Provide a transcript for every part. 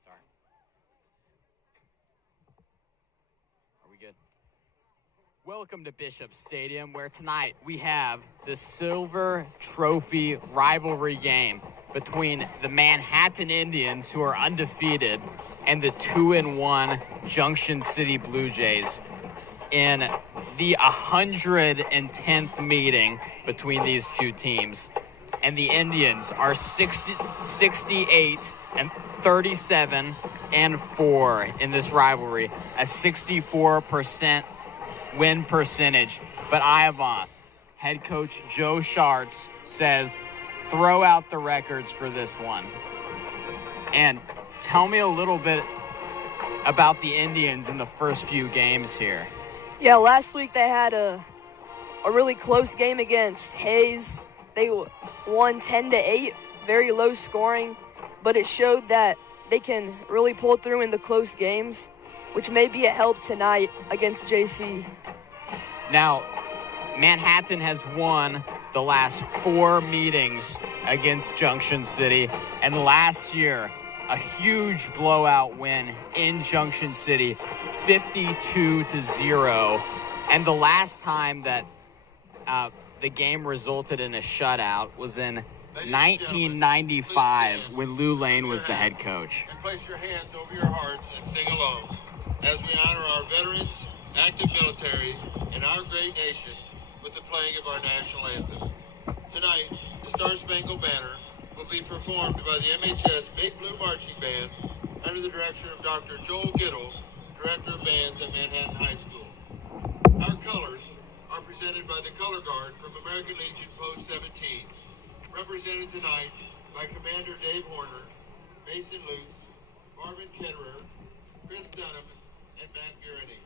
Start. Are we good? Welcome to Bishop Stadium, where tonight we have the Silver Trophy rivalry game between the Manhattan Indians, who are undefeated, and the 2-1 Junction City Blue Jays in the 110th meeting between these two teams. And the Indians are 68-37-4 in this rivalry, a 64% win percentage. But Iovanov, head coach Joe Schartz, says throw out the records for this one. And tell me a little bit about the Indians in the first few games here. Yeah, last week they had a really close game against Hayes. They won 10-8, very low scoring, but it showed that they can really pull through in the close games, which may be a help tonight against JC. Now, Manhattan has won the last 4 meetings against Junction City, and last year, a huge blowout win in Junction City, 52-0. And the last time that the game resulted in a shutout was in 1995 when Lou Lane was the head coach. And place your hands over your hearts and sing along as we honor our veterans, active military, and our great nation with the playing of our national anthem. Tonight, the Star Spangled Banner will be performed by the MHS Big Blue Marching Band under the direction of Dr. Joel Giddle, Director of Bands at Manhattan High School. Our colors are presented by the Color Guard from American Legion Post 17, represented tonight by Commander Dave Horner, Mason Lutz, Marvin Ketterer, Chris Dunham, and Matt Guerini.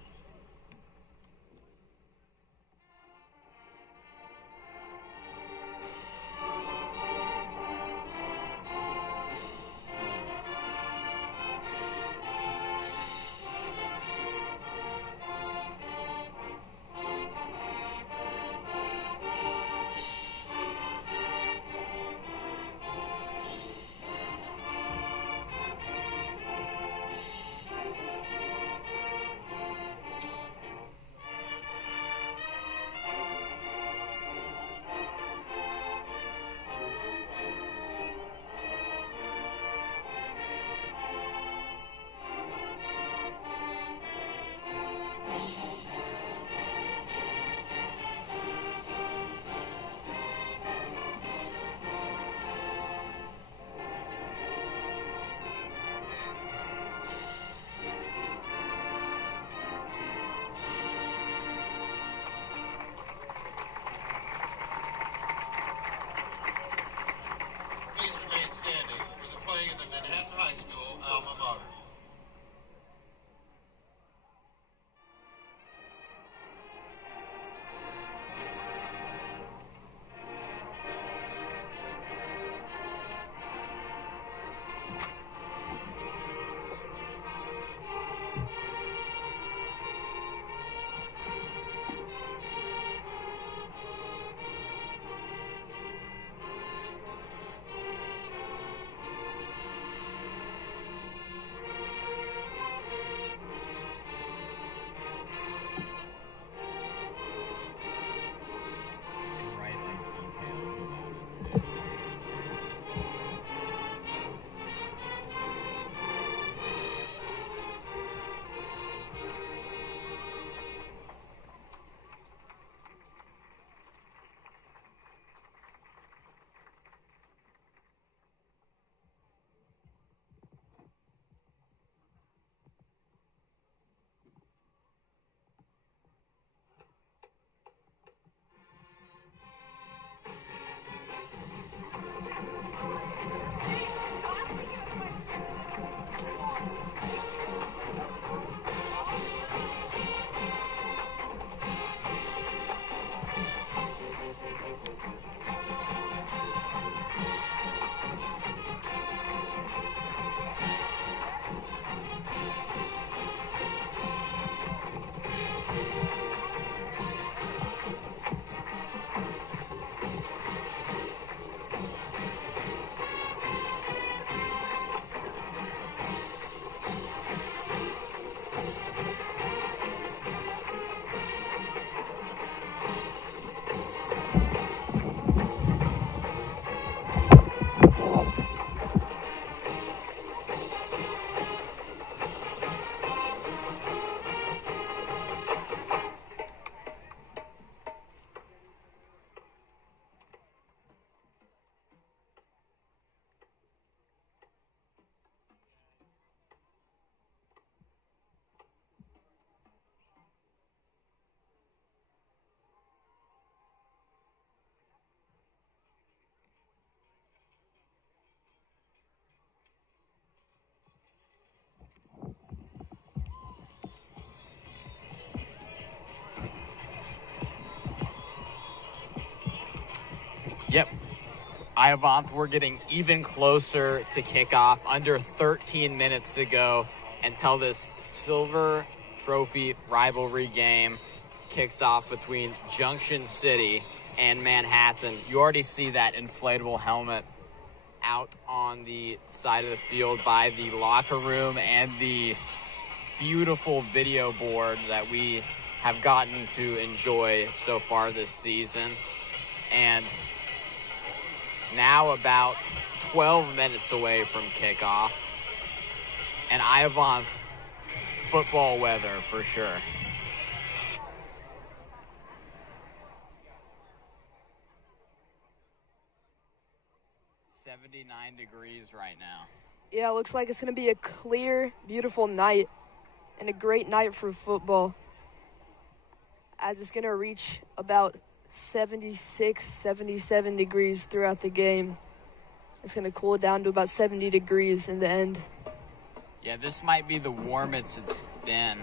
Yep. Iovanth, we're getting even closer to kickoff. Under 13 minutes to go until this Silver Trophy rivalry game kicks off between Junction City and Manhattan. You already see that inflatable helmet out on the side of the field by the locker room and the beautiful video board that we have gotten to enjoy so far this season. And now about 12 minutes away from kickoff, and Iovanth football weather for sure. $79 degrees right now. Yeah, it looks like it's going to be a clear, beautiful night and a great night for football, as it's going to reach about 76, 77 degrees throughout the game. It's going to cool down to about 70 degrees in the end. Yeah, this might be the warmest it's been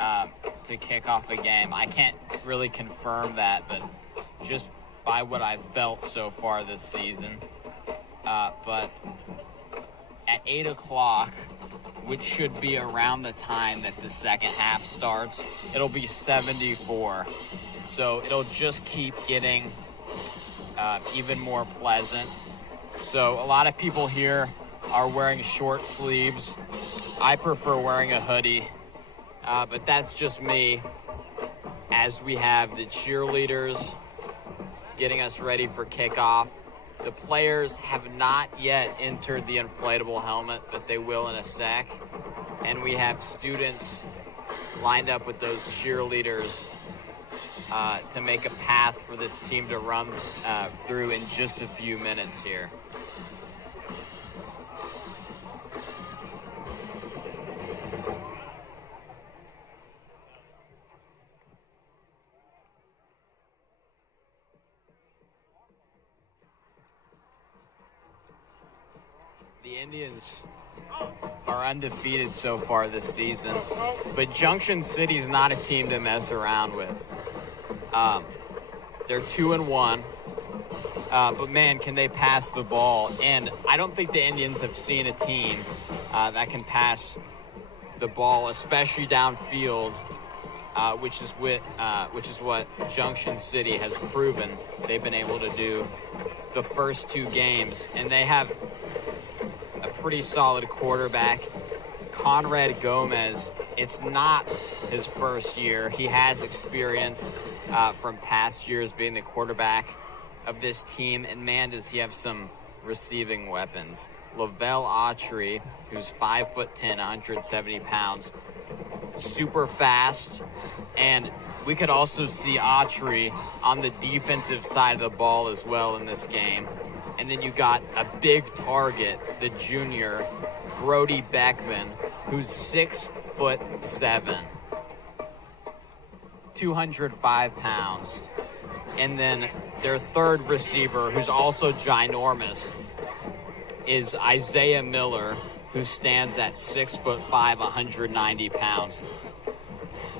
to kick off a game. I can't really confirm that, but just by what I've felt so far this season. But at 8 o'clock, which should be around the time that the second half starts, it'll be 74. So it'll just keep getting even more pleasant. So a lot of people here are wearing short sleeves. I prefer wearing a hoodie, but that's just me, as we have the cheerleaders getting us ready for kickoff. The players have not yet entered the inflatable helmet, but they will in a sec. And we have students lined up with those cheerleaders to make a path for this team to run through in just a few minutes here. The Indians are undefeated so far this season, but Junction City's not a team to mess around with. They're 2-1, but man, can they pass the ball. And I don't think the Indians have seen a team that can pass the ball, especially downfield, which is what Junction City has proven they've been able to do the first two games. And they have a pretty solid quarterback, Conrad Gomez. It's not his first year. He has experience from past years being the quarterback of this team. And man, does he have some receiving weapons. Lavelle Autry, who's 5'10", 170 pounds, super fast. And we could also see Autry on the defensive side of the ball as well in this game. And then you got a big target, the junior, Brody Beckman, who's 6'7", 205 pounds. And then their third receiver, who's also ginormous, is Isaiah Miller, who stands at 6'5", 190 pounds.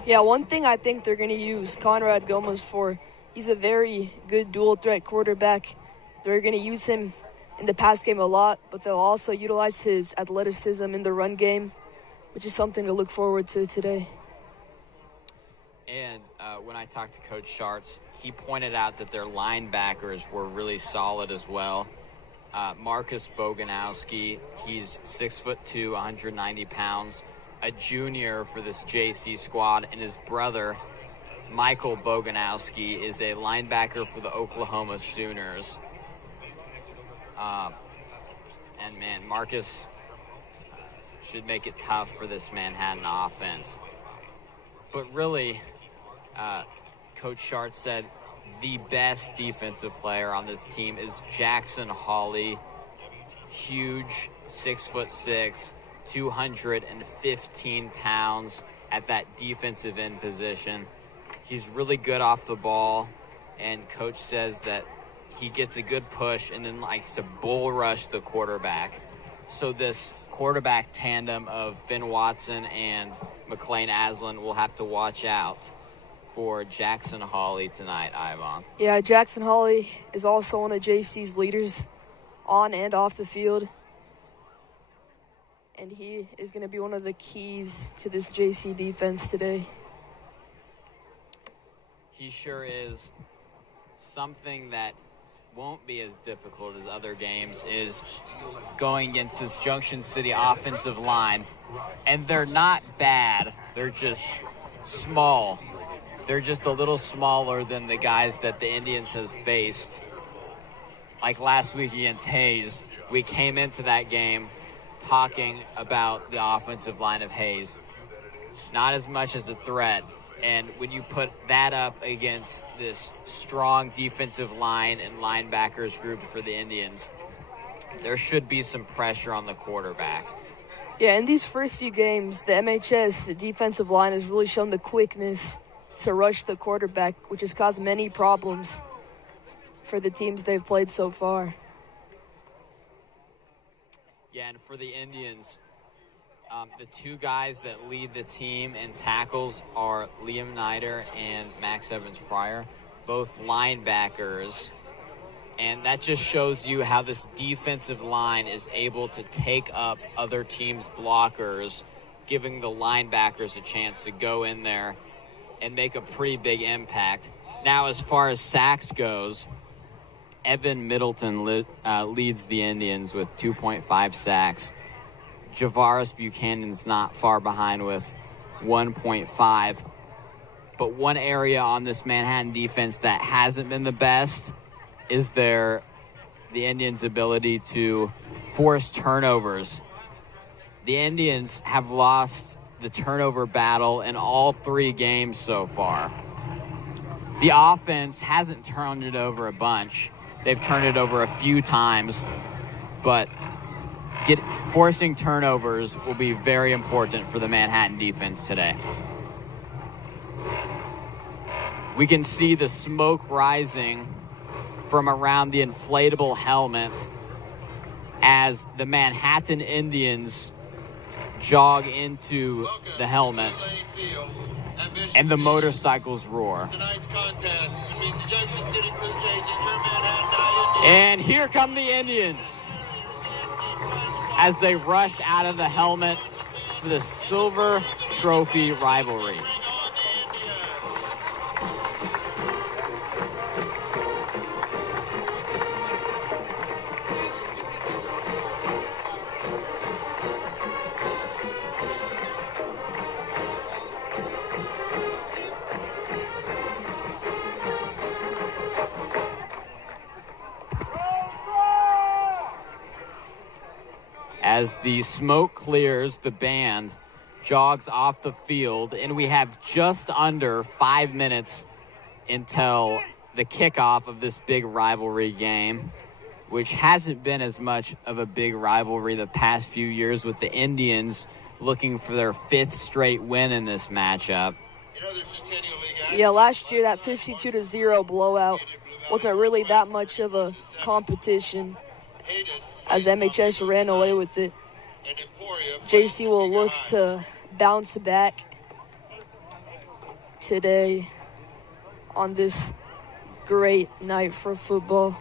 Yeah, one thing I think they're going to use Conrad Gomez for, he's a very good dual threat quarterback. They're going to use him in the pass game a lot, but they'll also utilize his athleticism in the run game, which is something to look forward to today. And when I talked to Coach Schartz, he pointed out that their linebackers were really solid as well. Marcus Boganowski, he's 6'2", 190 pounds, a junior for this JC squad, and his brother, Michael Boganowski, is a linebacker for the Oklahoma Sooners. And man, Marcus should make it tough for this Manhattan offense. But really, Coach Schartz said the best defensive player on this team is Jackson Hawley. Huge, 6'6", 215 pounds at that defensive end position. He's really good off the ball, and Coach says that he gets a good push and then likes to bull rush the quarterback. So this quarterback tandem of Finn Watson and McLean Aslan will have to watch out for Jackson Hawley tonight, Ivan? Yeah, Jackson Hawley is also one of JC's leaders on and off the field. And he is going to be one of the keys to this JC defense today. He sure is. Something that won't be as difficult as other games is going against this Junction City offensive line. And they're not bad. They're just small. They're just a little smaller than the guys that the Indians have faced. Like last week against Hayes, we came into that game talking about the offensive line of Hayes. Not as much as a threat. And when you put that up against this strong defensive line and linebackers group for the Indians, there should be some pressure on the quarterback. Yeah, in these first few games, the MHS defensive line has really shown the quickness to rush the quarterback, which has caused many problems for the teams they've played so far. Yeah, and for the Indians, the two guys that lead the team in tackles are Liam Nider and Max Evans-Pryor, both linebackers. And that just shows you how this defensive line is able to take up other teams' blockers, giving the linebackers a chance to go in there and make a pretty big impact. Now, as far as sacks goes, Evan Middleton leads the Indians with 2.5 sacks. Javaris Buchanan's not far behind with 1.5. But one area on this Manhattan defense that hasn't been the best is the Indians' ability to force turnovers. The Indians have lost the turnover battle in all 3 games so far. The offense hasn't turned it over a bunch. They've turned it over a few times, but forcing turnovers will be very important for the Manhattan defense today. We can see the smoke rising from around the inflatable helmet as the Manhattan Indians jog into the helmet and the motorcycles roar. And here come the Indians as they rush out of the helmet for the Silver Trophy rivalry. As the smoke clears, the band jogs off the field, and we have just under 5 minutes until the kickoff of this big rivalry game, which hasn't been as much of a big rivalry the past few years, with the Indians looking for their 5th straight win in this matchup. Yeah, last year that 52-0 blowout wasn't really that much of a competition, as MHS ran away with it. JC will look to bounce back today on this great night for football.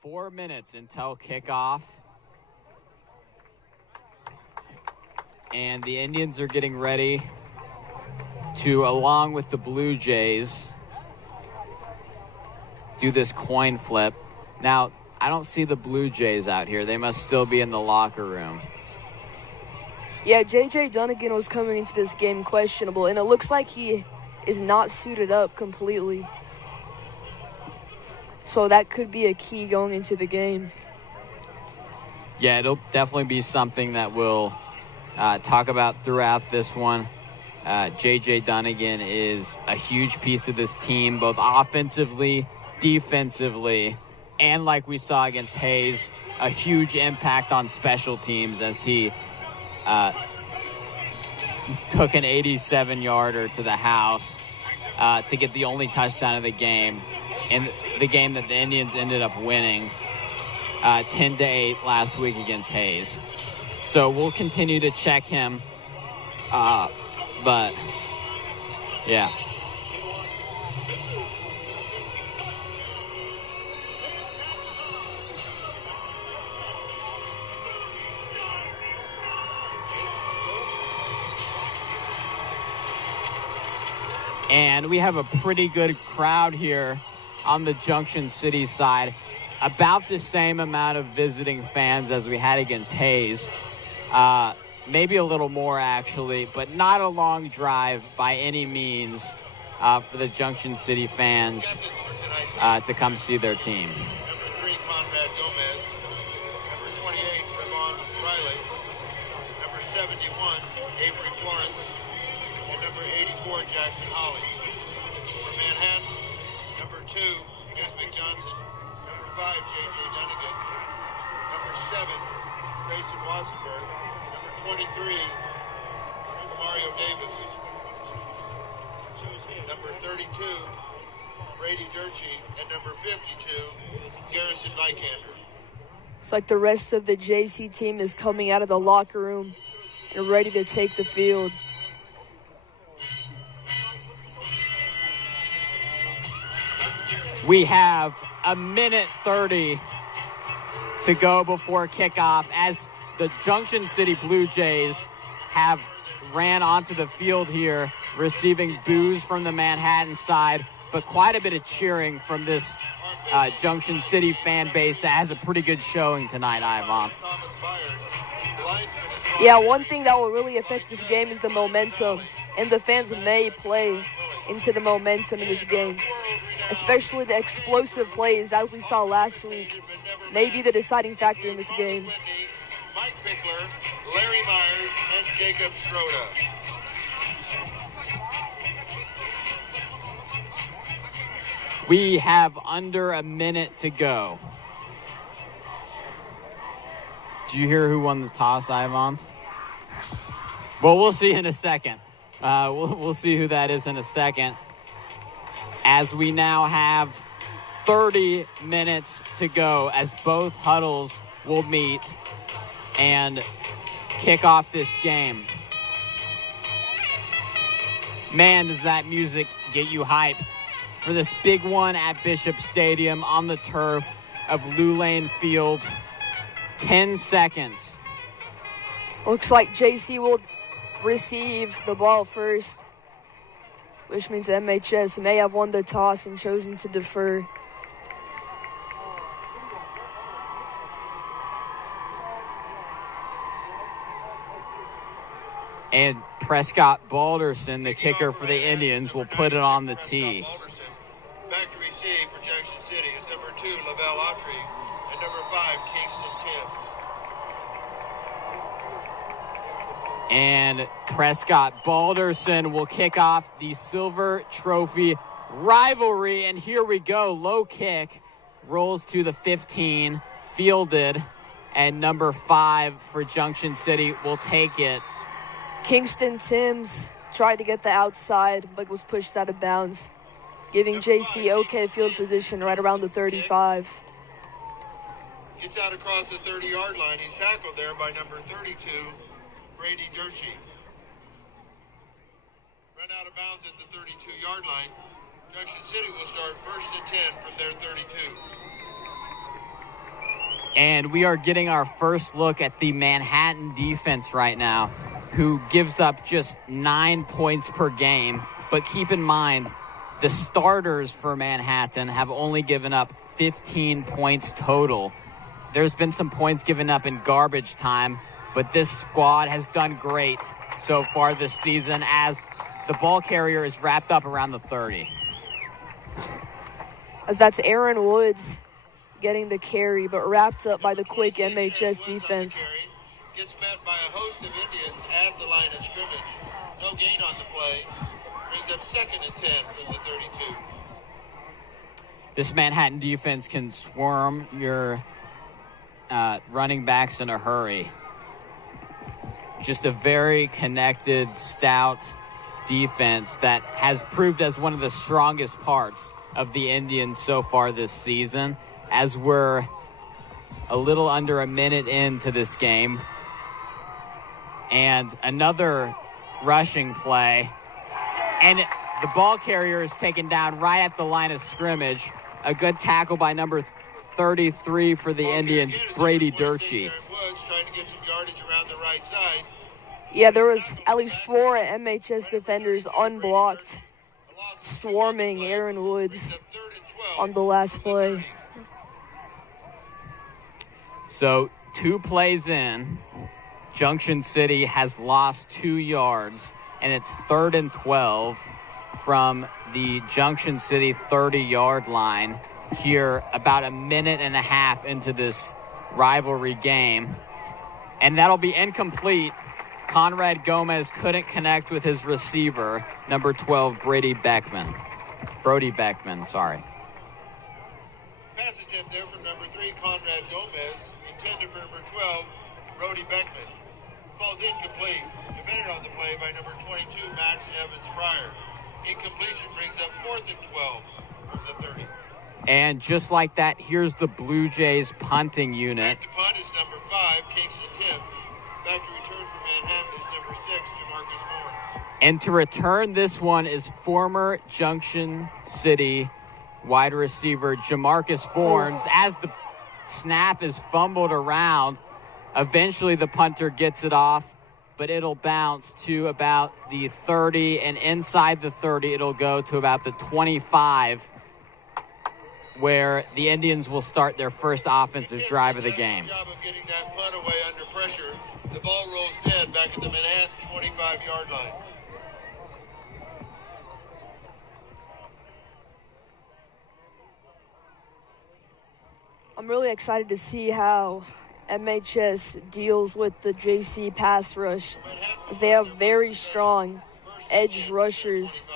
Four minutes until kickoff. And the Indians are getting ready to, along with the Blue Jays, do this coin flip. Now, I don't see the Blue Jays out here. They must still be in the locker room. Yeah, J.J. Dunnigan was coming into this game questionable, and it looks like he is not suited up completely. So that could be a key going into the game. Yeah, it'll definitely be something that we'll talk about throughout this one. J.J. Dunnigan is a huge piece of this team, both offensively, defensively, and like we saw against Hayes, a huge impact on special teams as he took an 87-yarder to the house to get the only touchdown of the game, in the game that the Indians ended up winning. 10-8 last week against Hayes. So we'll continue to check him. But, yeah. And we have a pretty good crowd here on the Junction City side. About the same amount of visiting fans as we had against Hayes. Maybe a little more, actually, but not a long drive by any means for the Junction City fans to come see their team. Number 3, Conrad Gomez. Number 28, Trevon Riley. Number 71, Avery Florence. And number 84, Jackson Holly. For Manhattan, number 2, Nesbitt Johnson. Number 5, J.J. Dunnigan. Number 7, Grayson Wassenberg. Number 23, Mario Davis. Number 32, Brady Durchie. And number 52, Garrison Vikander. It's like the rest of the JC team is coming out of the locker room and ready to take the field. We have a minute 30 to go before kickoff as the Junction City Blue Jays have ran onto the field here, receiving boos from the Manhattan side, but quite a bit of cheering from this Junction City fan base that has a pretty good showing tonight, Ivan. Yeah, one thing that will really affect this game is the momentum, and the fans may play into the momentum in this game, especially the explosive plays that we saw last week may be the deciding factor in this game. Mike Pickler, Larry Myers, and Jacob Schroeder. We have under a minute to go. Did you hear who won the toss, Ivan? Well, we'll see in a second. We'll see who that is in a second. As we now have 30 minutes to go as both huddles will meet and kick off this game. Man, does that music get you hyped for this big one at Bishop Stadium on the turf of Lulane Field. 10 seconds. Looks like JC will receive the ball first, which means MHS may have won the toss and chosen to defer. And Prescott Balderson, the kicker for the Indians, will put it on the tee. Back to receive for Junction City is number 2, Lavelle Autry, and number 5, Kingston Timms. And Prescott Balderson will kick off the Silver Trophy rivalry. And here we go. Low kick rolls to the 15, fielded, and number 5 for Junction City will take it. Kingston Timms tried to get the outside, but was pushed out of bounds, giving JC okay field position right around the 35. Gets out across the 30-yard line. He's tackled there by number 32, Brady Durchie. Run out of bounds at the 32-yard line. Junction City will start 1st and 10 from their 32. And we are getting our first look at the Manhattan defense right now, who gives up just 9 points per game. But keep in mind, the starters for Manhattan have only given up 15 points total. There's been some points given up in garbage time, but this squad has done great so far this season as the ball carrier is wrapped up around the 30. As that's Aaron Woods getting the carry, but wrapped up by the quick MHS defense. Gets met by a host of Indians at the line of scrimmage. No gain on the play. Brings up 2nd and 10 from the 32. This Manhattan defense can swarm your running backs in a hurry. Just a very connected, stout defense that has proved as one of the strongest parts of the Indians so far this season, as we're a little under a minute into this game. And another rushing play. And the ball carrier is taken down right at the line of scrimmage. A good tackle by number 33 for the Indians, Brady Durchie. Yeah, there was at least 4 MHS defenders unblocked, swarming Aaron Woods on the last play. So 2 plays in, Junction City has lost 2 yards, and it's 3rd and 12 from the Junction City 30-yard line here about a minute and a half into this rivalry game. And that'll be incomplete. Conrad Gomez couldn't connect with his receiver, number 12, Brody Beckman, sorry. Pass attempt there from number 3, Conrad Gomez, intended for number 12, Brody Beckman. Falls incomplete, defended on the play by number 22, Max Evans Pryor. Incompletion brings up 4th and 12 from the 30. And just like that, here's the Blue Jays punting unit. Back to punt is number 5, Kingston Timms. Back to return from Manhattan is number 6, Jamarcus Moore. And to return this one is former Junction City wide receiver Jamarcus Fornes. As the snap is fumbled around, eventually the punter gets it off, but it'll bounce to about the 30, and inside the 30 it'll go to about the 25, where the Indians will start their first offensive drive of the game. Good job of getting that punt away under pressure. The ball rolls dead back at the Manhattan 25-yard line. I'm really excited to see how MHS deals with the JC pass rush, as they have very strong edge rushers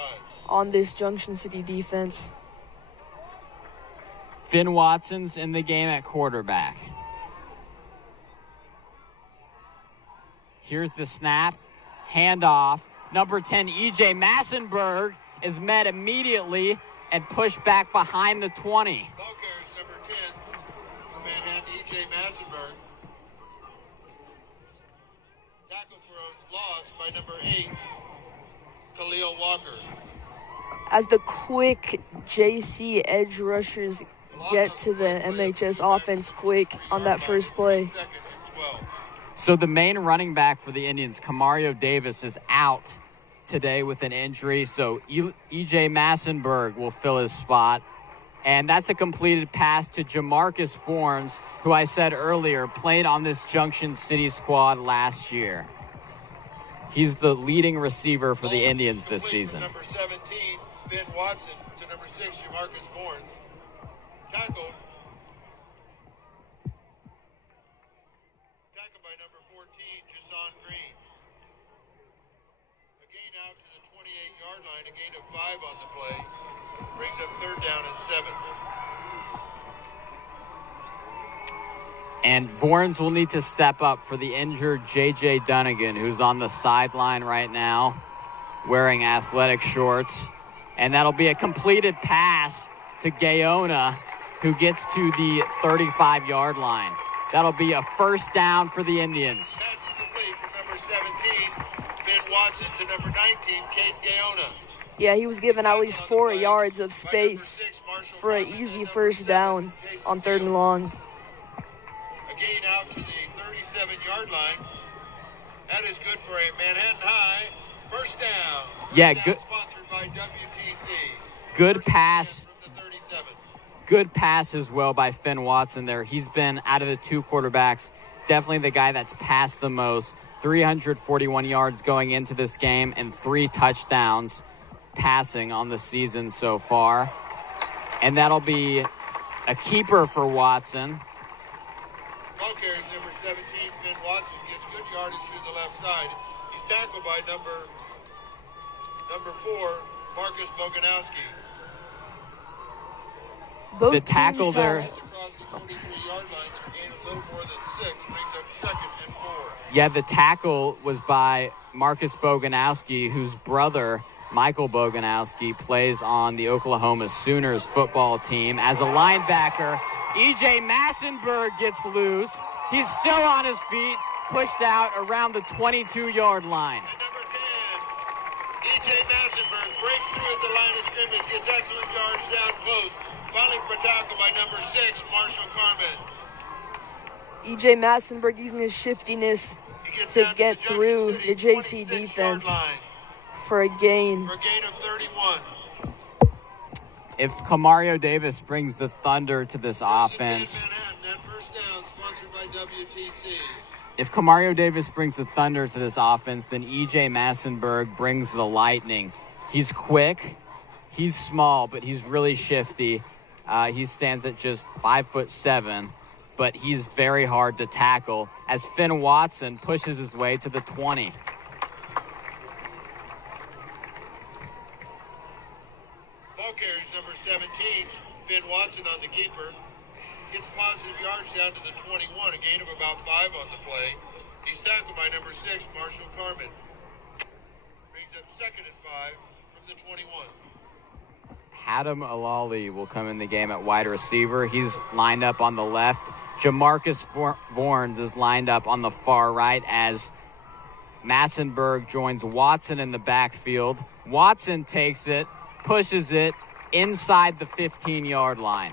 on this Junction City defense. Finn Watson's in the game at quarterback. Here's the snap, handoff. Number 10, E.J. Massenberg is met immediately and pushed back behind the 20. Ball carries number 10, Manhattan E.J. Massenberg. Tackle for a loss by number 8, Khalil Walker. As the quick JC edge rushers get to the MHS offense quick on that first play. So the main running back for the Indians, Kamario Davis, is out today with an injury. So E.J. Massenberg will fill his spot. And that's a completed pass to Jamarcus Fornes, who I said earlier played on this Junction City squad last year. He's the leading receiver for the Indians this season. Number 17, Ben Watson, to number 6, Jamarcus Fornes. Tackled by number 14, Jason Green. A gain out to the 28-yard line, a gain of 5 on the play. Brings up 3rd down and 7. And Vorns will need to step up for the injured J.J. Dunnigan, who's on the sideline right now wearing athletic shorts. And that'll be a completed pass to Gaona, who gets to the 35-yard line. That'll be a 1st down for the Indians. Pass is complete from number 17, Ben Watson, to number 19, Kate Gaona. Yeah, he was given at least 4 yards of space for an easy 1st down on 3rd and long. A gain out to the 37-yard line. That is good for a Manhattan High 1st down. Yeah, First good. down sponsored by WTC. Good First pass. down from the 37. Good pass as well by Finn Watson there. He's been, out of the 2 quarterbacks, definitely the guy that's passed the most. 341 yards going into this game and 3 touchdowns passing on the season so far. And that'll be a keeper for Watson. Ball carries number 17, Ben Watson, gets good yardage through the left side. He's tackled by number 4, Marcus Boganowski. Both The tackle teams there. have- Across the 43-yard line, so gain a little more than 6, brings up 2nd and 4. Yeah, the tackle was by Marcus Boganowski, whose brother, Michael Boganowski, plays on the Oklahoma Sooners football team as a linebacker. E.J. Massenberg gets loose. He's still on his feet, pushed out around the 22-yard line. And number 10, E.J. Massenberg breaks through at the line of scrimmage, gets excellent yards down close. Finally for tackle by number 6, Marshall Carmen. E.J. Massenberg using his shiftiness to get through the JC defense for a gain. For a gain of 31. If Camario Davis brings the thunder to this offense, That first down, sponsored by WTC. if Camario Davis brings the thunder to this offense, then E.J. Massenberg brings the lightning. He's quick, he's small, but he's really shifty. He stands at just 5'7", but he's very hard to tackle as Finn Watson pushes his way to the 20. Ball carries number 17, Finn Watson on the keeper. Gets positive yards down to the 21, a gain of about 5 on the play. He's tackled by number 6, Marshall Carmen. Brings up 2nd and 5 from the 21. Hatem Alali will come in the game at wide receiver. He's lined up on the left. Jamarcus Vorns is lined up on the far right as Massenberg joins Watson in the backfield. Watson takes it, pushes it inside the 15-yard line.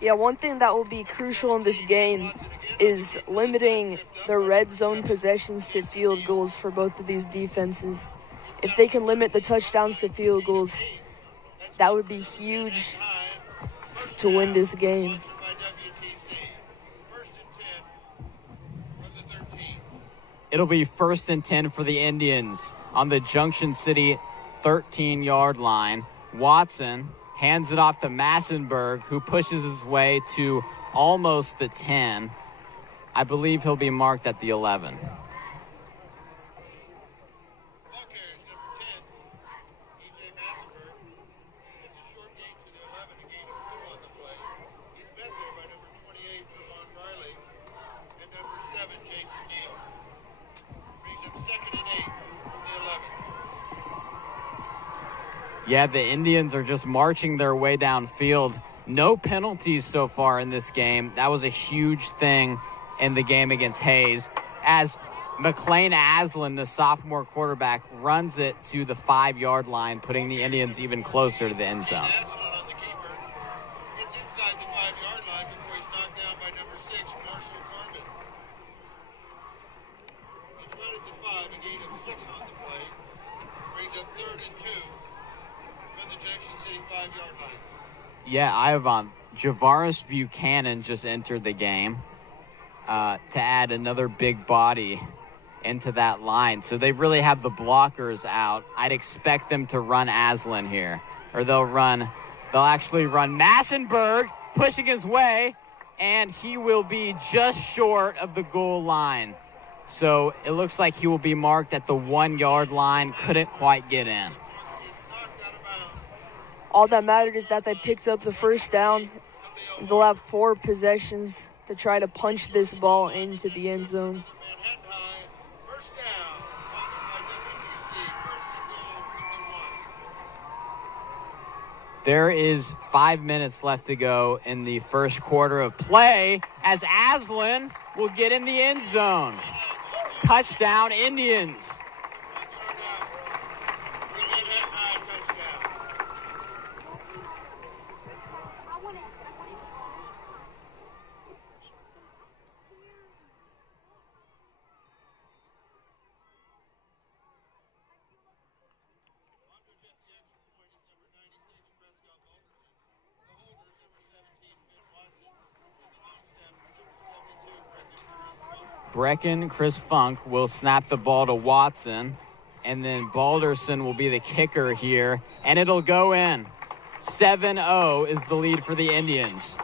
Yeah, one thing that will be crucial in this game is limiting the red zone possessions to field goals for both of these defenses. If they can limit the touchdowns to field goals, that would be huge to win this game. It'll be 1st and 10 for the Indians on the Junction City 13-yard line. Watson hands it off to Massenberg, who pushes his way to almost the 10. I believe he'll be marked at the 11. Yeah, the Indians are just marching their way downfield. No penalties so far in this game. That was a huge thing in the game against Hayes. As McLean Aslan, the sophomore quarterback, runs it to the 5-yard line, putting the Indians even closer to the end zone. Yeah, Ivan, Javaris Buchanan just entered the game to add another big body into that line. So they really have the blockers out. I'd expect them to run Aslan here. Or they'll actually run Massenberg, pushing his way, and he will be just short of the goal line. So it looks like he will be marked at the 1-yard line, couldn't quite get in. All that mattered is that they picked up the first down. They'll have 4 possessions to try to punch this ball into the end zone. There is 5 minutes left to go in the first quarter of play as Aslan will get in the end zone. Touchdown, Indians. Brecken, Chris Funk will snap the ball to Watson, and then Balderson will be the kicker here, and it'll go in. 7-0 is the lead for the Indians.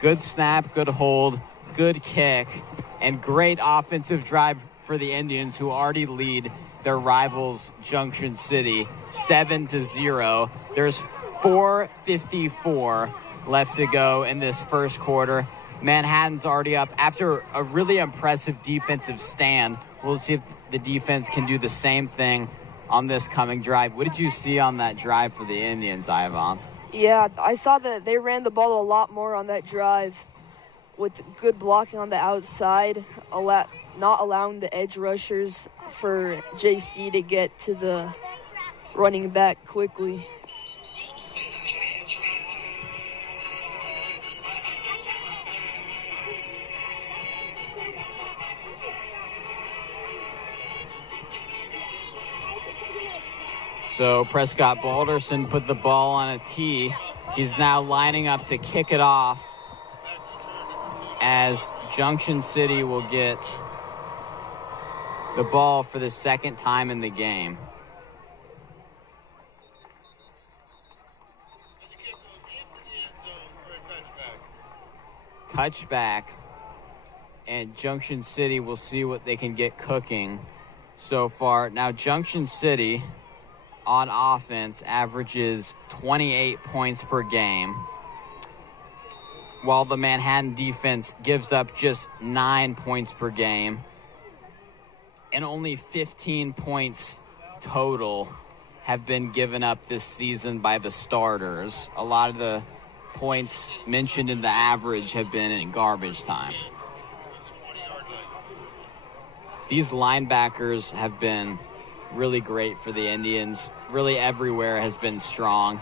Good snap, good hold, good kick, and great offensive drive for the Indians, who already lead their rivals Junction City 7-0. There's 4:54 left to go in this first quarter. Manhattan's already up after a really impressive defensive stand. We'll see if the defense can do the same thing on this coming drive. What did you see on that drive for the Indians, Ivan? Yeah, I saw that they ran the ball a lot more on that drive with good blocking on the outside, not allowing the edge rushers for JC to get to the running back quickly. So Prescott Balderson put the ball on a tee. He's now lining up to kick it off as Junction City will get the ball for the second time in the game. Touchback. And Junction City will see what they can get cooking so far. Now Junction City on offense averages 28 points per game, while the Manhattan defense gives up just 9 points per game, and only 15 points total have been given up this season by the starters. A lot of the points mentioned in the average have been in garbage time. These linebackers have been really great for the Indians. Really everywhere has been strong.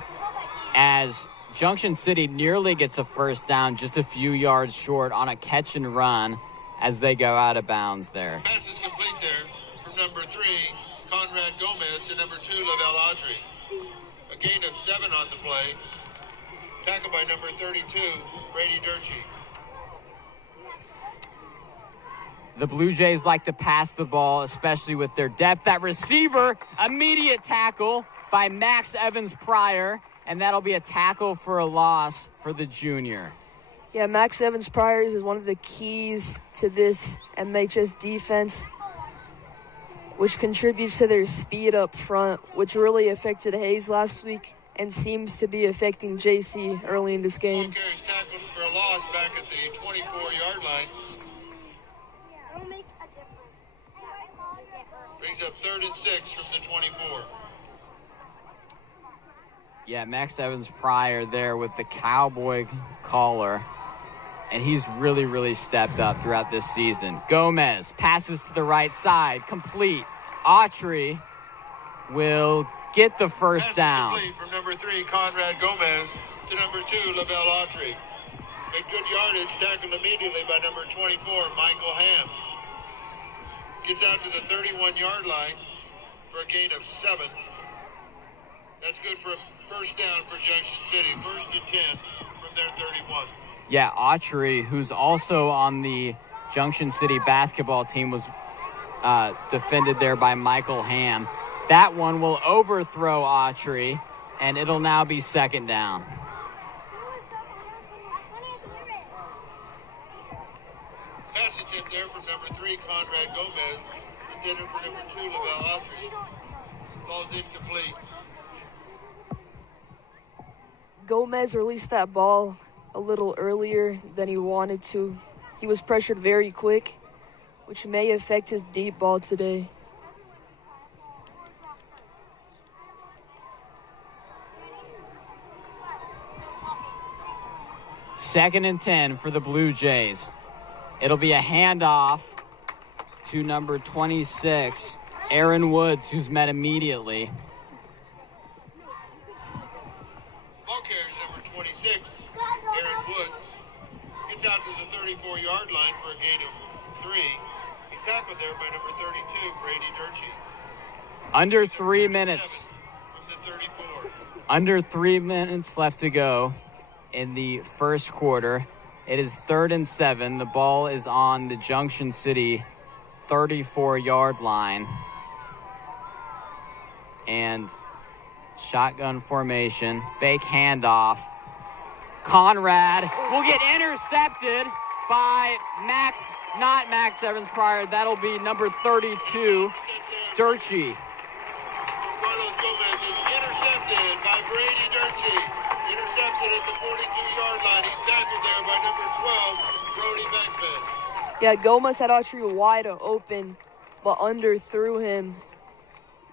As Junction City nearly gets a first down, just a few yards short on a catch and run as they go out of bounds there. Pass is complete there from number 3, Conrad Gomez, to number 2, Lavelle Autry. A gain of 7 on the play. Tackled by number 32, Brady Durchie. The Blue Jays like to pass the ball, especially with their depth. That receiver, immediate tackle by Max Evans Pryor, and that'll be a tackle for a loss for the junior. Yeah, Max Evans Pryor is one of the keys to this MHS defense, which contributes to their speed up front, which really affected Hayes last week and seems to be affecting JC early in this game. Ball carries tackled for a loss back at the 24-yard line. Brings up 3rd and 6 from the 24. Yeah, Max Evans Pryor there with the cowboy collar. And he's really, really stepped up throughout this season. Gomez passes to the right side, complete. Autry will get the first down. Complete from number 3, Conrad Gomez, to number 2, Lavelle Autry. Made good yardage, tackled immediately by number 24, Michael Ham. Gets out to the 31-yard line for a gain of 7. That's good for a first down for Junction City. 1st and 10 from their 31. Yeah, Autry, who's also on the Junction City basketball team, was defended there by Michael Ham. That one will overthrow Autry, and it'll now be 2nd down. Pass attempt there from number 3, Conrad Gomez. Intended for number 2, Lavelle Autry. Ball's incomplete. Gomez released that ball a little earlier than he wanted to. He was pressured very quick, which may affect his deep ball today. Second and 10 for the Blue Jays. It'll be a handoff to number 26, Aaron Woods, who's met immediately. Ball carries number 26, Aaron Woods. Gets out to the 34-yard line for a gain of 3. He's tackled there by number 32, Brady Durchie. Under 3 minutes. From the 34. Under 3 minutes left to go in the first quarter. It is 3rd and 7. The ball is on the Junction City 34-yard line. And shotgun formation, fake handoff. Conrad will get intercepted by not Max Evans Pryor. That'll be number 32, Durchie. Carlos Gomez is intercepted by Brady Durchie. Intercepted at the 42-yard line. He's tackled there by number 12, Yeah, Gomez had Autry wide open, but underthrew him,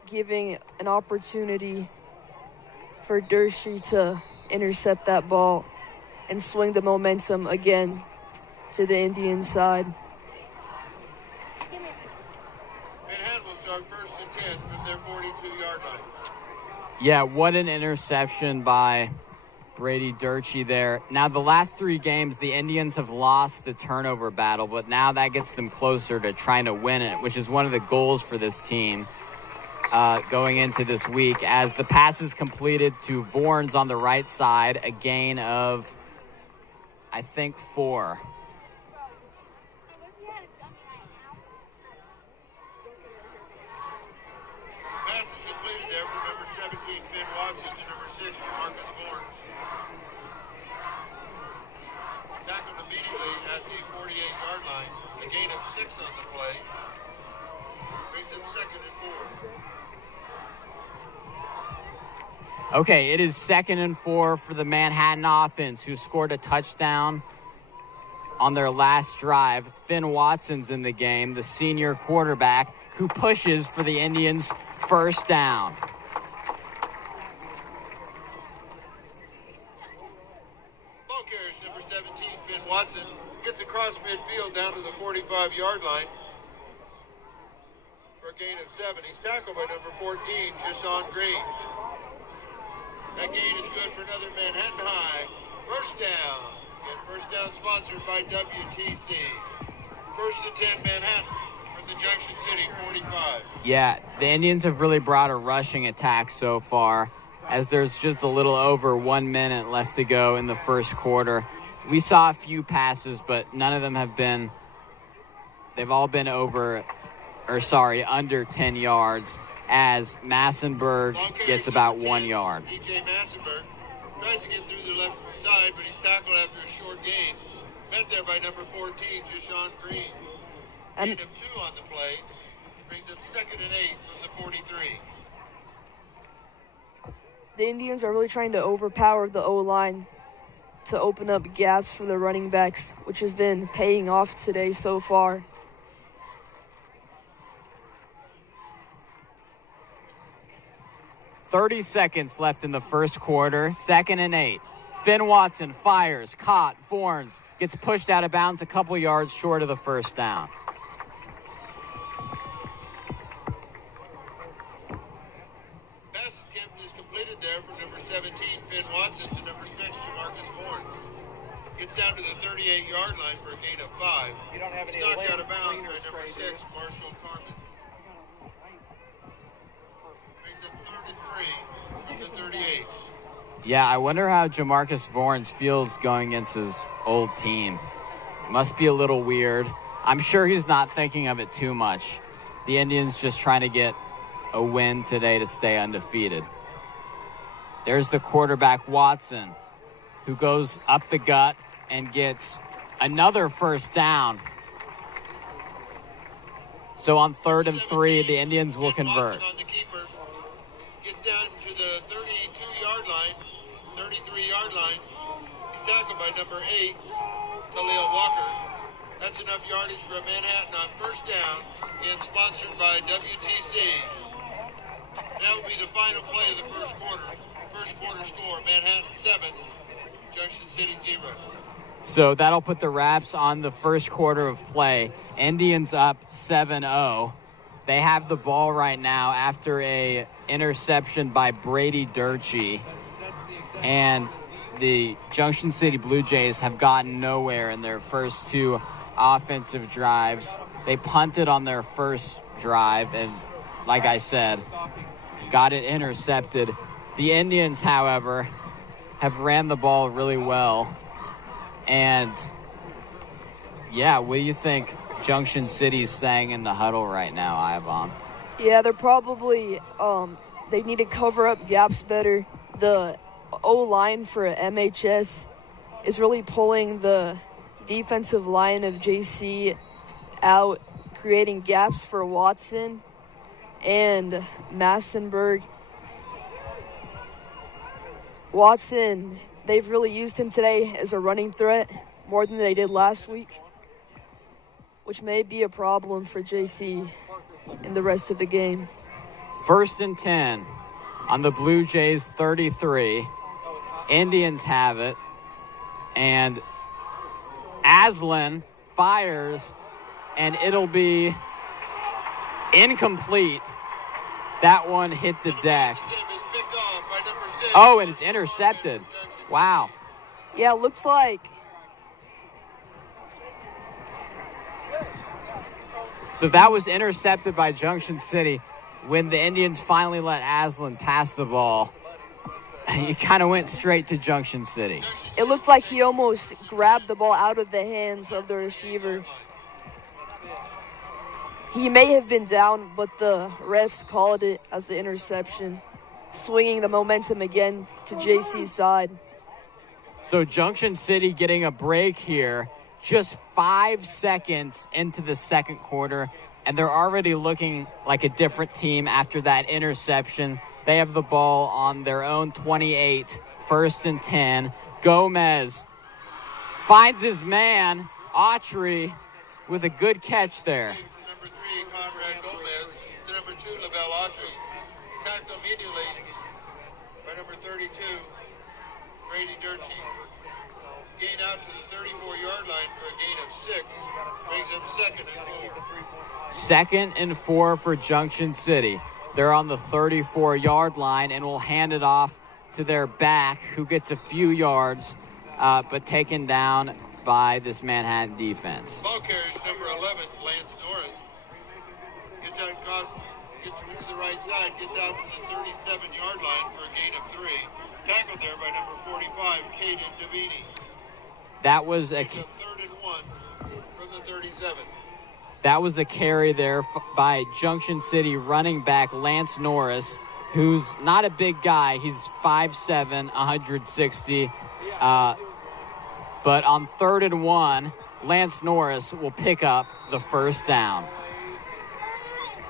giving an opportunity for Dershey to intercept that ball and swing the momentum again to the Indian side. Manhattan will start first and 10 from their 42-yard line. Yeah, what an interception by Brady Derchey there. Now, the last 3 games, the Indians have lost the turnover battle, but now that gets them closer to trying to win it, which is one of the goals for this team going into this week. As the pass is completed to Vorns on the right side, a gain of, I think, 4. Pass is completed there from number 17, Finn Watson, to number 6, Marcus Vorns. Tackled immediately at the 48-yard line. A gain of 6 on the play. Brings him 2nd and 4. Okay, it is 2nd and 4 for the Manhattan offense, who scored a touchdown on their last drive. Finn Watson's in the game, the senior quarterback, who pushes for the Indians' first down. Ball carrier is number 17, Finn Watson. Gets across midfield down to the 45-yard line for a gain of 7. He's tackled by number 14, Jashawn Green. That gain is good for another Manhattan High. First down. And first down sponsored by WTC. First and 10 Manhattan from the Junction City 45. Yeah, the Indians have really brought a rushing attack so far, as there's just a little over 1 minute left to go in the first quarter. We saw a few passes, but none of them have been, they've all been under 10 yards, as Massenberg gets about 1 yard. DJ Massenberg tries to get through the left side, but he's tackled after a short gain. Met there by number 14, Jashawn Green. Gain of 2 on the play. Brings him 2nd and 8 from the 43. The Indians are really trying to overpower the O-line to open up gaps for the running backs, which has been paying off today so far. "30 seconds left in the first quarter, 2nd and 8. Finn Watson fires, caught, Vorns gets pushed out of bounds a couple yards short of the first down. Pass is completed there from number 17, Finn Watson, to number 6, Marcus Vorns. Gets down to the 38-yard line for a gain of 5. You don't have any It's knocked out lens of bounds cleaner by number spray, 6, Marshall Carmen. Brings up 3rd and 3 from the 38. Yeah, I wonder how Jamarcus Vorns feels going against his old team. Must be a little weird. I'm sure he's not thinking of it too much. The Indians just trying to get a win today to stay undefeated. There's the quarterback, Watson, who goes up the gut and gets another first down. So on 3rd and 3, the Indians will convert. Watson on the keeper. Gets down to the 32-yard line, 33-yard line. He's tackled by number 8, Khalil Walker. That's enough yardage for a Manhattan on first down, and sponsored by WTC. That will be the final play of the first quarter. First quarter score, Manhattan 7, Junction City 0. So that'll put the wraps on the first quarter of play. Indians up 7-0. They have the ball right now after a interception by Brady Derchey. And the Junction City Blue Jays have gotten nowhere in their first 2 offensive drives. They punted on their first drive and, like I said, got it intercepted. The Indians, however, have ran the ball really well. And, yeah, what do you think Junction City's saying in the huddle right now, Ivan? Yeah, they're probably, they need to cover up gaps better. The O-line for MHS is really pulling the defensive line of JC out, creating gaps for Watson and Massenberg. Watson, they've really used him today as a running threat more than they did last week, which may be a problem for JC in the rest of the game. 1st and 10 on the Blue Jays 33. Indians have it. And Aslan fires, and it'll be incomplete. That one hit the deck. Oh, and it's intercepted. Wow. Yeah, looks like. So that was intercepted by Junction City. When the Indians finally let Aslan pass the ball, he kind of went straight to Junction City. It looked like he almost grabbed the ball out of the hands of the receiver. He may have been down, but the refs called it as the interception, swinging the momentum again to JC's side. So Junction City getting a break here, just 5 seconds into the second quarter, and they're already looking like a different team after that interception. They have the ball on their own 28, 1st and 10. Gomez finds his man, Autry, with a good catch there. Number 3, Conrad Gomez, to number 2, Lavelle Autry. Tackled immediately by number 32, Brady Durchie. Gain out to the 34-yard line for a gain of 6. Brings up 2nd and 4. 2nd and 4 for Junction City. They're on the 34-yard line and will hand it off to their back, who gets a few yards, but taken down by this Manhattan defense. Ball carries number 11, Lance Norris. Gets out across, gets to the right side, gets out to the 37-yard line for a gain of 3. Tackled there by number 45, Caden Davini. That was a 3rd and 1 from the 37. That was a carry there by Junction City running back Lance Norris, who's not a big guy. He's 5'7", 160. But on 3rd and 1, Lance Norris will pick up the 1st down.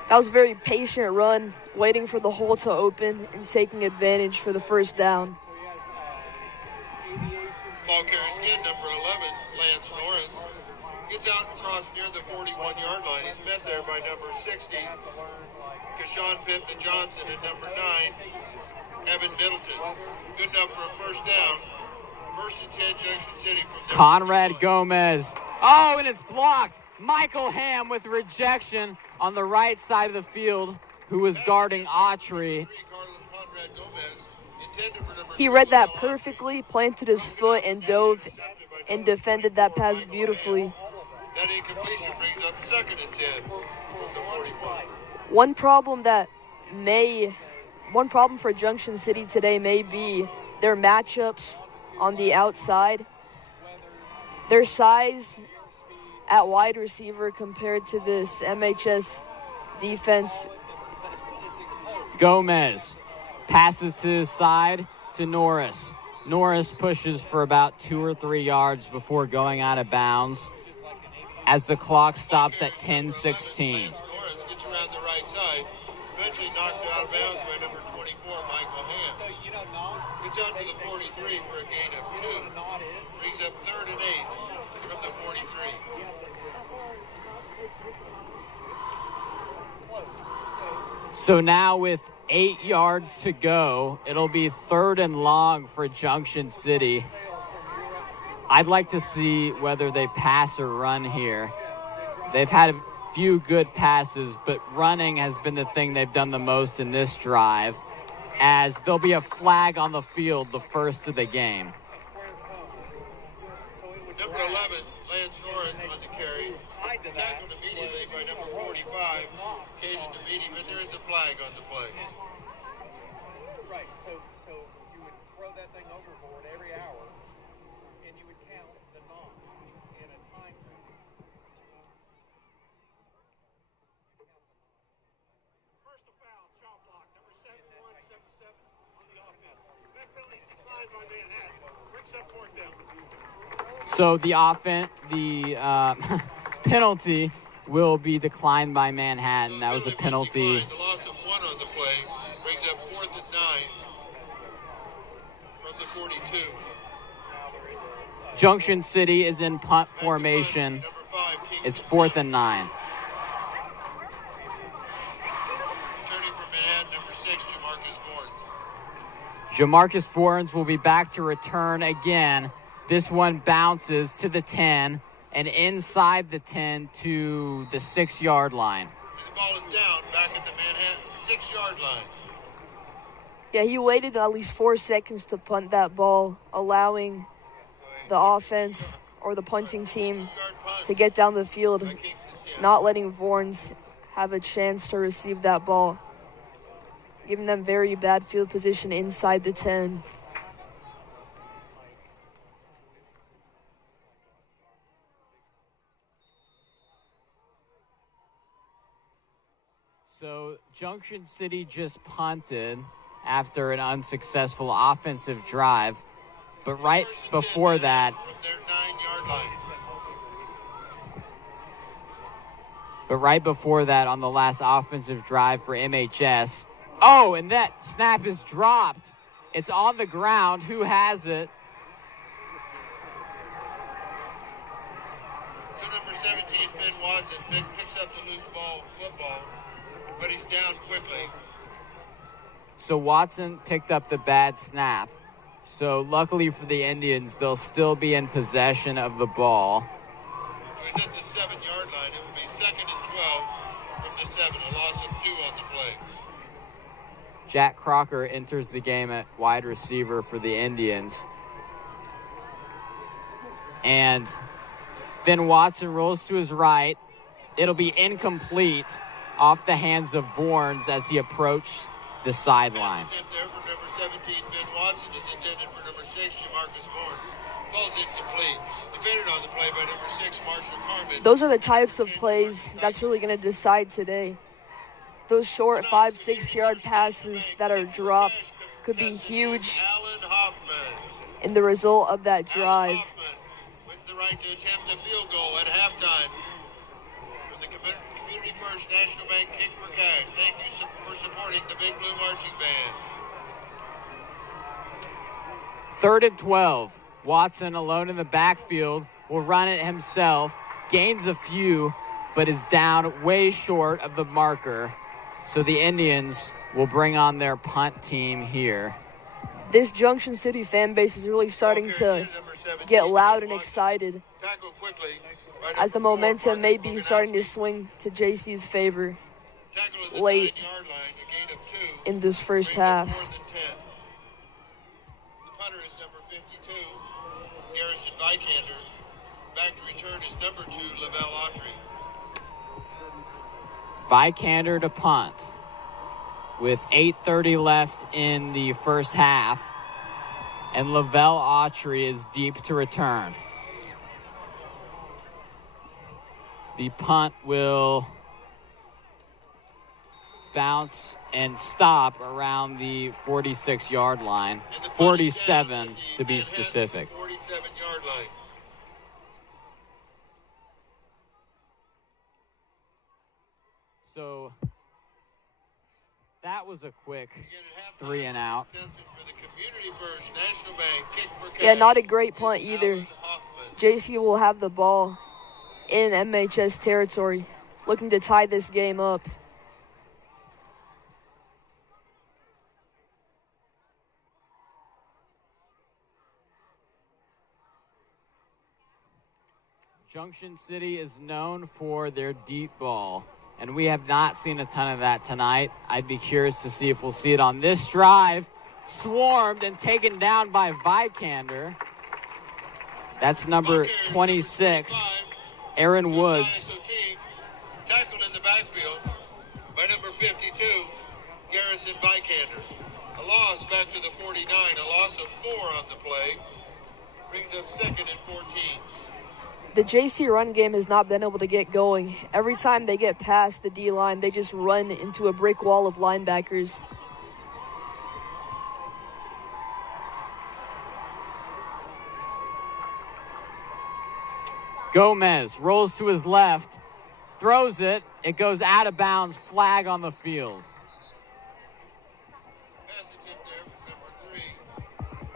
That was a very patient run, waiting for the hole to open and taking advantage for the 1st down. Ball carries again, number 11, Lance Norris. Gets out across near the 41-yard line. He's met there by number 60, Kashawn Pimpton-Johnson, and number 9, Evan Middleton. Good enough for a 1st down. 1st and 10, Junction City. Conrad Gomez. Oh, and it's blocked. Michael Ham with rejection on the right side of the field, who was guarding Autry. He read that perfectly, planted his foot, and dove and defended that pass beautifully. That incompletion brings up 2nd and 10 from the 45. One problem for Junction City today may be their matchups on the outside. Their size at wide receiver compared to this MHS defense. Gomez passes to his side to Norris. Norris pushes for about 2 or 3 yards before going out of bounds as the clock stops at 10:16. Norris gets around the right side, eventually knocked out of bounds by number 24, Michael Ham. Gets out to the 43 for a gain of 2. Brings up 3rd and 8 from the 43. So now with 8 yards to go, it'll be 3rd and long for Junction City. I'd like to see whether they pass or run here. They've had a few good passes, but running has been the thing they've done the most in this drive, as there'll be a flag on the field, the first of the game. Number 11, Lance Norris on the carry. Tackled immediately by number 45, Caden Davini, but there is a flag on the play. Right, so you would throw that thing overboard every hour, and you would count the knots in a time frame. Personal foul, chop block, number 7177 on the offense. That penalty declined by Manhattan. Brings up 4th down. So the penalty will be declined by Manhattan. That was a penalty. The loss of 1 on the play brings up 4th and 9 from the 42. Junction City is in punt formation. Number 5, King It's 4th and 9. Returning from Manhattan, number 6, Jamarcus Vorns. Jamarcus Forens will be back to return again. This one bounces to the 10 and inside the 10 to the 6-yard line. And the ball is down back at the Manhattan 6-yard line. Yeah, he waited at least 4 seconds to punt that ball, allowing the offense or the punting team 2-yard punt to get down the field, by Kingston 10. not letting Vorns have a chance to receive that ball, giving them very bad field position inside the 10. So Junction City just punted after an unsuccessful offensive drive. But right First and 10 before that, from their 9-yard line. on the last offensive drive for MHS. Oh, and that snap is dropped. It's on the ground. Who has it? So number 17, Finn Watson, picks up the loose football, but he's down quickly. So Watson picked up the bad snap. So luckily for the Indians, they'll still be in possession of the ball. So he's at the 7-yard line. It will be 2nd and 12 from the 7, a loss of 2 on the play. Jack Crocker enters the game at wide receiver for the Indians. And Finn Watson rolls to his right. It'll be incomplete off the hands of Vorns as he approached the sideline. Pass attempt there for number 17, Finn Watson, is intended for number 6, Jamarcus Vorns. Ball's incomplete. Defended on the play by number 6, Marshall Carmen. Those are the types of plays that's really going to decide today. Those short 5-6 yard passes that are dropped could be huge Alan Hoffman. in the result of that Alan drive. Hoffman wins the right to attempt a field goal at halftime from the Community First National Bank Kick for Cash. Thank you for supporting the Big Blue Marching Band. 3rd and 12. Watson alone in the backfield will run it himself. Gains a few, but is down way short of the marker. So the Indians will bring on their punt team here. This Junction City fan base is really starting to get loud and excited Tackle quickly by as the number 4, momentum may Marcus be starting to Boganowski. swing to JC's favor Tackle at the late 9-yard line, a gain of 2. in this first Brings up half. 4th and 10. The punter is number 52, Garrison Vikander. Back to return is number 2, Lavelle Autry. Vikander to punt with 8:30 left in the first half. And Lavelle Autry is deep to return. The punt will bounce and stop around the 46-yard line. And the punt is 47 down at the to be Manhattan specific. 47-yard line. So that was a quick Again at halftime, 3 and out. contestant for the Community First National Bank Kick for Yeah, Cash not a great punt is either. Alan Hoffman. JC will have the ball in MHS territory, looking to tie this game up. Junction City is known for their deep ball, and we have not seen a ton of that tonight. I'd be curious to see if we'll see it on this drive. Swarmed and taken down by Vikander. That's number 26, Aaron Woods. Tackled in the backfield by number 52, Garrison Vikander. A loss back to the 49, a loss of 4 on the play. Brings up 2nd and 14. The JC run game has not been able to get going. Every time they get past the D-line, they just run into a brick wall of linebackers. Gomez rolls to his left, throws it. It goes out of bounds, flag on the field. Pass attempt there from number 3,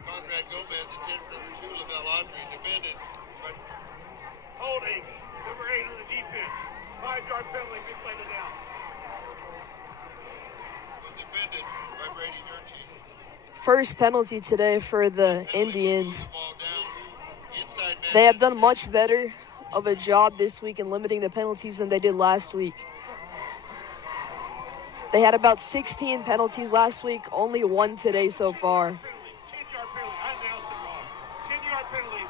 Conrad Gomez, attempt number 2, Lavelle Autry, defended. But holding, number 8 on the 10-yard penalty, big play to down. Was defended by Brady Durkee. First penalty today for the Indians. They have done much better of a job this week in limiting the penalties than they did last week. They had about 16 penalties last week, only one today so far. 10-yard penalty. I announced it wrong. 10-yard penalty.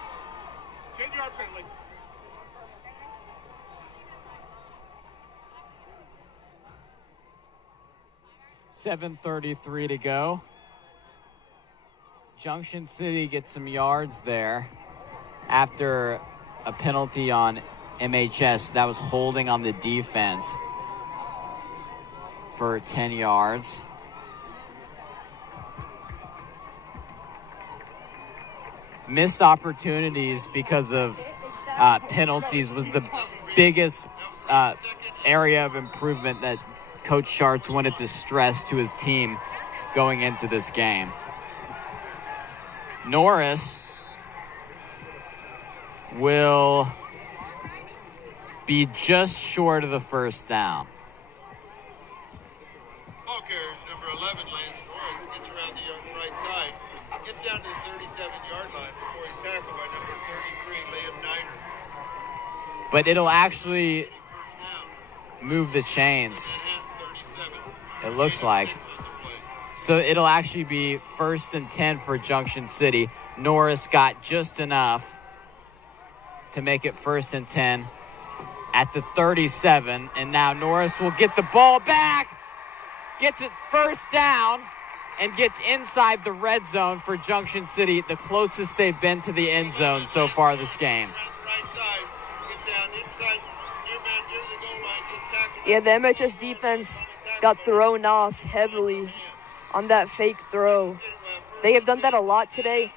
10-yard penalty. .733 to go. Junction City gets some yards there after a penalty on MHS. That was holding on the defense for 10 yards. Missed opportunities because of penalties was the biggest area of improvement that Coach Schartz wanted to stress to his team going into this game. Norris will be just short of the first down. Ball carriers, number 11, Lance Norris, gets around the right side, gets down to the 37-yard line before he's tackled by number 33, Liam Niner. But it'll actually move the chains, it looks like. So it'll actually be 1st and 10 for Junction City. Norris got just enough to make it 1st and 10 at the 37. And now Norris will get the ball back, gets it 1st down, and gets inside the red zone for Junction City, the closest they've been to the end zone so far this game. Yeah, the MHS defense got thrown off heavily on that fake throw. They have done that a lot today,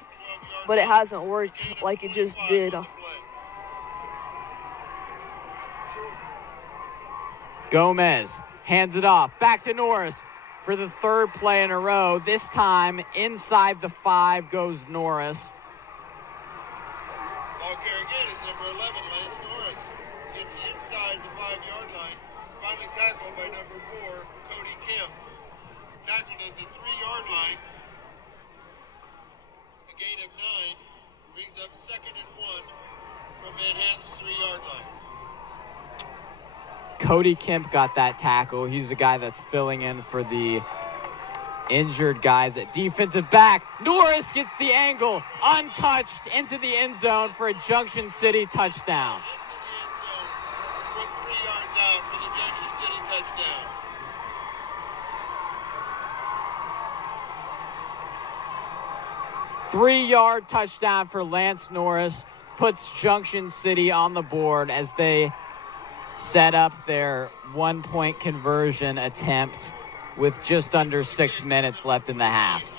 but it hasn't worked like it just did. Gomez hands it off. Back to Norris for the 3rd play in a row. This time, inside the 5 goes Norris. Ball carrier again is number 11, Lance Norris. Gets inside the 5-yard line. Finally tackled by number 4, Cody Kemp. Tackled at the 3-yard line. A gain of 9 brings up 2nd and 1 from Manhattan's 3-yard line. Cody Kemp got that tackle. He's the guy that's filling in for the injured guys at defensive back. Norris gets the angle, untouched, into the end zone for a Junction City touchdown. From 3 yards out for the Junction City touchdown. Three-yard touchdown for Lance Norris puts Junction City on the board as they set up their 1-point conversion attempt with just under 6 minutes left in the half.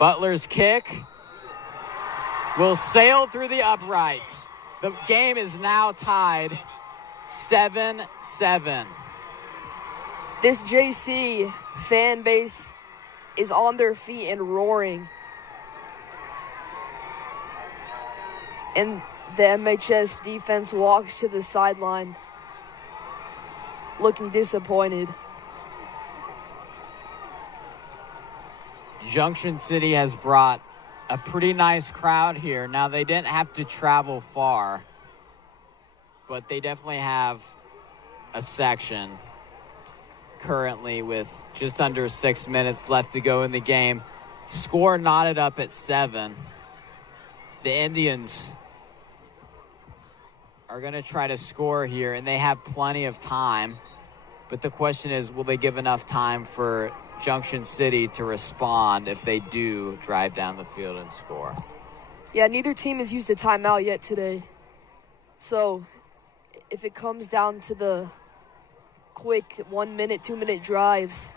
Butler's kick will sail through the uprights. The game is now tied 7-7. This JC fan base is on their feet and roaring. And the MHS defense walks to the sideline looking disappointed. Junction City has brought a pretty nice crowd here. Now, they didn't have to travel far, but they definitely have a section currently with just under 6 minutes left to go in the game. Score knotted up at 7. The Indians are going to try to score here, and they have plenty of time. But the question is, will they give enough time for Junction City to respond if they do drive down the field and score? Yeah, neither team has used a timeout yet today. So if it comes down to the quick 1 minute, 2 minute drives,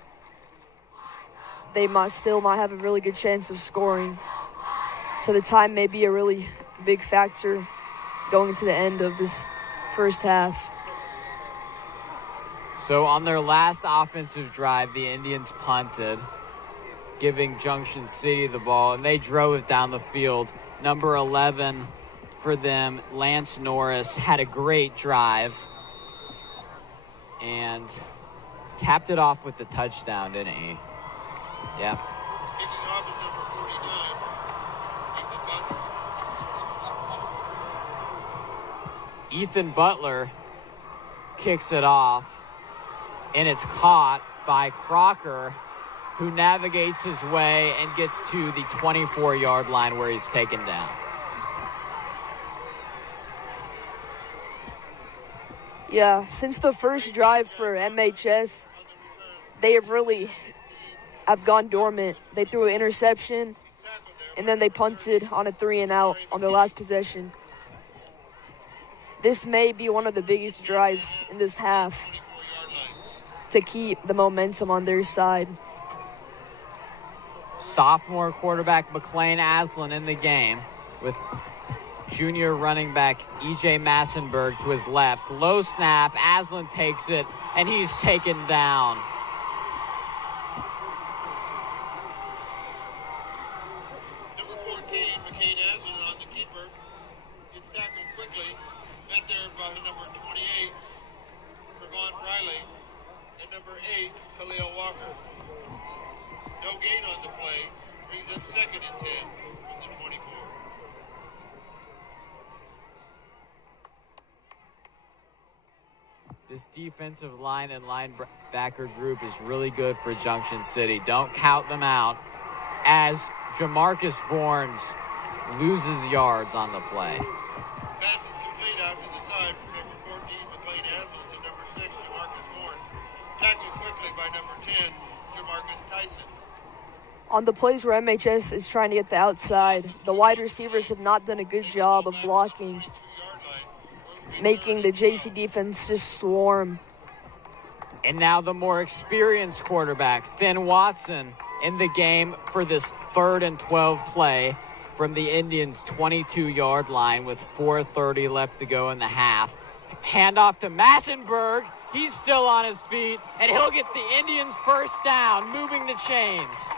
they might have a really good chance of scoring. So the time may be a really big factor going into the end of this first half. So on their last offensive drive, the Indians punted, giving Junction City the ball, and they drove it down the field. Number 11, for them, Lance Norris, had a great drive and capped it off with the touchdown, didn't he? Yeah. Kicking off is number 49, Ethan Butler kicks it off, and it's caught by Crocker, who navigates his way and gets to the 24-yard line where he's taken down. Yeah, since the first drive for MHS, they have gone dormant. They threw an interception, and then they punted on a 3-and-out on their last possession. This may be one of the biggest drives in this half to keep the momentum on their side. Sophomore quarterback McLean Aslan in the game with junior running back E.J. Massenberg to his left. Low snap, Aslan takes it, and he's taken down. number 14, McCain Aslan on the keeper. Gets tackled quickly. Met there by number 28, Trevon Riley, and number 8, Khalil Walker. No gain on the play. Brings up 2nd and 10 from the 24. This defensive line and linebacker group is really good for Junction City. Don't count them out as Jamarcus Vorns loses yards on the play. Pass is complete out to the side from number 14, McLean Aslan, to number 6, Jamarcus Vorns. Tackled quickly by number 10, Jamarcus Tyson. On the plays where MHS is trying to get the outside, the wide receivers have not done a good job of blocking, making the JC defense just swarm. And now the more experienced quarterback, Finn Watson, in the game for this 3rd and 12 play from the Indians' 22-yard line with 4:30 left to go in the half. Handoff to Massenberg. He's still on his feet, and he'll get the Indians' first down, moving the chains.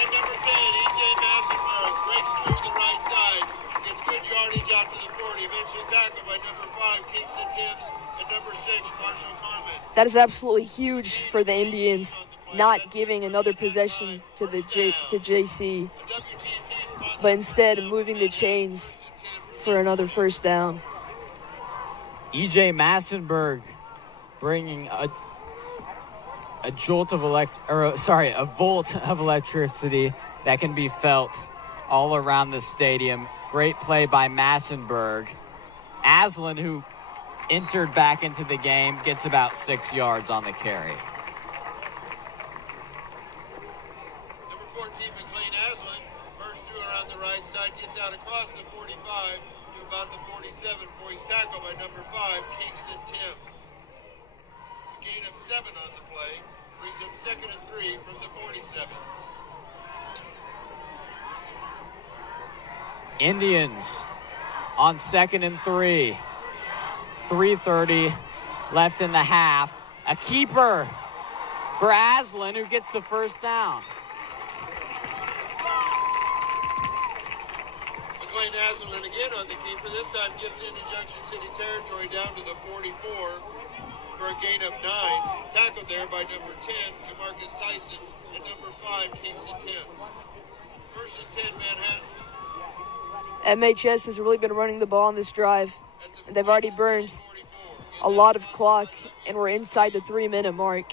And number 10, E.J. Massenberg breaks through the right side. Gets good yardage out to the 40. Eventually tackled by number 5, Kingston Tibbs, and number 6, Marshall Carmen. That is absolutely huge for the Indians, not giving another possession to JC, but instead moving the chains for another first down. E.J. Massenberg bringing a volt of electricity that can be felt all around the stadium. Great play by Massenberg. Aslan, who entered back into the game, gets about 6 yards on the carry. Number 14, McLean Aslan, bursts through around the right side, gets out across the 45 to about the 47 before he's tackled by number 5, Kingston Tibbs. A gain of 7 on the play, brings up 2nd and 3 from the 47. Indians on 2nd and 3. 3:30 left in the half. A keeper for Aslan, who gets the first down. McLean Aslan again on the keeper. This time gets into Junction City territory down to the 44 for a gain of 9. Tackled there by number 10, Jamarcus Tyson, and number 5, Kingston Tibbs. 1st and 10, Manhattan. MHS has really been running the ball on this drive, and they've already burned a lot of clock, and we're inside the 3-minute mark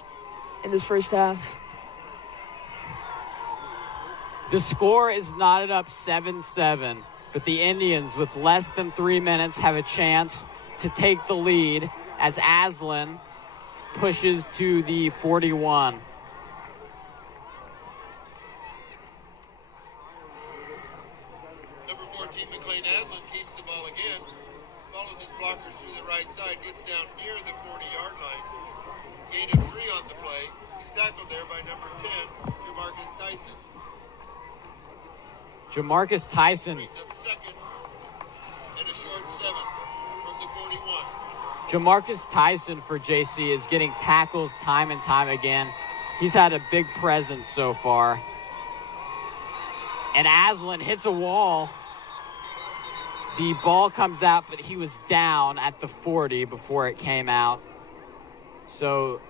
in this first half. The score is knotted up 7-7, but the Indians, with less than 3 minutes, have a chance to take the lead as Aslan pushes to the 41. Number 14, McLean Aslan keeps the ball again. Follows his blockers through the right side. Gets down near the 40-yard line. Gain of 3 on the play. He's tackled there by number 10, Jamarcus Tyson. Jamarcus Tyson. Brings up 2nd and a short 7 from the 41. Jamarcus Tyson for JC is getting tackles time and time again. He's had a big presence so far. And Aslan hits a wall The ball comes out, but he was down at the 40 before it came out. So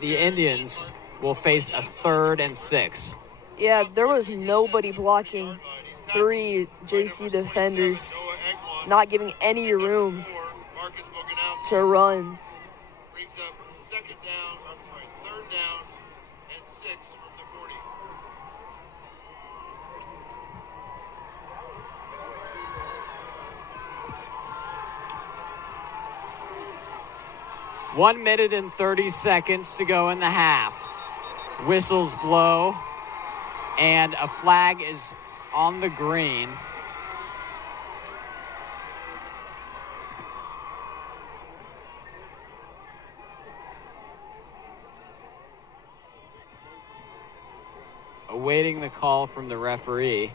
the Indians will face a 3rd and 6. Yeah, there was nobody blocking 3 JC defenders, not giving any room to run. Brings up 3rd down and 6 from the 40. One minute and 30 seconds to go in the half. Whistles blow, and a flag is on the green. Awaiting the call from the referee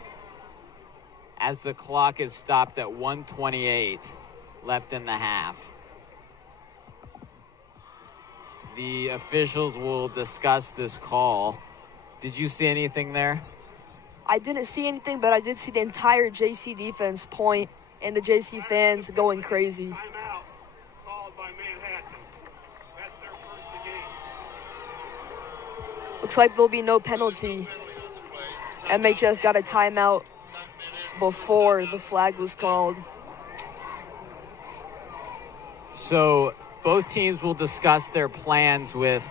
as the clock is stopped at 1:28 left in the half. The officials will discuss this call. Did you see anything there? I didn't see anything, but I did see the entire JC defense point and the JC fans going crazy. Timeout called by Manhattan. That's their first of the game. Looks like there'll be no penalty. MHS got a timeout before the flag was called. So both teams will discuss their plans with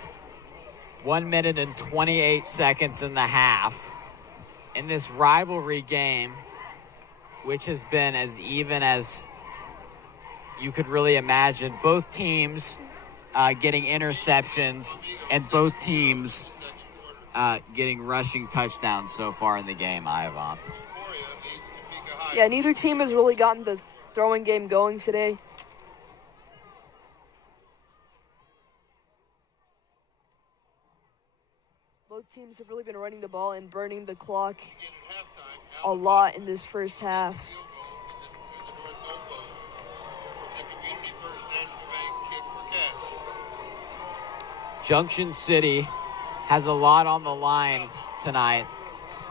1 minute and 28 seconds in the half. In this rivalry game, which has been as even as you could really imagine, both teams getting interceptions and both teams getting rushing touchdowns so far in the game, Ivan. Yeah, neither team has really gotten the throwing game going today. Both teams have really been running the ball and burning the clock a lot in this first half. Junction City has a lot on the line tonight.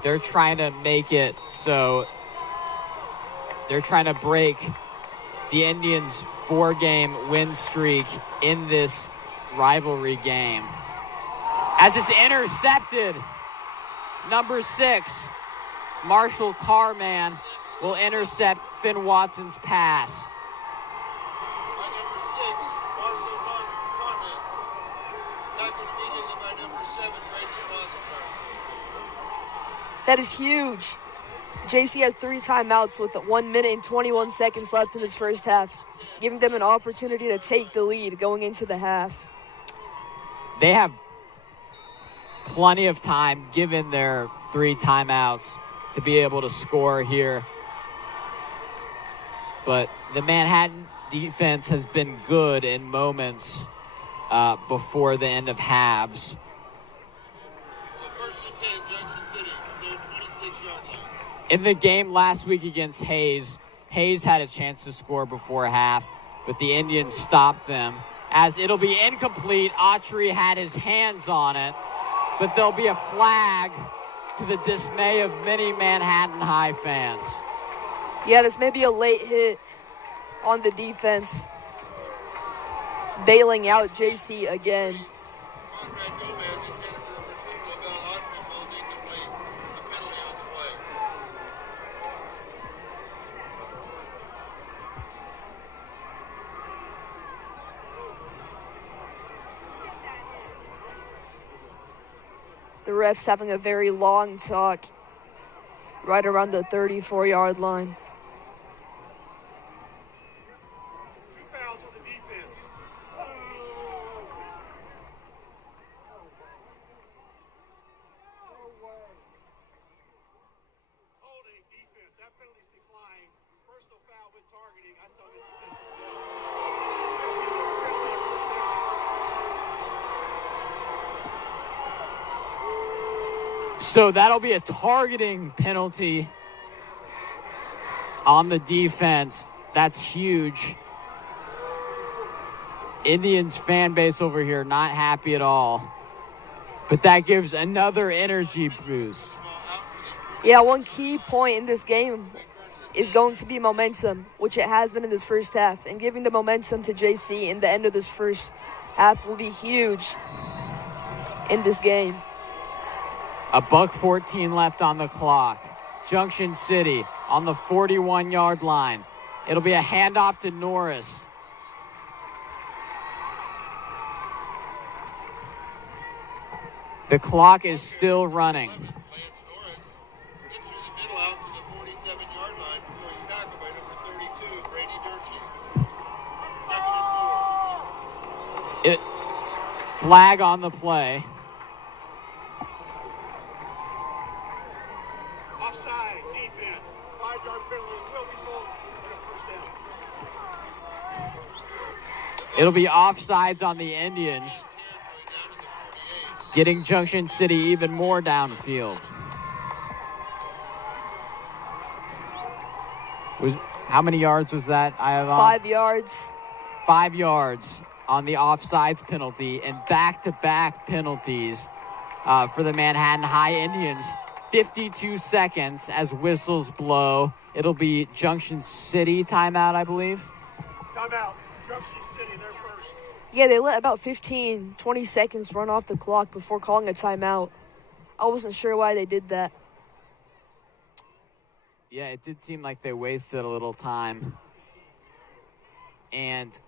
They're trying to make it so they're trying to break the Indians' 4-game win streak in this rivalry game. As it's intercepted, number 6, Marshall Carman will intercept Finn Watson's pass. That is huge. JC has 3 timeouts with 1 minute and 21 seconds left in this first half, giving them an opportunity to take the lead going into the half. They have plenty of time, given their 3 timeouts, to be able to score here. But the Manhattan defense has been good in moments before the end of halves. In the game last week against Hayes had a chance to score before half, but the Indians stopped them. As it'll be incomplete, Autry had his hands on it, but there'll be a flag to the dismay of many Manhattan High fans. Yeah, this may be a late hit on the defense, bailing out JC again. The ref's having a very long talk right around the 34-yard line. 2 fouls on the defense. Holding defense. That penalty's declined. Personal foul with targeting. I tell the defense. So that'll be a targeting penalty on the defense. That's huge. Indians fan base over here not happy at all. But that gives another energy boost. Yeah, one key point in this game is going to be momentum, which it has been in this first half. And giving the momentum to JC in the end of this first half will be huge in this game. $1:14 left on the clock. Junction City on the 41-yard line. It'll be a handoff to Norris. The clock is still running. Lance Norris gets through the middle out to the 47-yard line before he's tackled by number 32, Brady Durchie. 2nd and 4. Flag on the play. Offside, defense. 5-yard penalty will result in a first down. It'll be offsides on the Indians, getting Junction City even more downfield. How many yards was that? 5 yards. 5 yards on the offsides penalty, and back-to-back penalties for the Manhattan High Indians. 52 seconds as whistles blow. It'll be Junction City timeout, I believe. Timeout. Junction City, they're first. Yeah, they let about 15, 20 seconds run off the clock before calling a timeout. I wasn't sure why they did that. Yeah, it did seem like they wasted a little time. And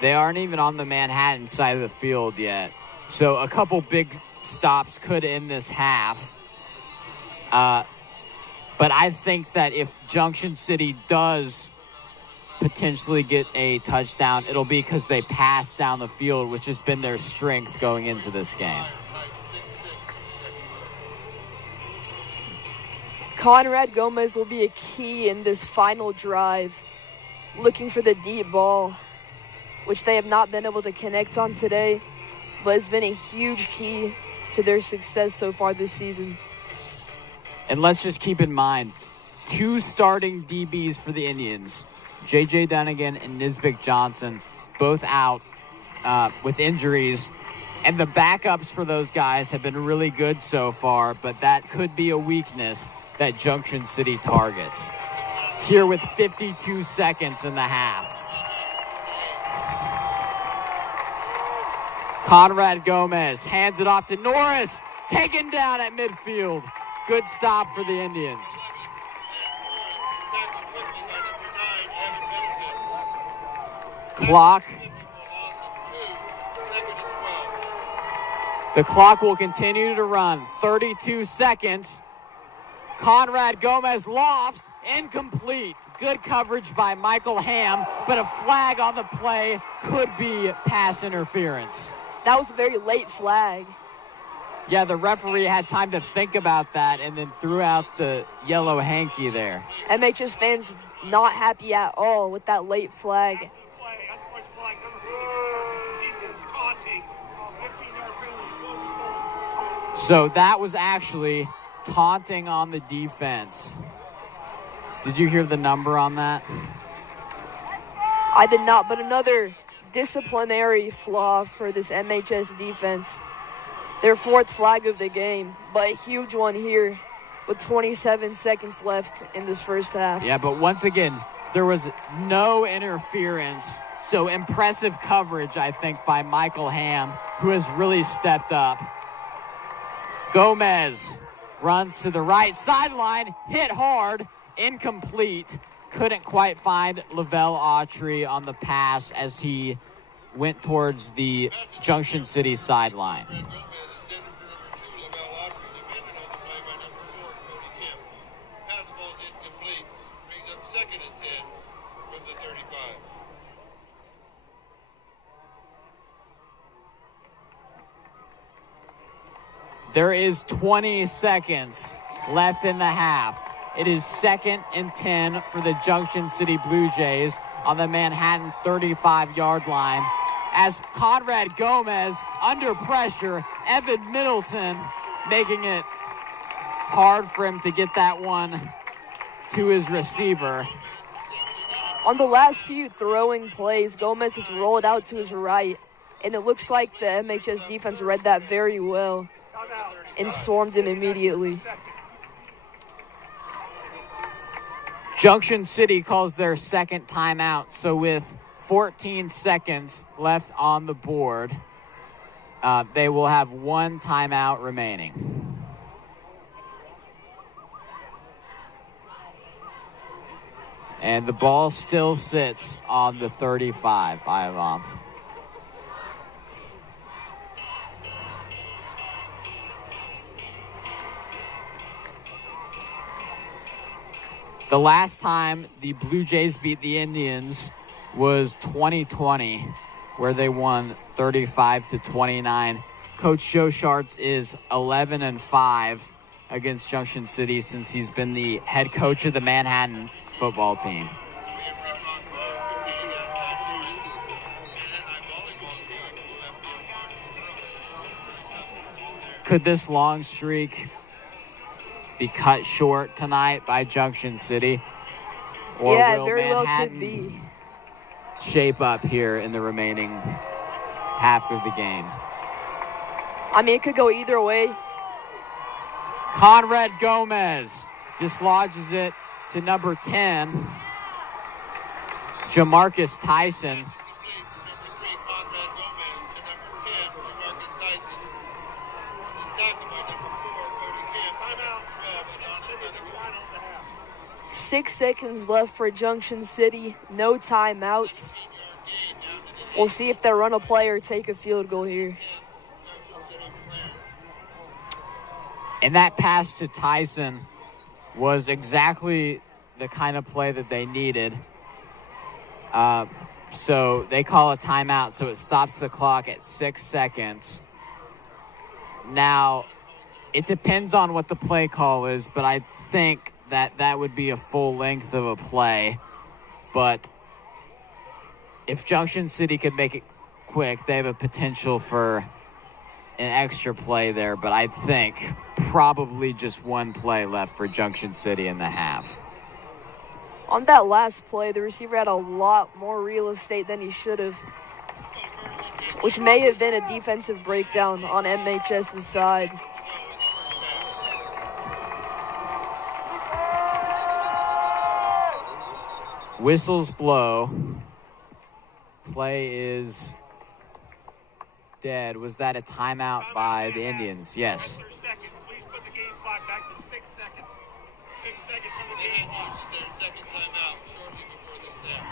they aren't even on the Manhattan side of the field yet. So a couple big stops could end this half. But I think that if Junction City does potentially get a touchdown, it'll be because they pass down the field, which has been their strength going into this game. Conrad Gomez will be a key in this final drive, looking for the deep ball, which they have not been able to connect on today, but has been a huge key to their success so far this season. And let's just keep in mind, 2 starting DBs for the Indians, J.J. Dunnigan and Nisbick Johnson, both out with injuries. And the backups for those guys have been really good so far, but that could be a weakness that Junction City targets. Here with 52 seconds in the half. Conrad Gomez hands it off to Norris, taken down at midfield. Good stop for the Indians. Clock. The clock will continue to run. 32 seconds. Conrad Gomez lofts, incomplete. Good coverage by Michael Ham, but a flag on the play could be pass interference. That was a very late flag. Yeah, the referee had time to think about that and then threw out the yellow hanky there. MHS fans not happy at all with that late flag. So that was actually taunting on the defense. Did you hear the number on that? I did not, but another disciplinary flaw for this MHS defense. Their 4th flag of the game, but a huge one here with 27 seconds left in this first half. Yeah, but once again, there was no interference. So impressive coverage, I think, by Michael Ham, who has really stepped up. Gomez runs to the right sideline, hit hard, incomplete. Couldn't quite find Lavelle Autry on the pass as he went towards the Junction City sideline. There is 20 seconds left in the half. It is 2nd and 10 for the Junction City Blue Jays on the Manhattan 35-yard line. As Conrad Gomez under pressure, Evan Middleton making it hard for him to get that one to his receiver. On the last few throwing plays, Gomez has rolled out to his right, and it looks like the MHS defense read that very well and swarmed him immediately. Junction City calls their second timeout. So with 14 seconds left on the board, they will have one timeout remaining. And the ball still sits on the 35, Ivanov. The last time the Blue Jays beat the Indians was 2020, where they won 35-29. Coach Joe Schartz is 11-5 against Junction City since he's been the head coach of the Manhattan football team. Could this long streak be cut short tonight by Junction City? Or Yeah, will it very well Manhattan could be. shape up here in the remaining half of the game? I mean, it could go either way. Conrad Gomez dislodges it to number 10, Jamarcus Tyson. Conrad Gomez to number 10, Jamarcus Tyson. He's tackled by number 4, Cody Camp. Timeout, 12, 6 seconds left for Junction City. No timeouts. We'll see if they run a play or take a field goal here. And that pass to Tyson was exactly the kind of play that they needed. So they call a timeout, so it stops the clock at 6 seconds. Now, it depends on what the play call is, but I think that would be a full length of a play. But if Junction City could make it quick, they have a potential for an extra play there, but I think probably just one play left for Junction City in the half. On that last play, the receiver had a lot more real estate than he should have, which may have been a defensive breakdown on MHS's side. Whistles blow. Play is dead. Was that a timeout by the Indians? Yes. Please put the game clock back to 6 seconds. 6 seconds on the game clock. Their second timeout shortly before this snap.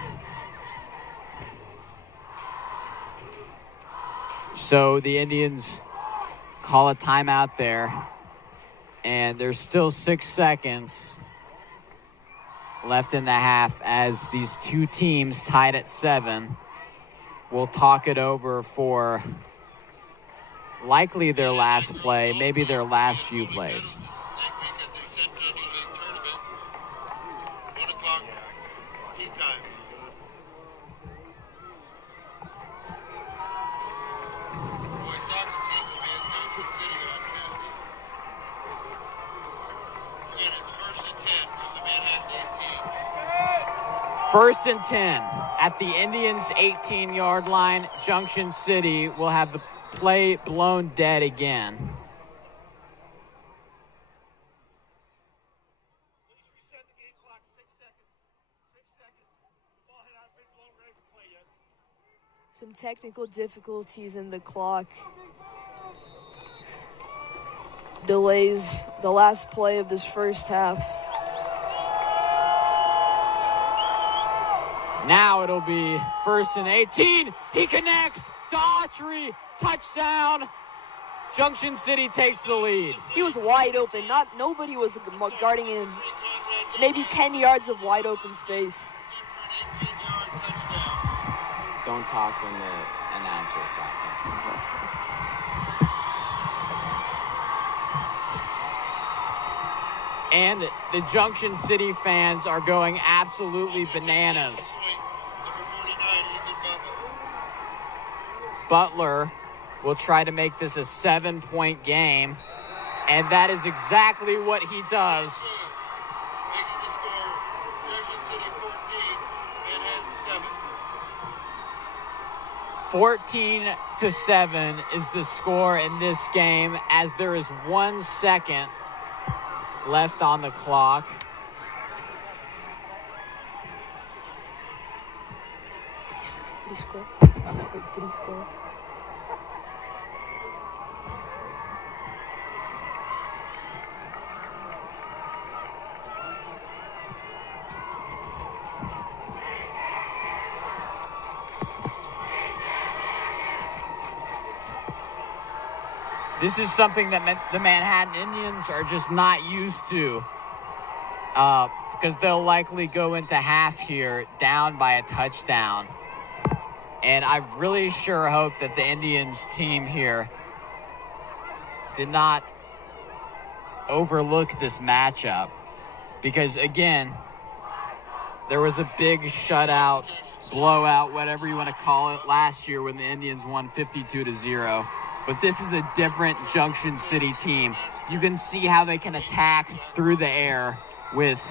So the Indians call a timeout there. And there's still 6 seconds left in the half as these two teams tied at 7 will talk it over for likely their last play, maybe their last few plays. Next week at the Sept League tournament, 1 o'clock tea time. Boys soccer team will be in Junction City on Tuesday. Again, it's 1st and 10 from the Manhattan 18. 1st and 10 at the Indians' 18-yard line. Junction City will have the play blown dead again. Please reset the game clock. 6 seconds. 6 seconds. Ball had not been blown ready for play yet. Some technical difficulties in the clock. Delays the last play of this first half. Now it'll be 1st and 18. He connects. Daughtry, touchdown. Junction City takes the lead. He was wide open. Nobody was guarding him. Maybe 10 yards of wide open space. Don't talk when the announcer is talking. And the Junction City fans are going absolutely bananas. Butler will try to make this a 7-point game, and that is exactly what he does. Making the score, Junction City 14, Manhattan 7. 14-7 is the score in this game as there is 1 second left on the clock. he score? Wait, did he score? This is something that the Manhattan Indians are just not used to, because they'll likely go into half here down by a touchdown. And I really sure hope that the Indians team here did not overlook this matchup, because again, there was a big shutout, blowout, whatever you want to call it, last year when the Indians won 52-0. But this is a different Junction City team. You can see how they can attack through the air with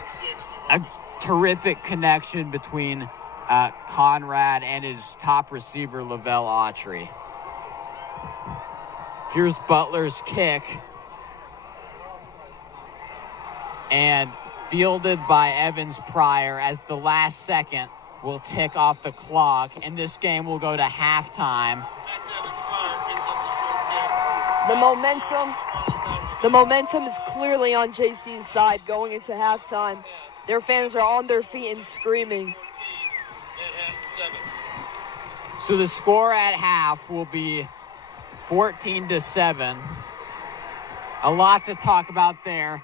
a terrific connection between Conrad and his top receiver, Lavelle Autry. Here's Butler's kick. And fielded by Evans Pryor as the last second will tick off the clock. And this game will go to halftime. The momentum is clearly on JC's side going into halftime. Their fans are on their feet and screaming. So the score at half will be 14-7. A lot to talk about there.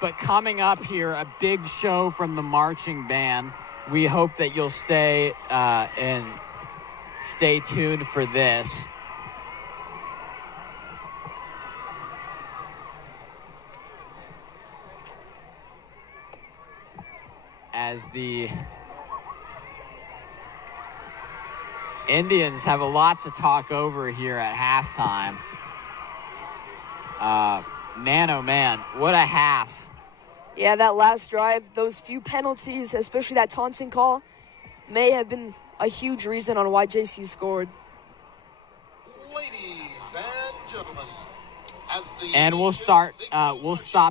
But coming up here, a big show from the marching band. We hope that you'll stay and stay tuned for this. As the Indians have a lot to talk over here at halftime. Man, oh man, what a half. Yeah, that last drive, those few penalties, especially that taunting call, may have been a huge reason on why JC scored. Ladies and gentlemen, and we'll stop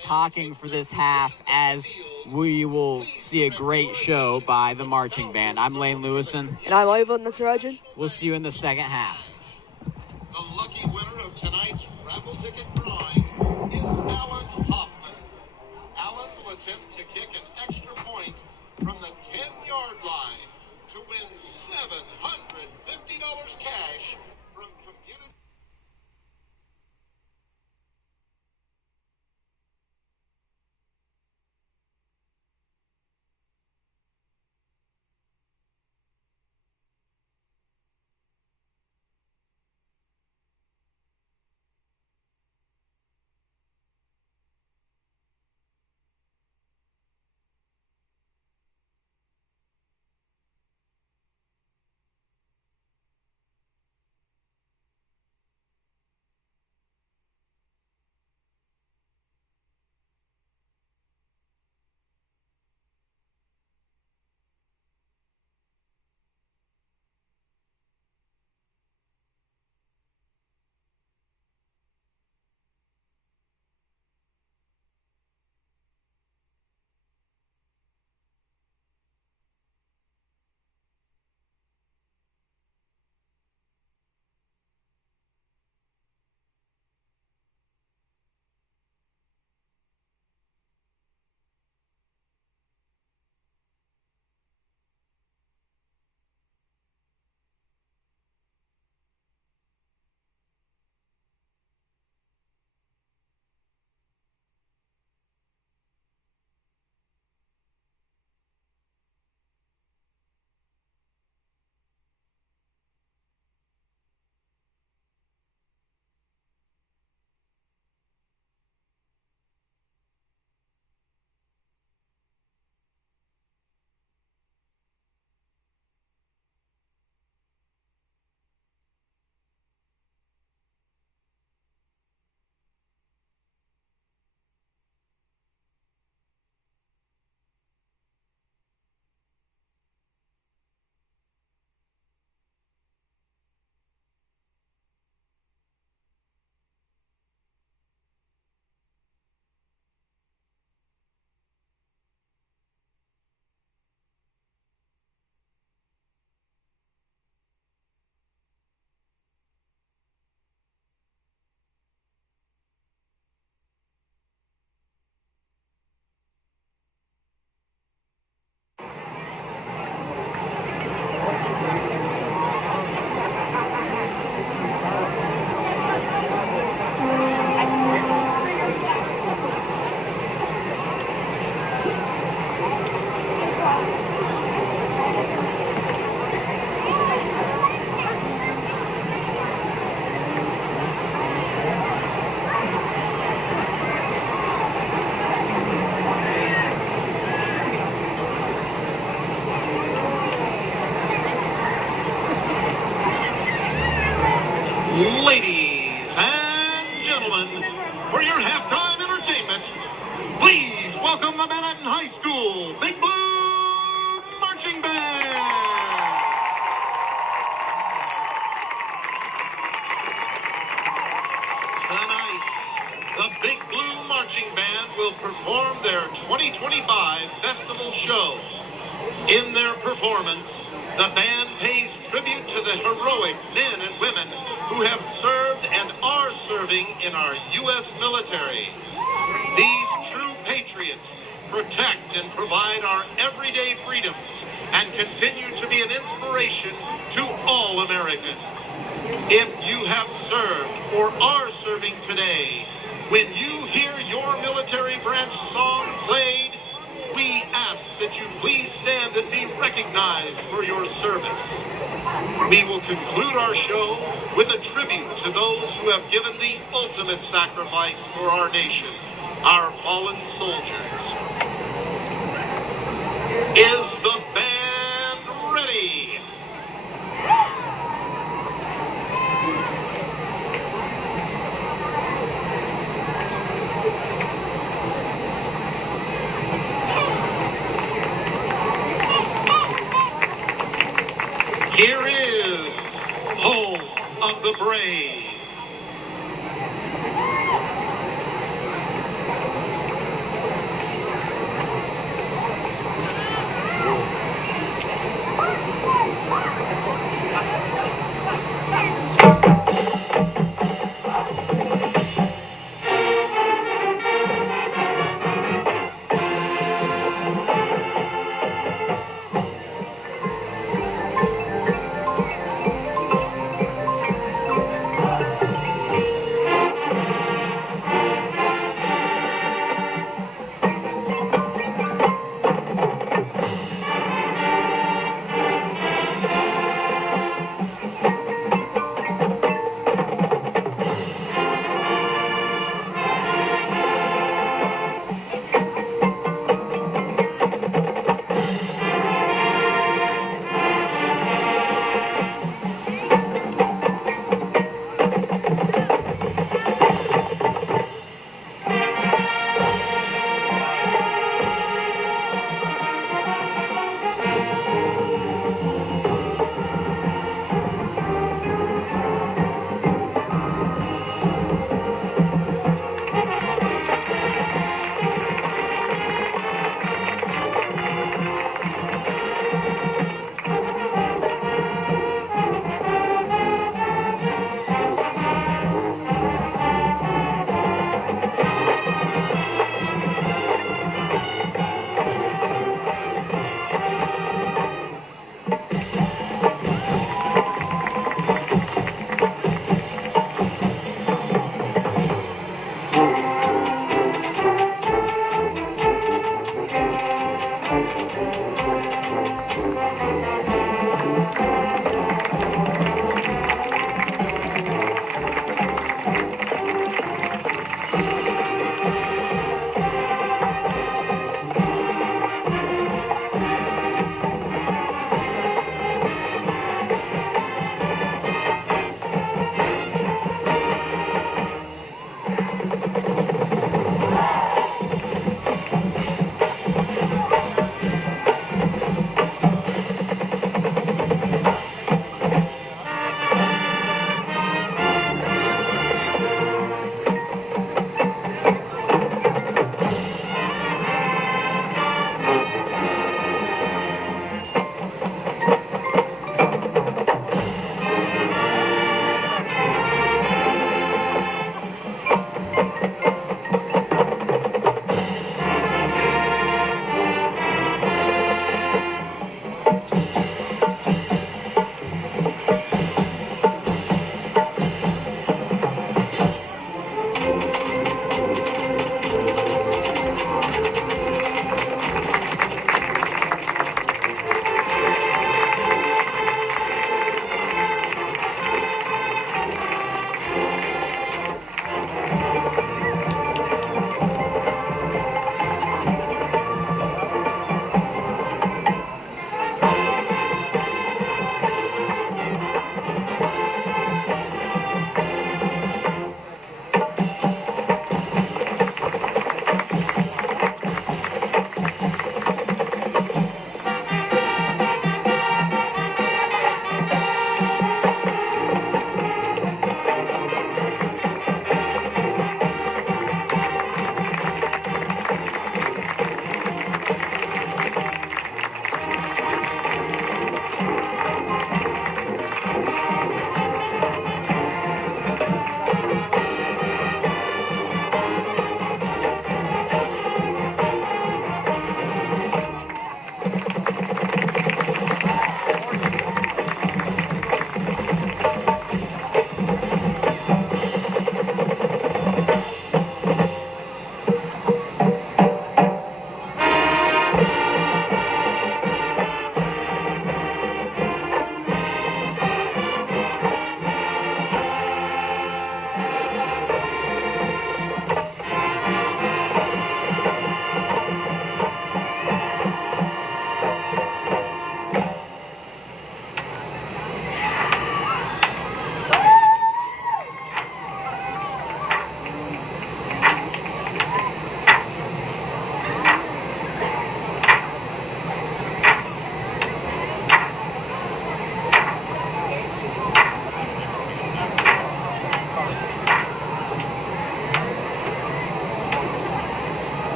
talking for this half as we will see a great show by the marching band. I'm Lane Lewison. And I'm Ivan Natarajan. We'll see you in the second half. The lucky winner of tonight's raffle ticket drawing is Alan Hoffman. Alan will attempt to kick an extra point from the 10-yard line to win $750 cash from community. gentlemen, for your halftime entertainment, please welcome the Manhattan High School Big Blue Marching Band. Tonight, the Big Blue Marching Band will perform their 2025 festival show. In their performance, the band pays tribute to the heroic men and women who have served and are serving in our U.S. military. These true patriots protect and provide our everyday freedoms and continue to be an inspiration to all Americans. If you have served or are serving today, when you hear your military branch song played, we ask that you please stand and be recognized for your service. We will conclude our show with a tribute to those who have given the ultimate sacrifice for our nation, our fallen soldiers. Is the band ready? Here is Home of the Brave.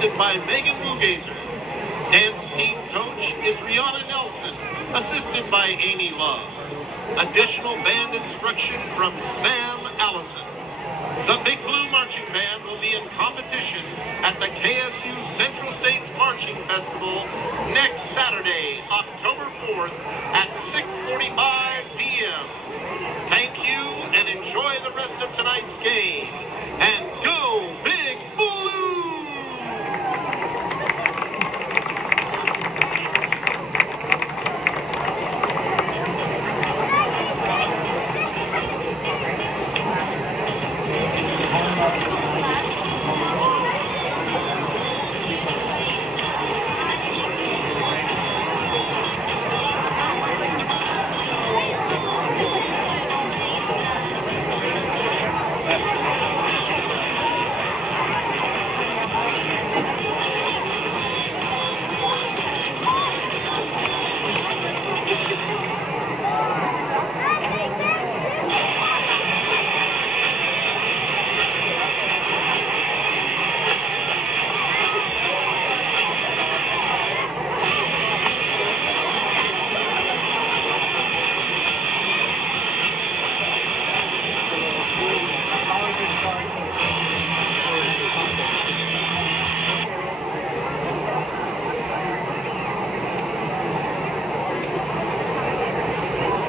hosted by Megan Mugazer. Dance team coach is Rihanna Nelson, assisted by Amy Love. Additional band instruction from Sam Allison. The Big Blue Marching Band will be in competition at the KSU Central States Marching Festival next Saturday, October 4th at 6:45 p.m. Thank you and enjoy the rest of tonight's game. And go Big Blue!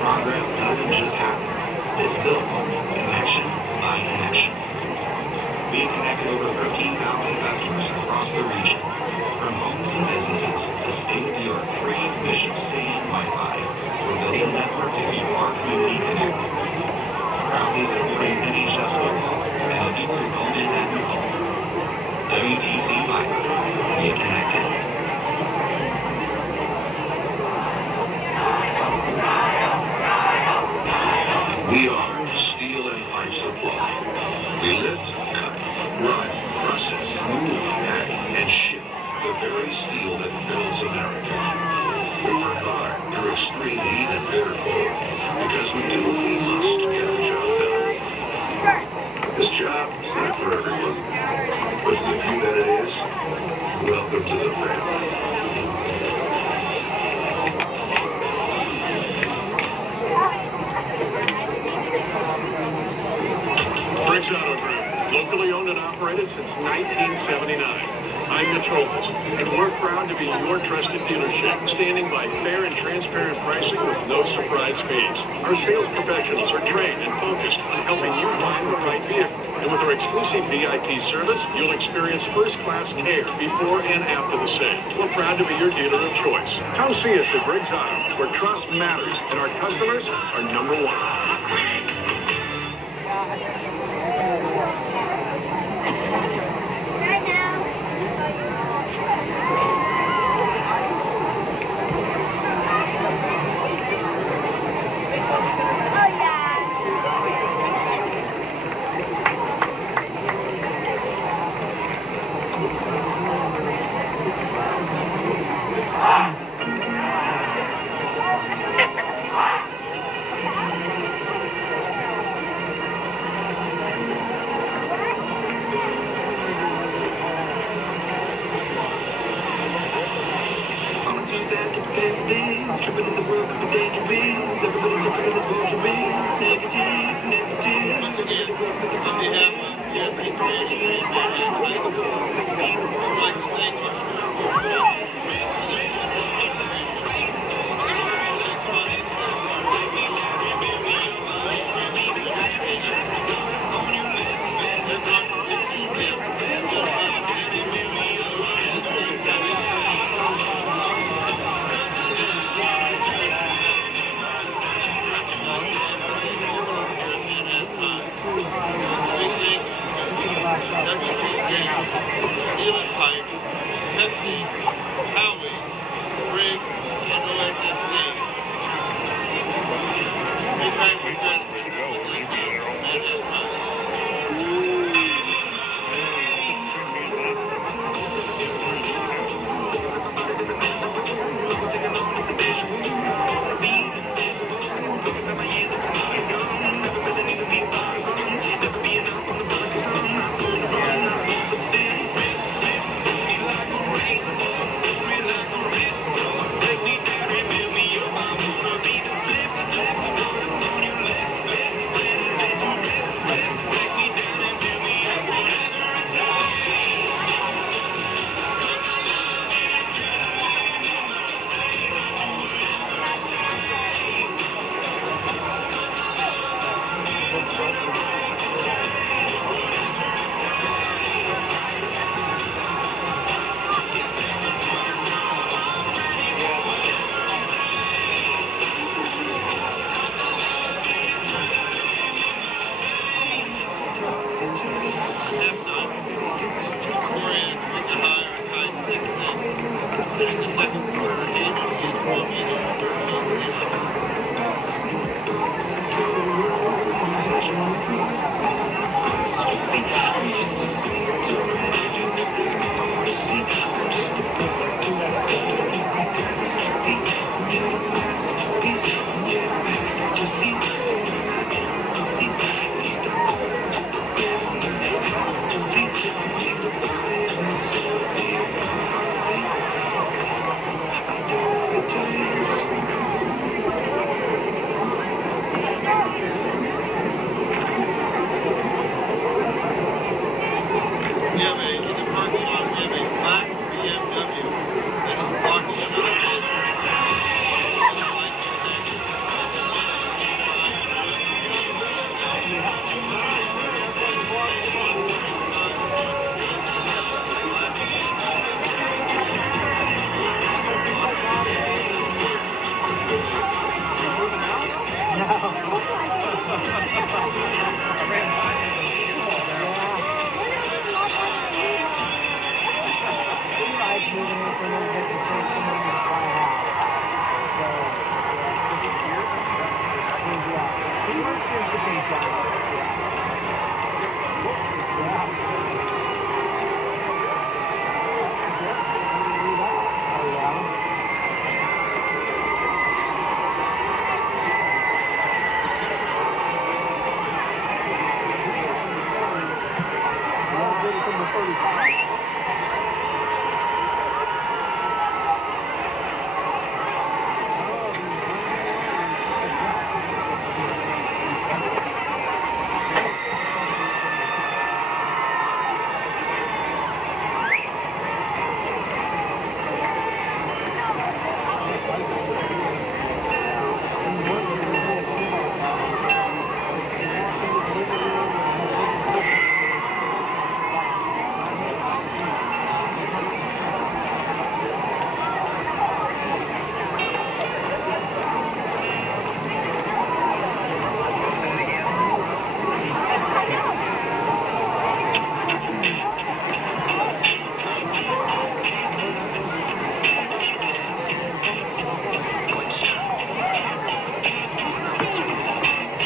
Progress doesn't just happen. It's built. Connection by connection. We've connected over 13,000 customers across the region. From homes and businesses to state-of-the-art free Bishop Stadium Wi-Fi. We're building a network to keep our community connected. Proudly supporting NHS football and the people who call in and call. WTC Fiber. Get connected. We are Steel and Pipe Supply. We lift, cut, run, process, move, pack, and ship the very steel that builds America. We work hard through extreme heat and bitter cold because we do what we must to get the job done. This job is not for everyone, but for the few that it is, welcome to the family. Briggs Auto Group, locally owned and operated since 1979. I'm Mitch Holmes, and we're proud to be your trusted dealership, standing by fair and transparent pricing with no surprise fees. Our sales professionals are trained and focused on helping you find the right vehicle. And with our exclusive VIP service, you'll experience first-class care before and after the sale. We're proud to be your dealer of choice. Come see us at Briggs Auto, where trust matters and our customers are number one. Tripping in the world could be dangerous. Everybody's looking at this vulture beams. Negative, negative. Once again, on behalf of the Anthony Brady and I'd like to thank our sponsors. Steel and Pipe, Pepsi, Howie, Briggs, and OSSC. Big thanks for gratitude at that time.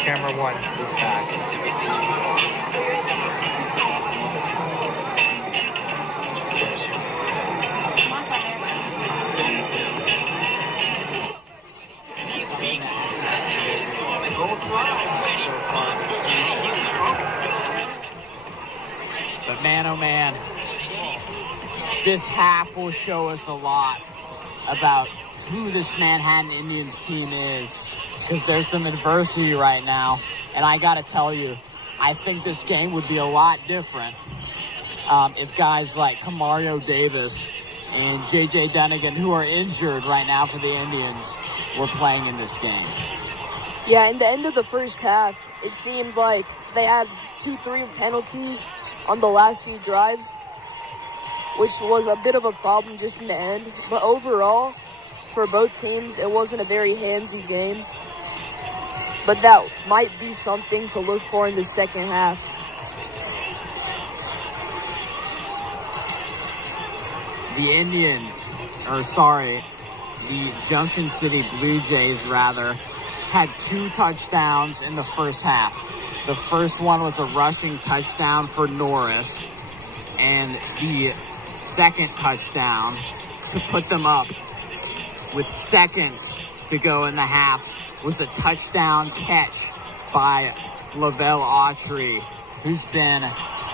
Camera one is back. But man, oh man, this half will show us a lot about who this Manhattan Indians team is, because there's some adversity right now. And I got to tell you, I think this game would be a lot different if guys like Camario Davis and J.J. Dunnigan, who are injured right now for the Indians, were playing in this game. Yeah, in the end of the first half, it seemed like they had 2-3 penalties on the last few drives, which was a bit of a problem just in the end. But overall, for both teams, it wasn't a very handsy game. But that might be something to look for in the second half. The Junction City Blue Jays, had 2 touchdowns in the first half. The first one was a rushing touchdown for Norris, and the second touchdown to put them up with seconds to go in the half was a touchdown catch by Lavelle Autry, who's been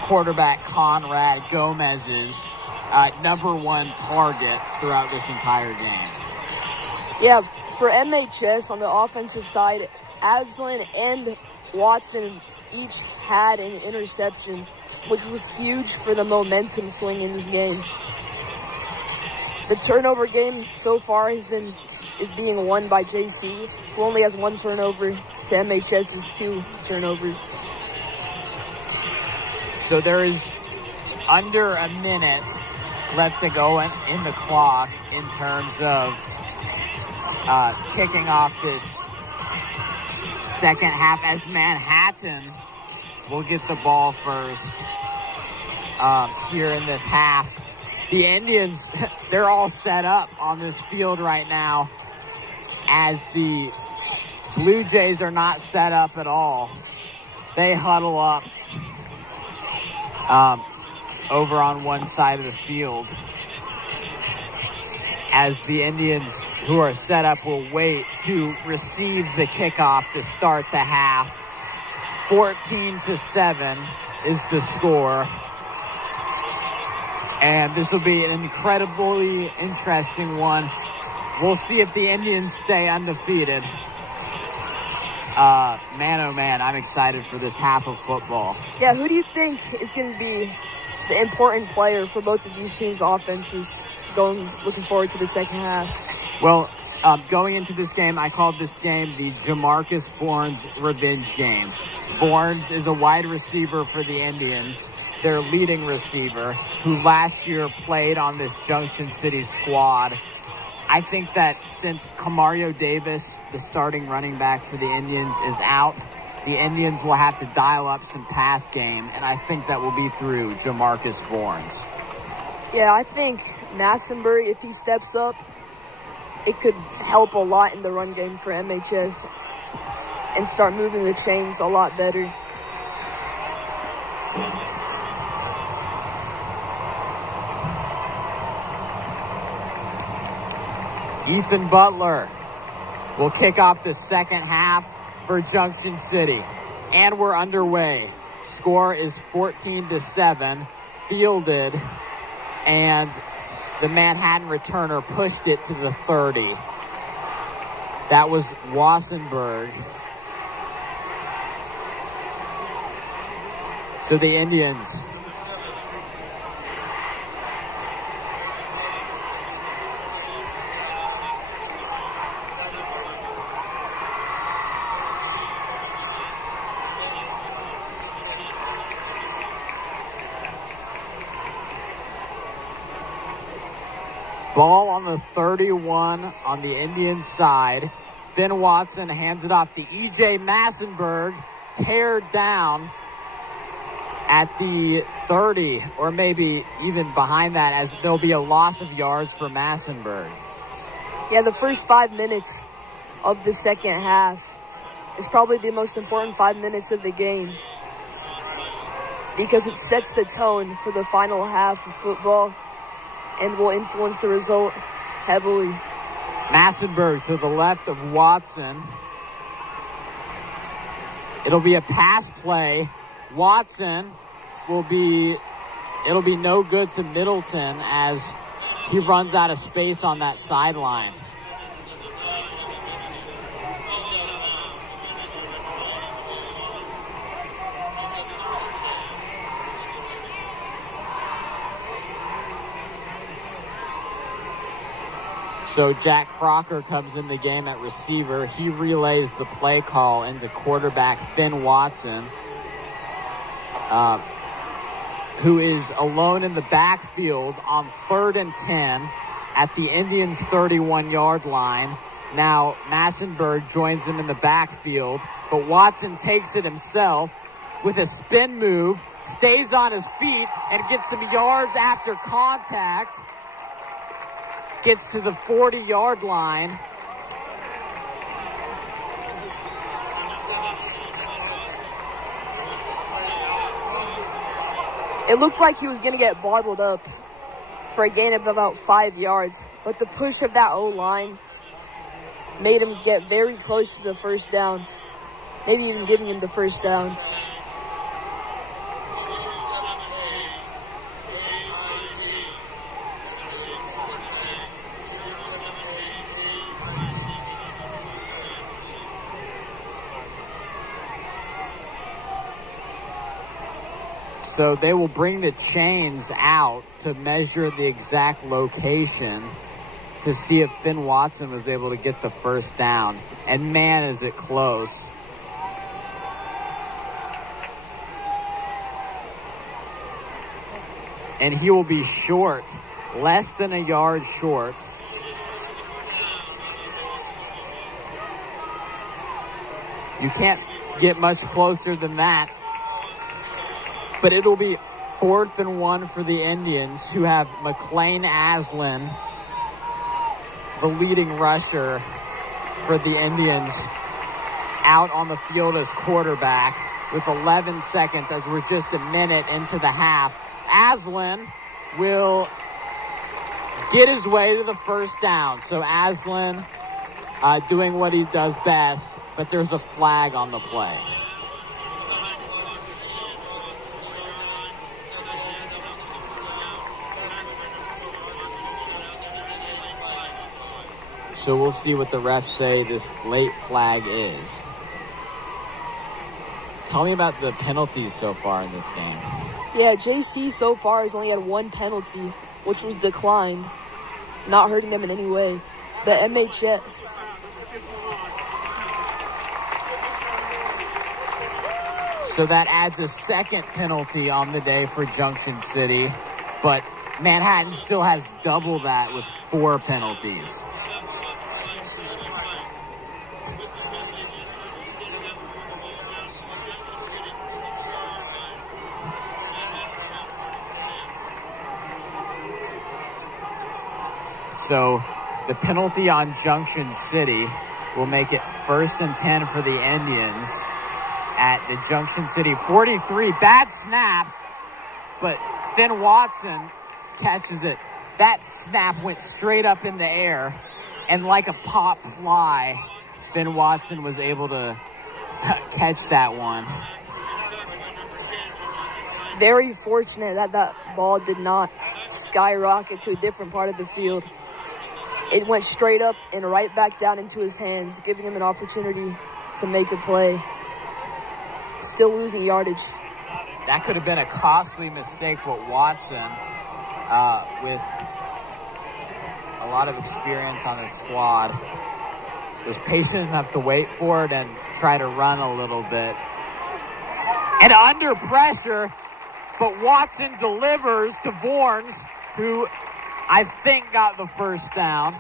quarterback Conrad Gomez's #1 target throughout this entire game. Yeah, for MHS on the offensive side, Aslan and Watson each had an interception, which was huge for the momentum swing in this game. The turnover game so far is being won by JC, who only has 1 turnover to MHS's 2 turnovers. So there is under a minute left to go in the clock in terms of kicking off this second half, as Manhattan will get the ball first here in this half. The Indians, they're all set up on this field right now, as the Blue Jays are not set up at all. They huddle up over on one side of the field, as the Indians, who are set up, will wait to receive the kickoff to start the half. 14-7 is the score. And this will be an incredibly interesting one. We'll see if the Indians stay undefeated. Man, oh man, I'm excited for this half of football. Yeah, who do you think is going to be the important player for both of these teams' offenses looking forward to the second half? Well, going into this game, I called this game the Jamarcus Bournes revenge game. Bournes is a wide receiver for the Indians, their leading receiver, who last year played on this Junction City squad. I think that since Camario Davis, the starting running back for the Indians, is out, the Indians will have to dial up some pass game, and I think that will be through Jamarcus Vorns. Yeah, I think Massenburg, if he steps up, it could help a lot in the run game for MHS and start moving the chains a lot better. Ethan Butler will kick off the second half for Junction City. And we're underway. Score is 14-7, fielded, and the Manhattan returner pushed it to the 30. That was Wassenberg. So the Indians ball on the 31 on the Indians side. Finn Watson hands it off to E.J. Massenburg. Tear down at the 30, or maybe even behind that, as there'll be a loss of yards for Massenburg. Yeah, the first 5 minutes of the second half is probably the most important 5 minutes of the game because it sets the tone for the final half of football and will influence the result heavily. Massenburg to the left of Watson. It'll be a pass play. Watson it'll be no good to Middleton as he runs out of space on that sideline. So Jack Crocker comes in the game at receiver. He relays the play call into quarterback Finn Watson, who is alone in the backfield on 3rd and 10 at the Indians' 31-yard line. Now Massenburg joins him in the backfield, but Watson takes it himself with a spin move, stays on his feet, and gets some yards after contact. Gets to the 40-yard line. It looked like he was going to get bottled up for a gain of about 5 yards, but the push of that O-line made him get very close to the first down, maybe even giving him the first down. So they will bring the chains out to measure the exact location to see if Finn Watson was able to get the first down. And man, is it close. And he will be short, less than a yard short. You can't get much closer than that. But it'll be 4th and 1 for the Indians, who have McLean Aslan, the leading rusher for the Indians, out on the field as quarterback with 11 seconds as we're just a minute into the half. Aslan will get his way to the first down. So Aslan doing what he does best, but there's a flag on the play. So we'll see what the refs say this late flag is. Tell me about the penalties so far in this game. Yeah, JC so far has only had 1 penalty, which was declined, not hurting them in any way. But MHS, so that adds a second penalty on the day for Junction City, but Manhattan still has double that with 4 penalties. So the penalty on Junction City will make it 1st and 10 for the Indians at the Junction City 43. Bad snap, but Finn Watson catches it. That snap went straight up in the air, and like a pop fly, Finn Watson was able to catch that one. Very fortunate that that ball did not skyrocket to a different part of the field. It went straight up and right back down into his hands, giving him an opportunity to make a play. Still losing yardage. That could have been a costly mistake, but Watson, with a lot of experience on his squad, was patient enough to wait for it and try to run a little bit. And under pressure, but Watson delivers to Vorns, who I think got the first down.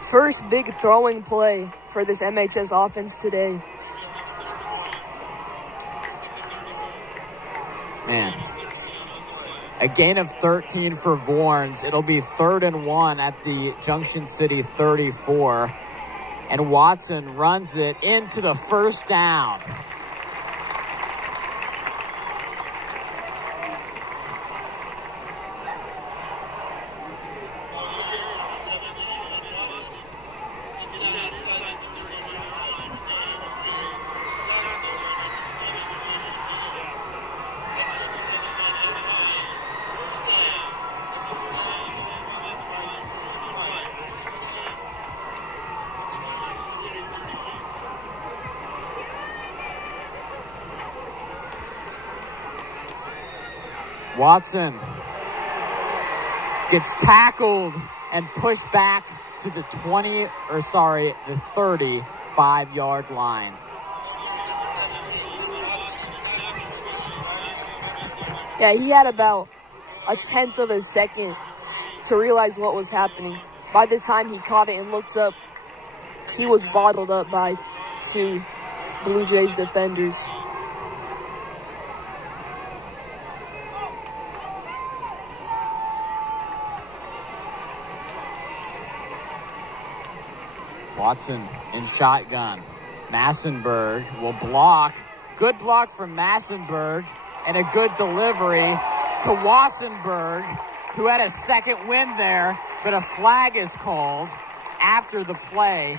First big throwing play for this MHS offense today. Man, a gain of 13 for Vorns. It'll be 3rd and 1 at the Junction City 34. And Watson runs it into the first down. Watson gets tackled and pushed back to the 35-yard line. Yeah, he had about a 1/10 of a second to realize what was happening. By the time he caught it and looked up, he was bottled up by 2 Blue Jays defenders. Watson in shotgun. Massenberg will block. Good block from Massenberg and a good delivery to Wassenberg, who had a second win there, but a flag is called after the play.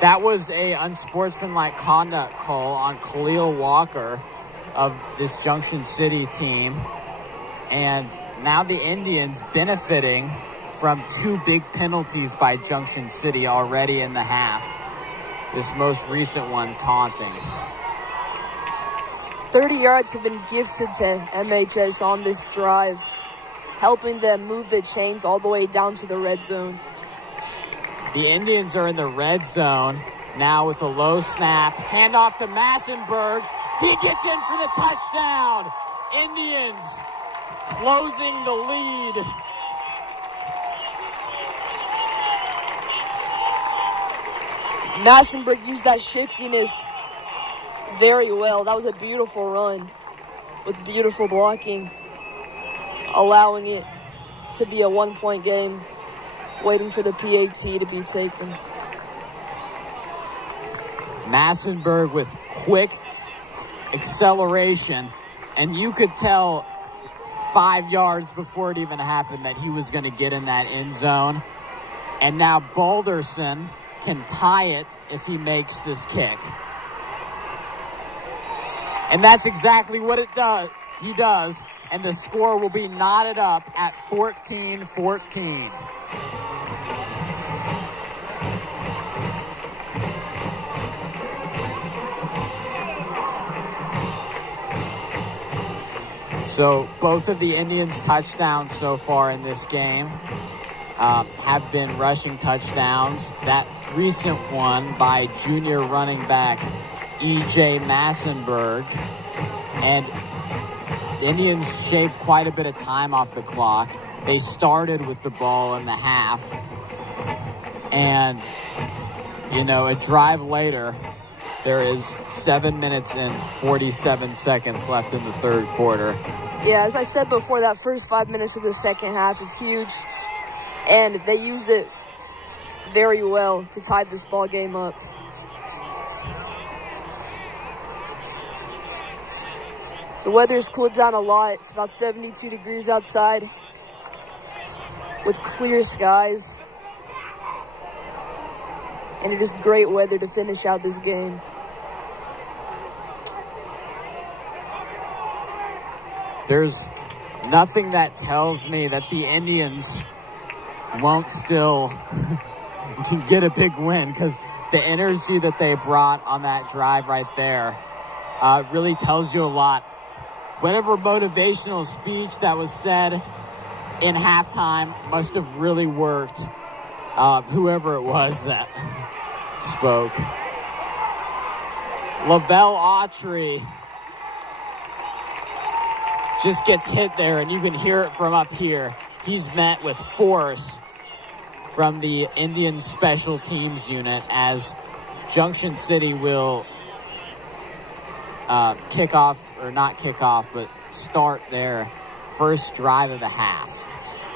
That was a unsportsmanlike conduct call on Khalil Walker of this Junction City team. And now the Indians benefiting from 2 big penalties by Junction City already in the half. This most recent one taunting. 30 yards have been gifted to MHS on this drive, helping them move the chains all the way down to the red zone. The Indians are in the red zone now with a low snap. Handoff to Massenberg. He gets in for the touchdown. Indians closing the lead. Massenberg used that shiftiness very well. That was a beautiful run with beautiful blocking, allowing it to be a 1-point game, waiting for the PAT to be taken. Massenberg with quick acceleration, and you could tell 5 yards before it even happened that he was going to get in that end zone. And now Balderson can tie it if he makes this kick. And that's exactly what he does, and the score will be knotted up at 14-14. So both of the Indians' touchdowns so far in this game have been rushing touchdowns. That recent one by junior running back E.J. Massenberg. And the Indians shaved quite a bit of time off the clock. They started with the ball in the half. And, a drive later, there is 7 minutes and 47 seconds left in the third quarter. Yeah, as I said before, that first 5 minutes of the second half is huge. And they use it very well to tie this ball game up. The weather's cooled down a lot. It's about 72 degrees outside with clear skies. And it is great weather to finish out this game. There's nothing that tells me that the Indians won't still get a big win, because the energy that they brought on that drive right there really tells you a lot. Whatever motivational speech that was said in halftime must have really worked. Whoever it was that spoke. Lavelle Autry just gets hit there, and you can hear it from up here. He's met with force from the Indian Special Teams unit as Junction City will start their first drive of the half.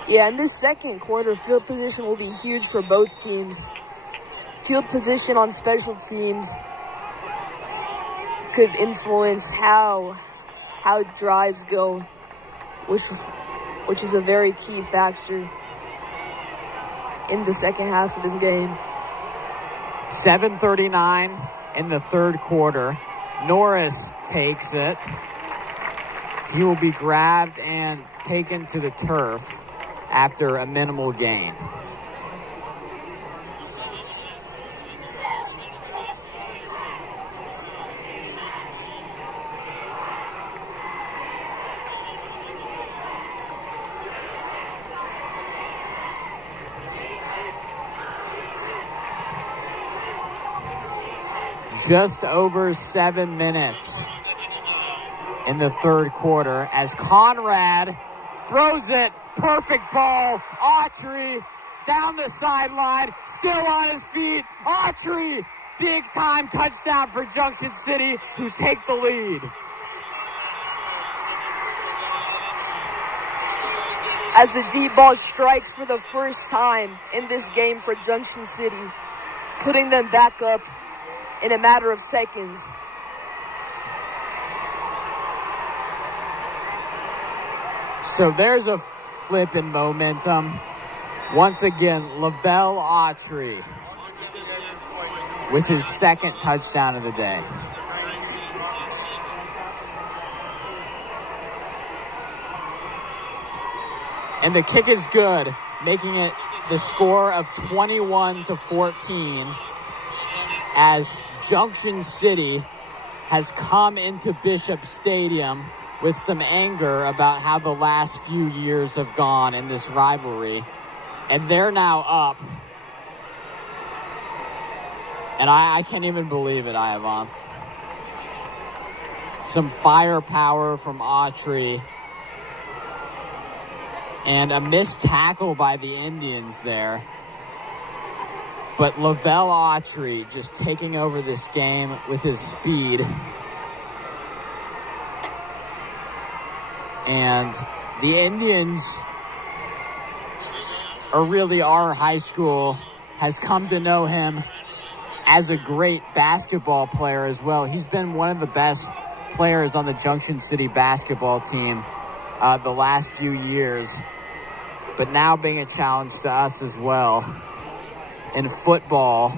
Yeah, in this second quarter, field position will be huge for both teams. Field position on special teams could influence how drives go, which is a very key factor in the second half of this game. 7:39 in the third quarter. Norris takes it. He will be grabbed and taken to the turf after a minimal gain. Just over 7 minutes in the third quarter as Conrad throws it. Perfect ball. Autry down the sideline, still on his feet. Autry, big time touchdown for Junction City, who take the lead. As the deep ball strikes for the first time in this game for Junction City, putting them back up in a matter of seconds. So there's a flip in momentum. Once again, Lavelle Autry with his second touchdown of the day. And the kick is good, making it the score of 21-14 as Junction City has come into Bishop Stadium with some anger about how the last few years have gone in this rivalry. And they're now up. And I can't even believe it, Ivanth. Some firepower from Autry. And a missed tackle by the Indians there. But Lavelle Autry just taking over this game with his speed. And the Indians, or really our high school, has come to know him as a great basketball player as well. He's been one of the best players on the Junction City basketball team the last few years. But now being a challenge to us as well. In football,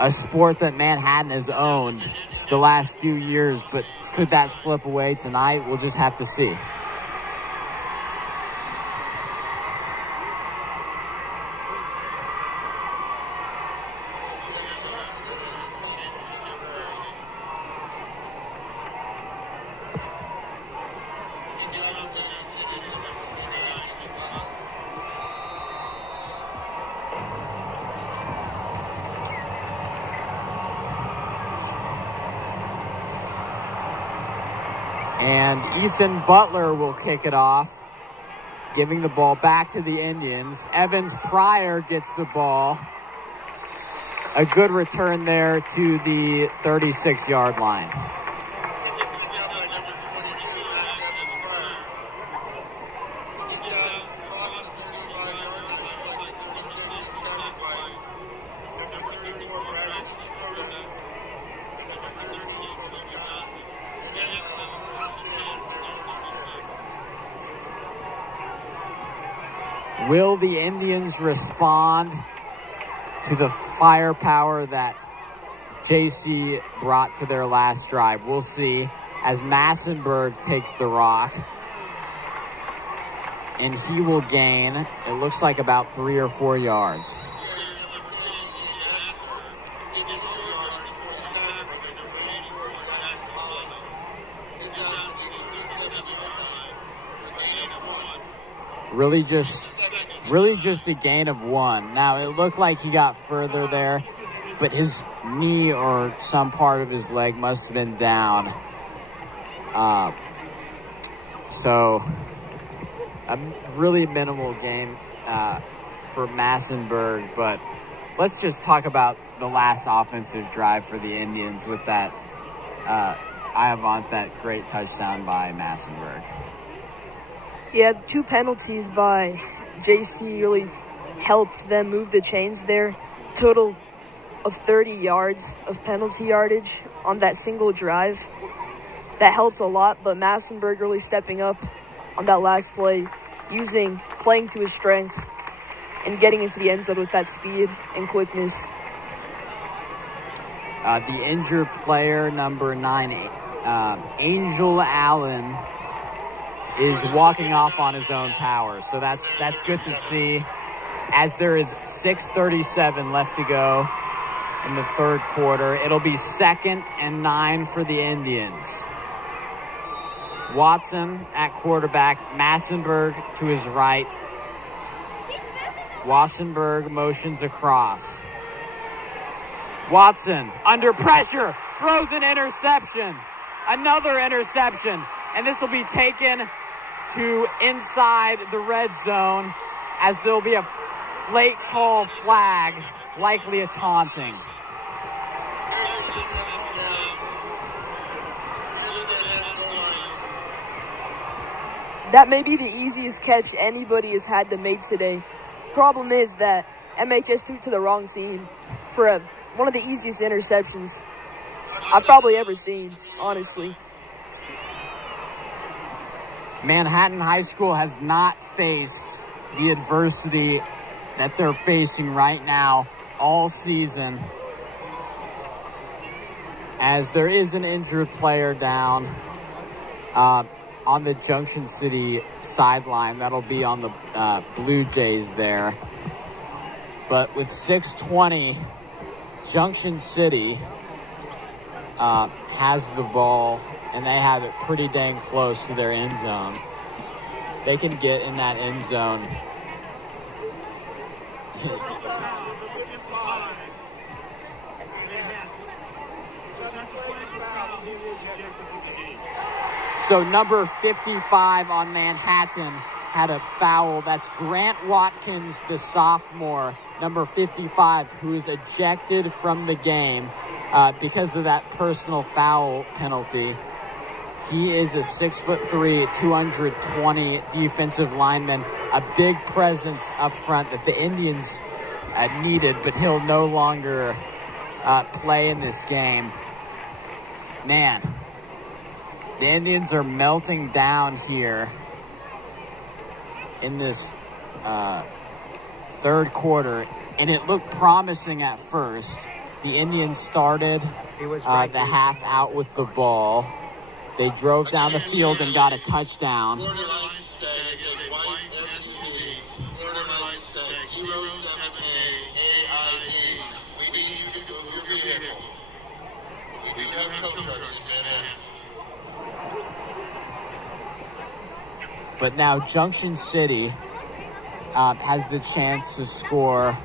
a sport that Manhattan has owned the last few years, but could that slip away tonight? We'll just have to see. And Ethan Butler will kick it off, giving the ball back to the Indians. Evans Pryor gets the ball. A good return there to the 36-yard line. Will the Indians respond to the firepower that JC brought to their last drive? We'll see as Massenberg takes the rock. And he will gain, it looks like about 3 or 4 yards. Really just a gain of 1. Now, it looked like he got further there, but his knee or some part of his leg must have been down. So, a really minimal gain for Massenberg, but let's just talk about the last offensive drive for the Indians with that Iavant, that great touchdown by Massenberg. Yeah, 2 penalties by JC really helped them move the chains there. Total of 30 yards of penalty yardage on that single drive. That helped a lot, but Massenberg really stepping up on that last play, playing to his strengths and getting into the end zone with that speed and quickness. The injured player, number 9, Angel Allen, is walking off on his own power. So that's good to see, as there is 6:37 left to go in the third quarter. It'll be 2nd and 9 for the Indians. Watson at quarterback, Massenberg to his right. Wassenberg motions across. Watson under pressure, throws an interception. Another interception. And this will be taken to inside the red zone, as there'll be a late call flag, likely a taunting. That may be the easiest catch anybody has had to make today. Problem is that MHS took to the wrong team for one of the easiest interceptions I've probably ever seen, honestly. Manhattan High School has not faced the adversity that they're facing right now all season, as there is an injured player down on the Junction City sideline. That'll be on the Blue Jays there. But with 6:20, Junction City has the ball, and they have it pretty dang close to their end zone. They can get in that end zone. So number 55 on Manhattan had a foul. That's Grant Watkins, the sophomore, number 55, who is ejected from the game because of that personal foul penalty. He is a 6'3", 220 defensive lineman, a big presence up front that the Indians needed, but he'll no longer play in this game. Man, the Indians are melting down here in this third quarter, and it looked promising at first. The Indians started the half out with the ball. They drove down the field and got a touchdown. But now Junction City has the chance to score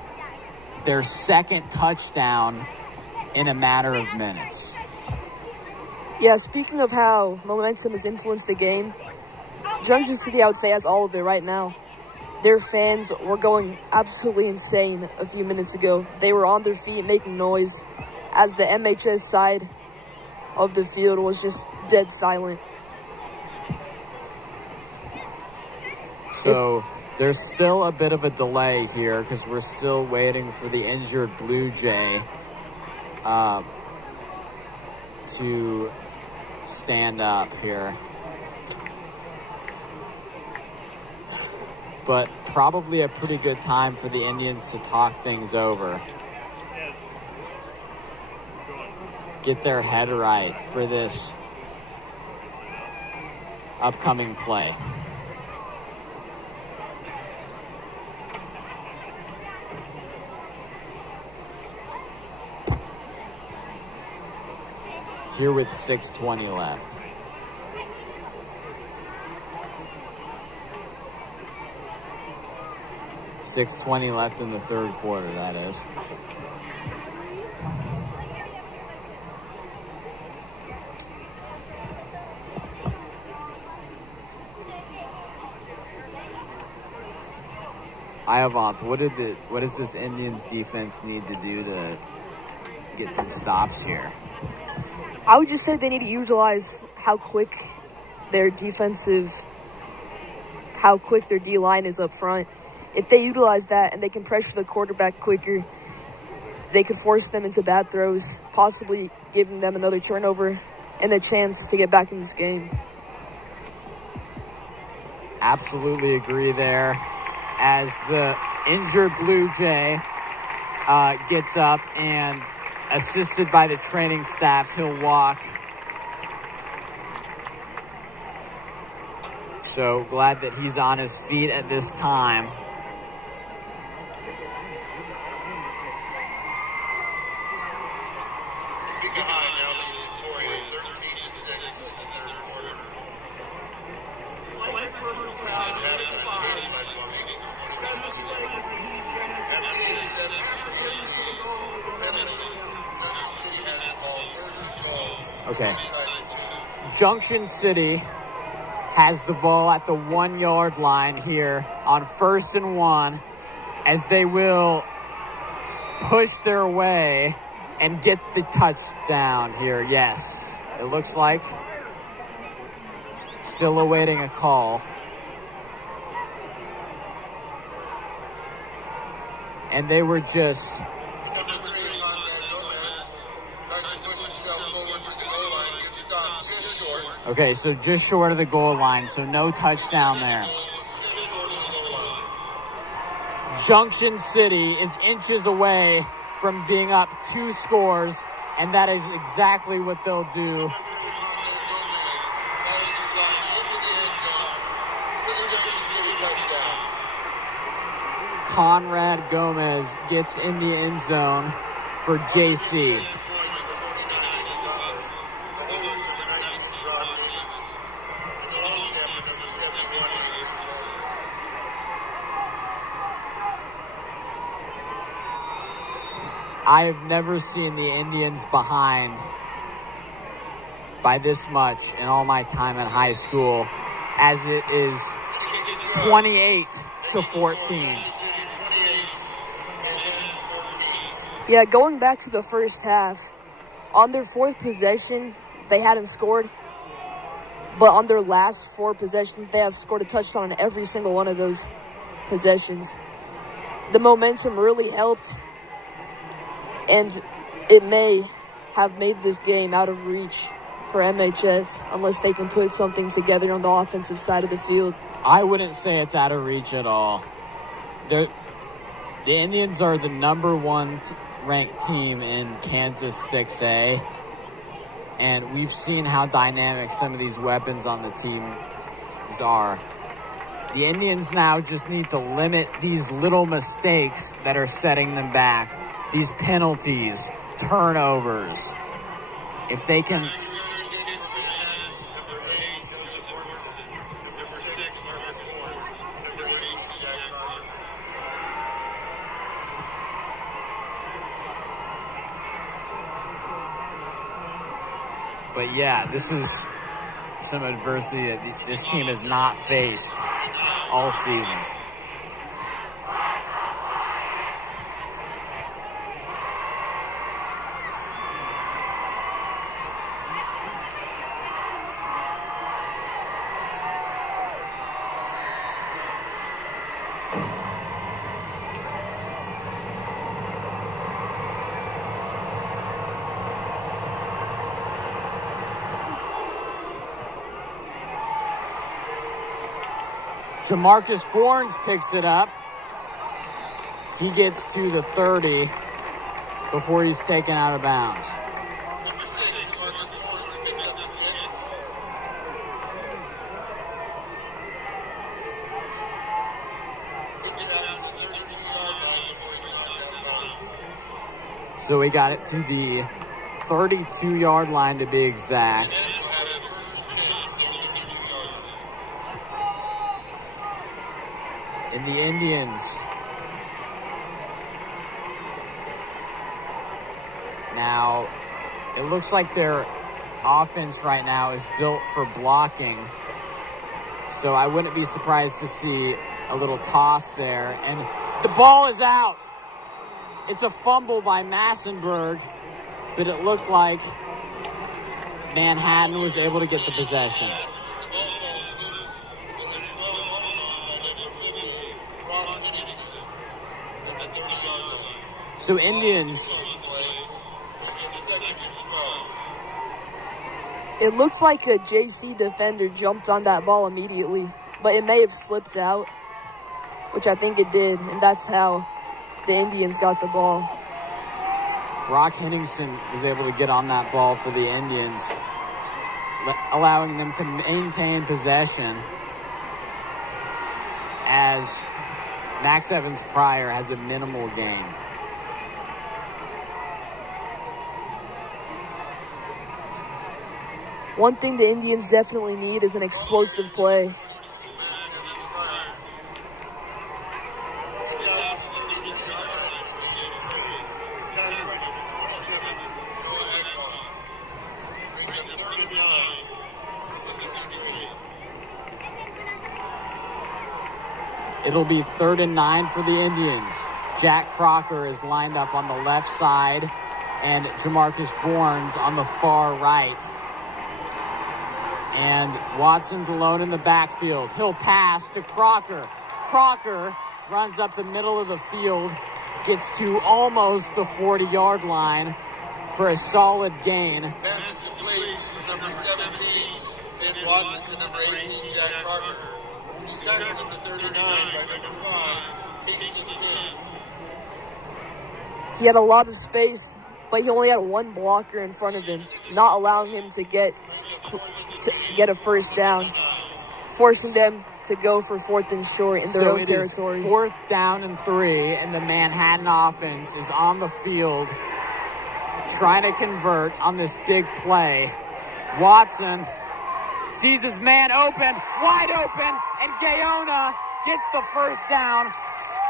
their second touchdown in a matter of minutes. Yeah, speaking of how momentum has influenced the game, Junction City, I would say, has all of it right now. Their fans were going absolutely insane a few minutes ago. They were on their feet making noise as the MHS side of the field was just dead silent. So there's still a bit of a delay here because we're still waiting for the injured Blue Jay to stand up here. But probably a pretty good time for the Indians to talk things over. Get their head right for this upcoming play. Here with 6:20 left. .620 left in the third quarter, that is. Iovanth, what does this Indians defense need to do to get some stops here? I would just say they need to utilize how quick their D-line is up front. If they utilize that and they can pressure the quarterback quicker, they could force them into bad throws, possibly giving them another turnover and a chance to get back in this game. Absolutely agree there. As the injured Blue Jay gets up and assisted by the training staff, he'll walk. So glad that he's on his feet at this time. Okay. Junction City has the ball at the 1 yard line here on 1st and 1 as they will push their way and get the touchdown here. Yes, it looks like. Still awaiting a call. And they were just okay, so just short of the goal line, so no touchdown there. Junction City is inches away from being up 2 scores, and that is exactly what they'll do. Conrad Gomez gets in the end zone for JC. I have never seen the Indians behind by this much in all my time in high school, as it is 28-14. Yeah, going back to the first half, on their 4th possession, they hadn't scored. But on their last 4 possessions, they have scored a touchdown on every single one of those possessions. The momentum really helped, and it may have made this game out of reach for MHS unless they can put something together on the offensive side of the field. I wouldn't say it's out of reach at all. The Indians are the number 1 ranked team in Kansas 6A, and we've seen how dynamic some of these weapons on the teams are. The Indians now just need to limit these little mistakes that are setting them back. These penalties, turnovers. If they can... But yeah, this is some adversity that this team has not faced all season. Jamarcus Fornes picks it up. He gets to the 30 before he's taken out of bounds. So we got it to the 32-yard line to be exact. And the Indians now, it looks like their offense right now is built for blocking. So I wouldn't be surprised to see a little toss there. And the ball is out. It's a fumble by Massenberg, but it looked like Manhattan was able to get the possession. So Indians, it looks like a JC defender jumped on that ball immediately, but it may have slipped out, which I think it did, and that's how the Indians got the ball. Brock Henningsen was able to get on that ball for the Indians, allowing them to maintain possession as Max Evans-Pryor has a minimal gain. One thing the Indians definitely need is an explosive play. It'll be 3rd and 9 for the Indians. Jack Crocker is lined up on the left side and Jamarcus Fornes on the far right. And Watson's alone in the backfield. He'll pass to Crocker. Crocker runs up the middle of the field, gets to almost the 40-yard line for a solid gain. Pass is complete from number 17, Ben Watson, to number 18, Jack Crocker. He's tackled at the 39 by number 5, Kingston Tim. He had a lot of space, but he only had one blocker in front of him, not allowing him to get a first down, forcing them to go for 4th and short in their own territory. So it is 4th down and 3, and the Manhattan offense is on the field trying to convert on this big play. Watson sees his man open, wide open, and Gaona gets the first down,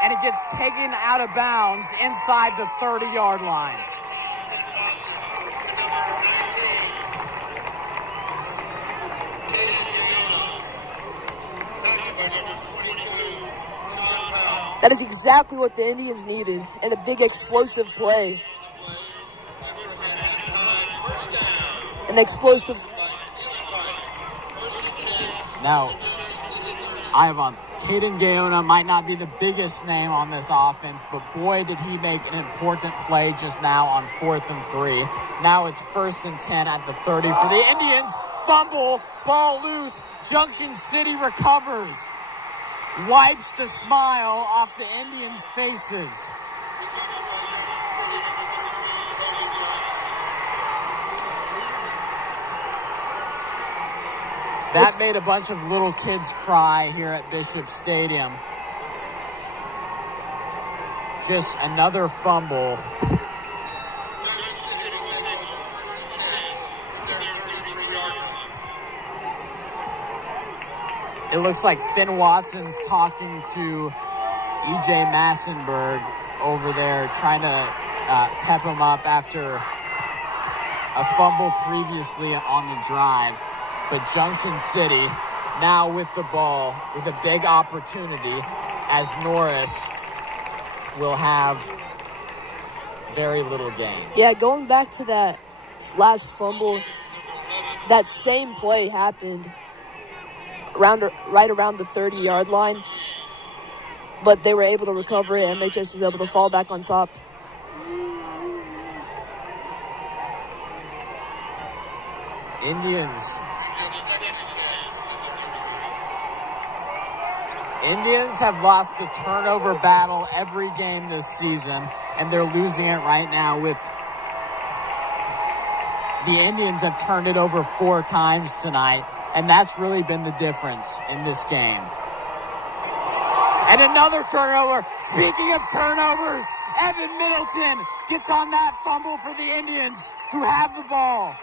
and it gets taken out of bounds inside the 30-yard line. That is exactly what the Indians needed, and a big explosive play. An explosive. Now, Ivan, Caden Gaona might not be the biggest name on this offense, but boy, did he make an important play just now on 4th and 3. Now it's 1st and 10 at the 30 for the Indians. Fumble, ball loose, Junction City recovers. Wipes the smile off the Indians' faces. That made a bunch of little kids cry here at Bishop Stadium. Just another fumble. It looks like Finn Watson's talking to E.J. Massenberg over there, trying to pep him up after a fumble previously on the drive, but Junction City now with the ball with a big opportunity as Norris will have very little gain. Yeah, going back to that last fumble, that same play happened right around the 30-yard line, but they were able to recover it. MHS was able to fall back on top. Indians have lost the turnover battle every game this season, and they're losing it right now with the Indians have turned it over 4 times tonight, and that's really been the difference in this game. And another turnover. Speaking of turnovers, Evan Middleton gets on that fumble for the Indians, who have the ball.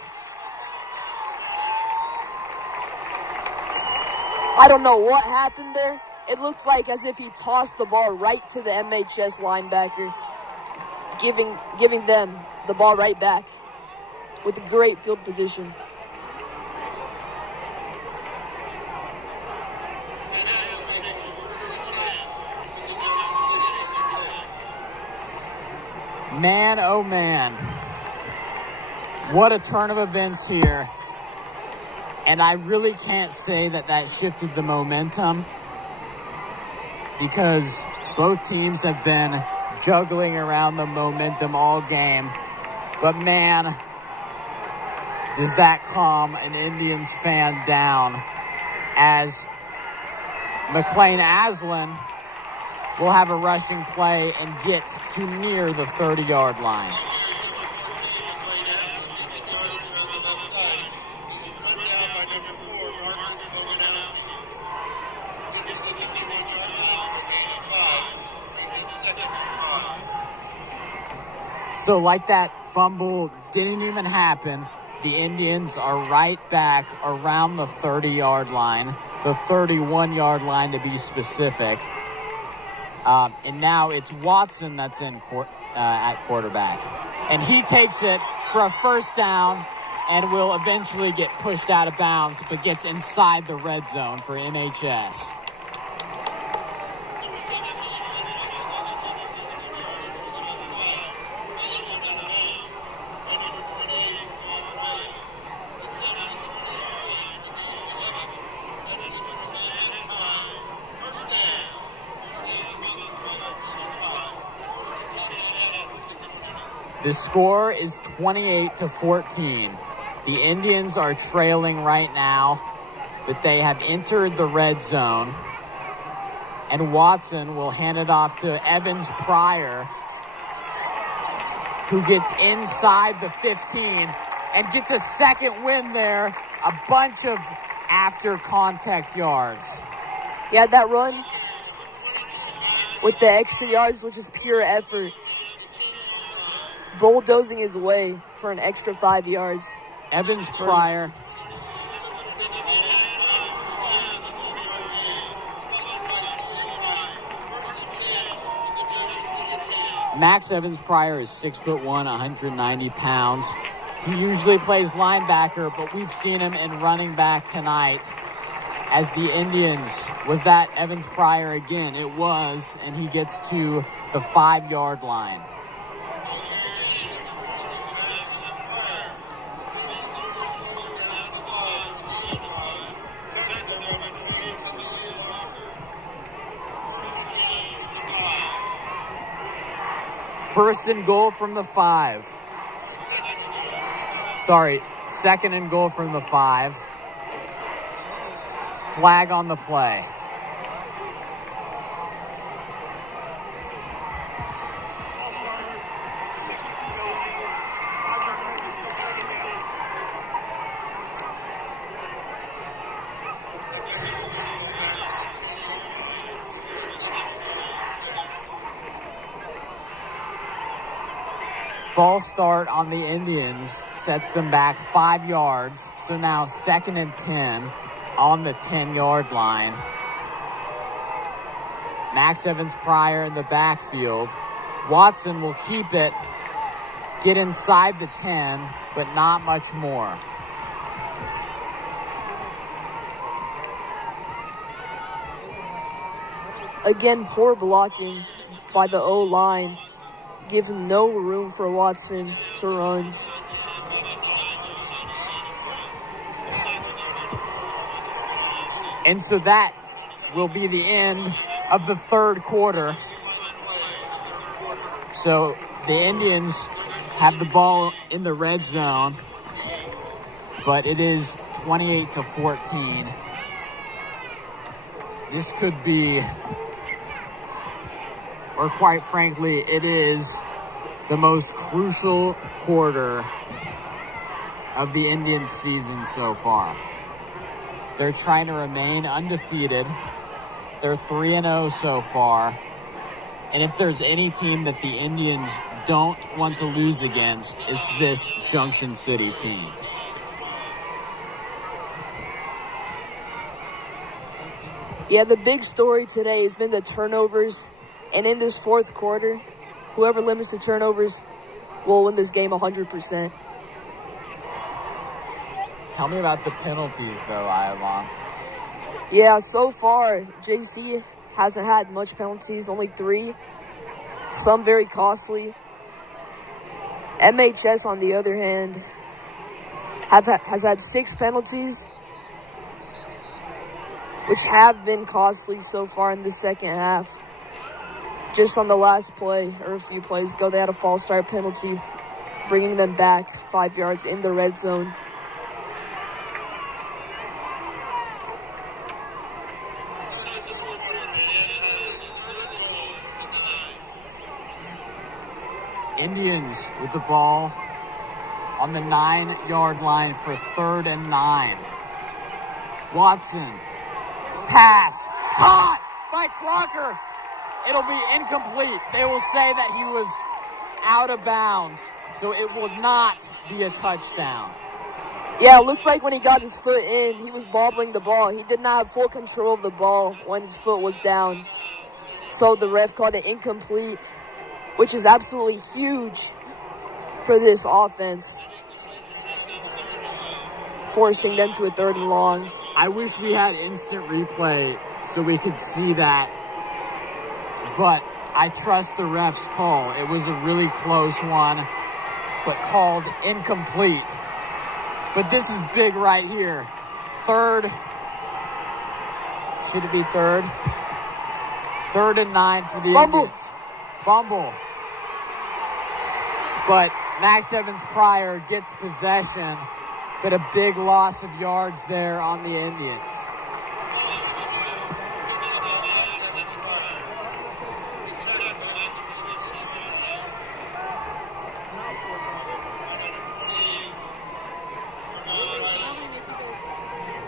I don't know what happened there. It looks like as if he tossed the ball right to the MHS linebacker, giving them the ball right back with a great field position. Man, oh man. What a turn of events here. And I really can't say that shifted the momentum, because both teams have been juggling around the momentum all game. But man, does that calm an Indians fan down, as McLean Aslan will have a rushing play and get to near the 30-yard line. So like that fumble didn't even happen, the Indians are right back around the 30-yard line, the 31-yard line to be specific. And now it's Watson that's in at quarterback. And he takes it for a first down and will eventually get pushed out of bounds, but gets inside the red zone for MHS. The score is 28-14. The Indians are trailing right now, but they have entered the red zone. And Watson will hand it off to Evans Pryor, who gets inside the 15 and gets a second win there, a bunch of after-contact yards. Yeah, that run with the extra yards was just pure effort, bulldozing his way for an extra 5 yards. Evans Pryor. Max Evans Pryor is 6'1", 190 pounds. He usually plays linebacker, but we've seen him in running back tonight. As the Indians, was that Evans Pryor again? It was, and he gets to the 5-yard line. First and goal from the 5. Sorry, second and goal from the 5. Flag on the play. False start on the Indians sets them back 5 yards. So now 2nd and 10 on the 10-yard line. Max Evans Pryor in the backfield. Watson will keep it, get inside the 10, but not much more. Again, poor blocking by the O-line. Gives him no room for Watson to run. And so that will be the end of the third quarter. So the Indians have the ball in the red zone, but it is 28-14. This could be, or quite frankly, it is the most crucial quarter of the Indians' season so far. They're trying to remain undefeated. They're 3-0 so far. And if there's any team that the Indians don't want to lose against, it's this Junction City team. Yeah, the big story today has been the turnovers. And in this fourth quarter, whoever limits the turnovers will win this game 100%. Tell me about the penalties, though, Ivan. Yeah, so far, JC hasn't had much penalties, only 3. Some very costly. MHS, on the other hand, has had 6 penalties, which have been costly so far in the second half. Just on the last play, or a few plays ago, they had a false start penalty, bringing them back 5 yards in the red zone. Indians with the ball on the 9-yard line for 3rd and 9. Watson, pass, caught by Crocker. It'll be incomplete. They will say that he was out of bounds, so it will not be a touchdown. Yeah, it looked like when he got his foot in, he was bobbling the ball. He did not have full control of the ball when his foot was down. So the ref called it incomplete, which is absolutely huge for this offense, forcing them to a 3rd and long. I wish we had instant replay so we could see that, but I trust the ref's call. It was a really close one, but called incomplete. But this is big right here. 3rd. Should it be 3rd? 3rd and 9 for the Indians. Fumble. But Max Evans-Pryor gets possession, but a big loss of yards there on the Indians.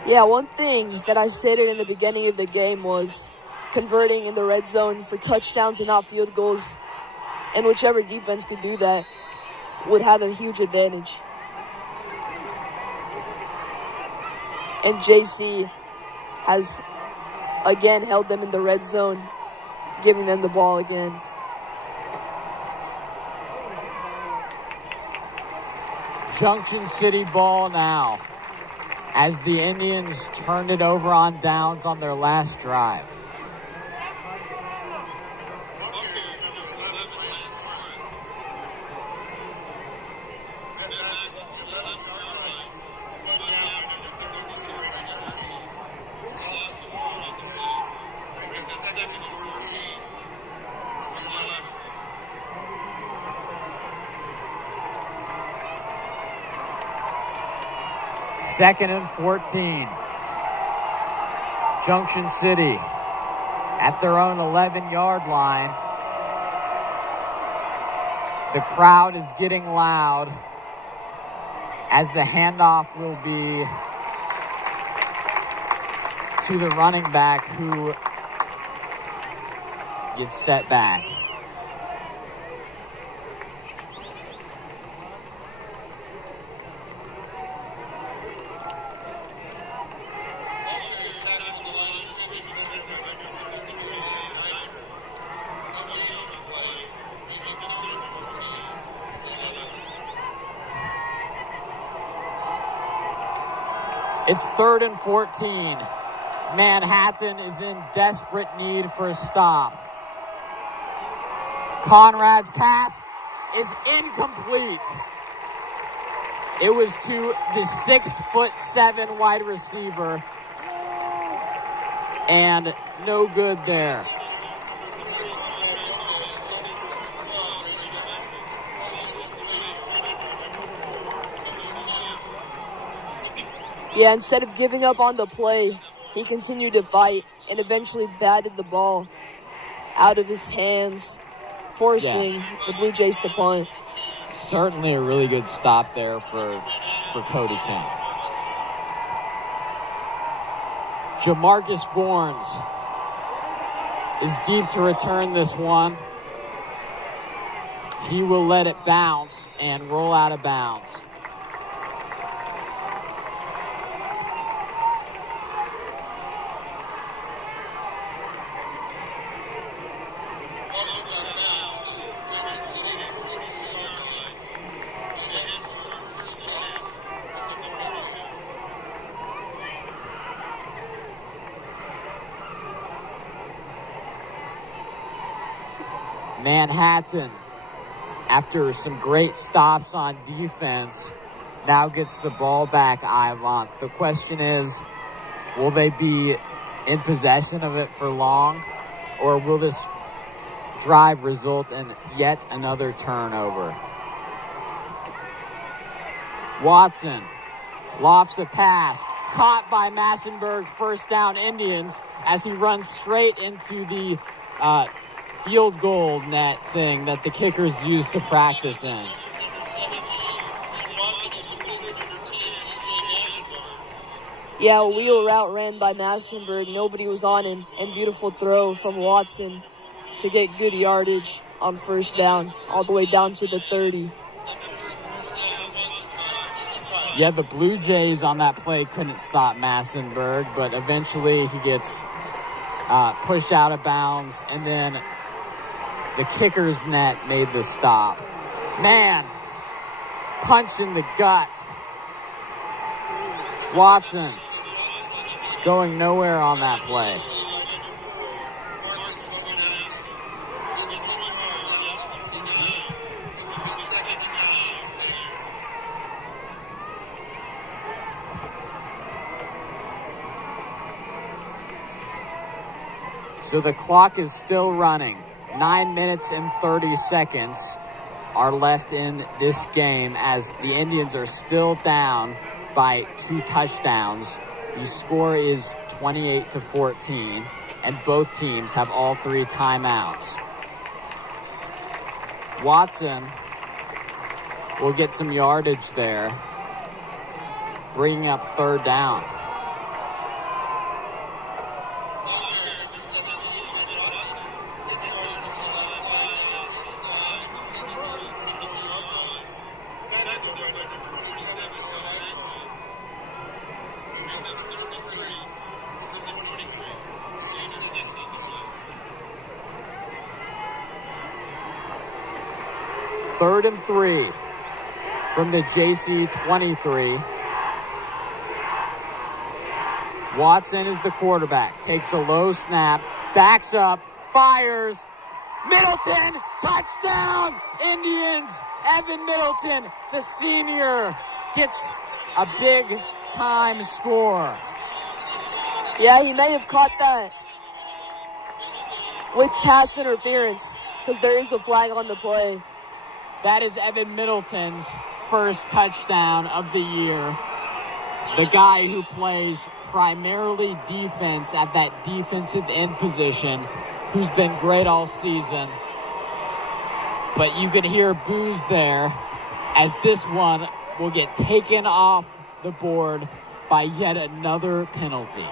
Yeah, one thing that I stated in the beginning of the game was converting in the red zone for touchdowns and not field goals. And whichever defense could do that would have a huge advantage. And JC has again held them in the red zone, giving them the ball again. Junction City ball now, as the Indians turned it over on downs on their last drive. Second and 14. Junction City at their own 11-yard line. The crowd is getting loud as the handoff will be to the running back who gets set back. It's 3rd and 14. Manhattan is in desperate need for a stop. Conrad's pass is incomplete. It was to the 6'7" wide receiver, and no good there. Yeah, instead of giving up on the play, he continued to fight and eventually batted the ball out of his hands, forcing the Blue Jays to punt. Certainly a really good stop there for Cody King. Jamarcus Vorns is deep to return this one. He will let it bounce and roll out of bounds. Manhattan, after some great stops on defense, now gets the ball back, Ivan. The question is, will they be in possession of it for long, or will this drive result in yet another turnover? Watson lofts a pass, caught by Massenburg, first down Indians, as he runs straight into the field goal net thing that the kickers use to practice in. Yeah, a wheel route ran by Massenburg. Nobody was on him, and beautiful throw from Watson to get good yardage on first down, all the way down to the 30. Yeah, the Blue Jays on that play couldn't stop Massenburg, but eventually he gets pushed out of bounds, and then the kicker's net made the stop. Man, punch in the gut. Watson going nowhere on that play. So the clock is still running. 9 minutes and 30 seconds are left in this game as the Indians are still down by 2 touchdowns. The score is 28-14, and both teams have all 3 timeouts. Watson will get some yardage there, bringing up 3rd down. Third and 3 from the JC 23. Watson is the quarterback. Takes a low snap, backs up, fires. Middleton, touchdown, Indians. Evan Middleton, the senior, gets a big-time score. Yeah, he may have caught that with pass interference because there is a flag on the play. That is Evan Middleton's first touchdown of the year. The guy who plays primarily defense at that defensive end position, who's been great all season. But you could hear boos there as this one will get taken off the board by yet another penalty.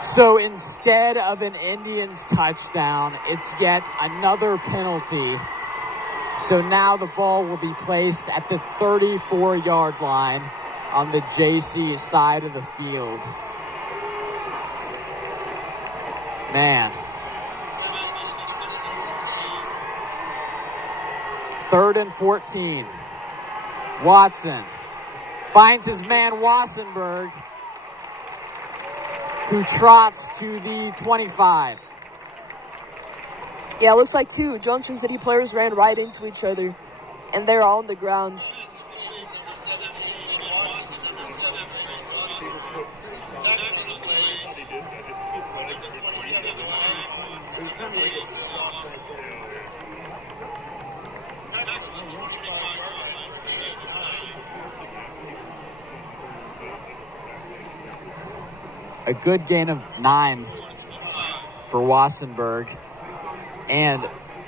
So instead of an Indians touchdown, it's yet another penalty. So now the ball will be placed at the 34-yard line on the JC side of the field. Man. 3rd and 14. Watson finds his man Wassenberg, who trots to the 25. Yeah, it looks like two Junction City players ran right into each other, and they're all on the ground. A good gain of 9 for Wassenberg. And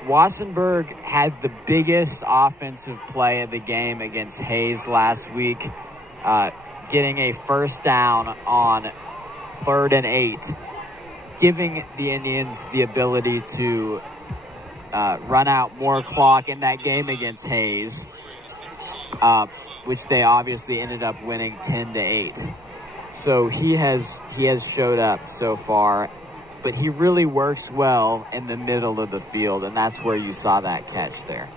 Wassenberg had the biggest offensive play of the game against Hayes last week, getting a first down on 3rd and 8, giving the Indians the ability to run out more clock in that game against Hayes, which they obviously ended up winning 10-8. So he has showed up so far, but he really works well in the middle of the field, and that's where you saw that catch there.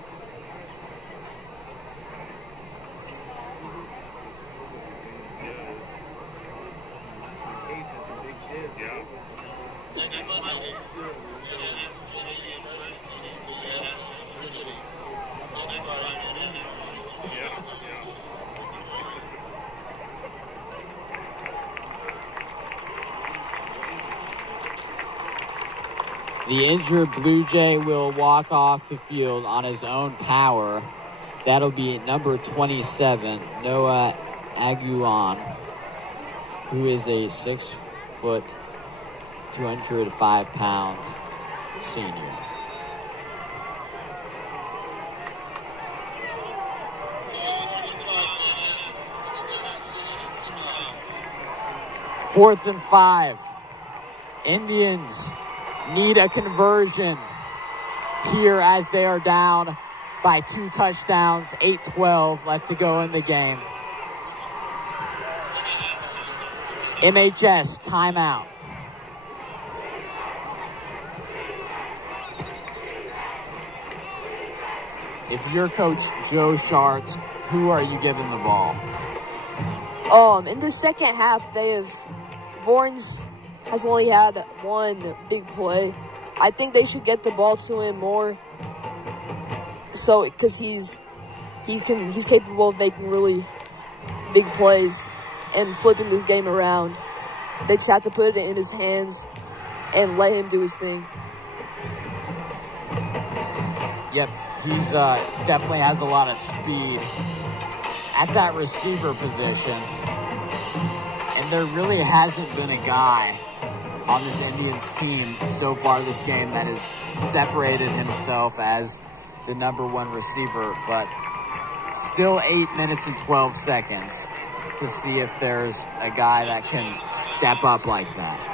The injured Blue Jay will walk off the field on his own power. That'll be number 27, Noah Aguilon, who is a 6 foot, 205 pounds senior. Fourth and 5. Indians need a conversion here as they are down by 2 touchdowns, 8-12 left to go in the game. MHS timeout. If you're Coach Joe Sharts, who are you giving the ball? In the second half, Vorns has only had one big play. I think they should get the ball to him more, so because he's capable of making really big plays and flipping this game around. They just have to put it in his hands and let him do his thing. Yep, he's definitely has a lot of speed at that receiver position, and there really hasn't been a guy on this Indians team so far this game that has separated himself as the number 1 receiver, but still 8 minutes and 12 seconds to see if there's a guy that can step up like that.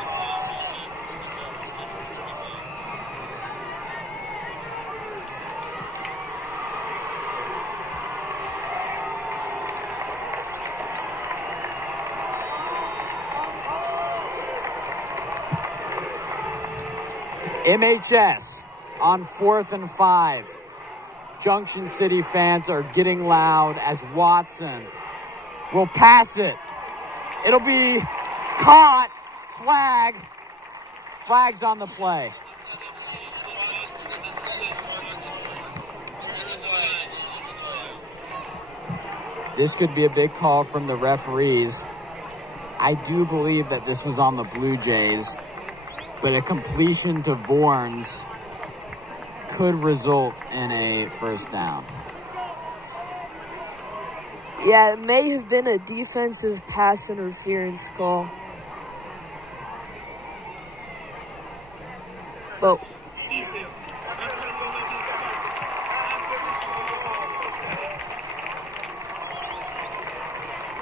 MHS on 4th and 5. Junction City fans are getting loud as Watson will pass it. It'll be caught. Flags on the play. This could be a big call from the referees. I do believe that this was on the Blue Jays, but a completion to Vorns could result in a first down. Yeah, it may have been a defensive pass interference call. But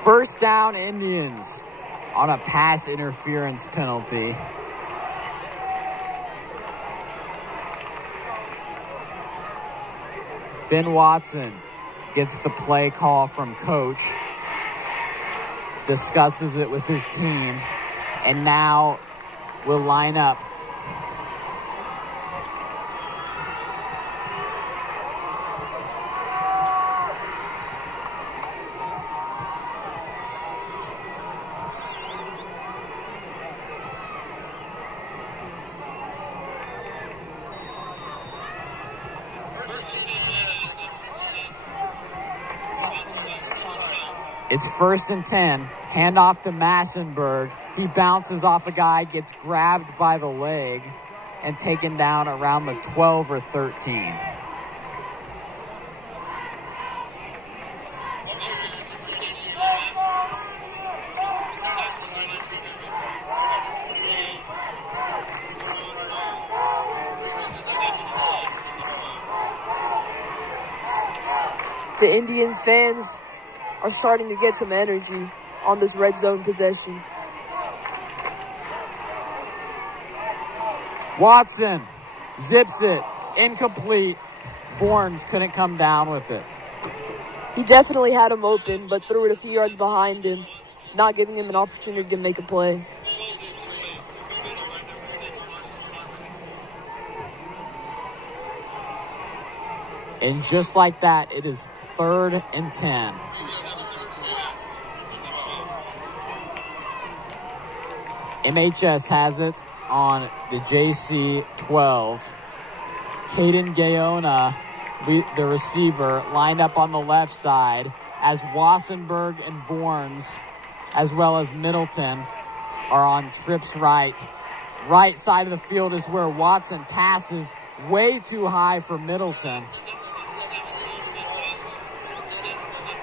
first down Indians on a pass interference penalty. Finn Watson gets the play call from coach, discusses it with his team, and now will line up It's 1st and 10. Handoff to Massenberg. He bounces off a guy, gets grabbed by the leg, and taken down around the 12 or 13. The Indian fans are starting to get some energy on this red zone possession. Watson zips it, incomplete. Bournes couldn't come down with it. He definitely had him open, but threw it a few yards behind him, not giving him an opportunity to make a play. And just like that, it is 3rd and 10. MHS has it on the JC 12. Caden Gaona, the receiver, lined up on the left side as Wassenberg and Bournes, as well as Middleton, are on Tripp's right. Right side of the field is where Watson passes way too high for Middleton.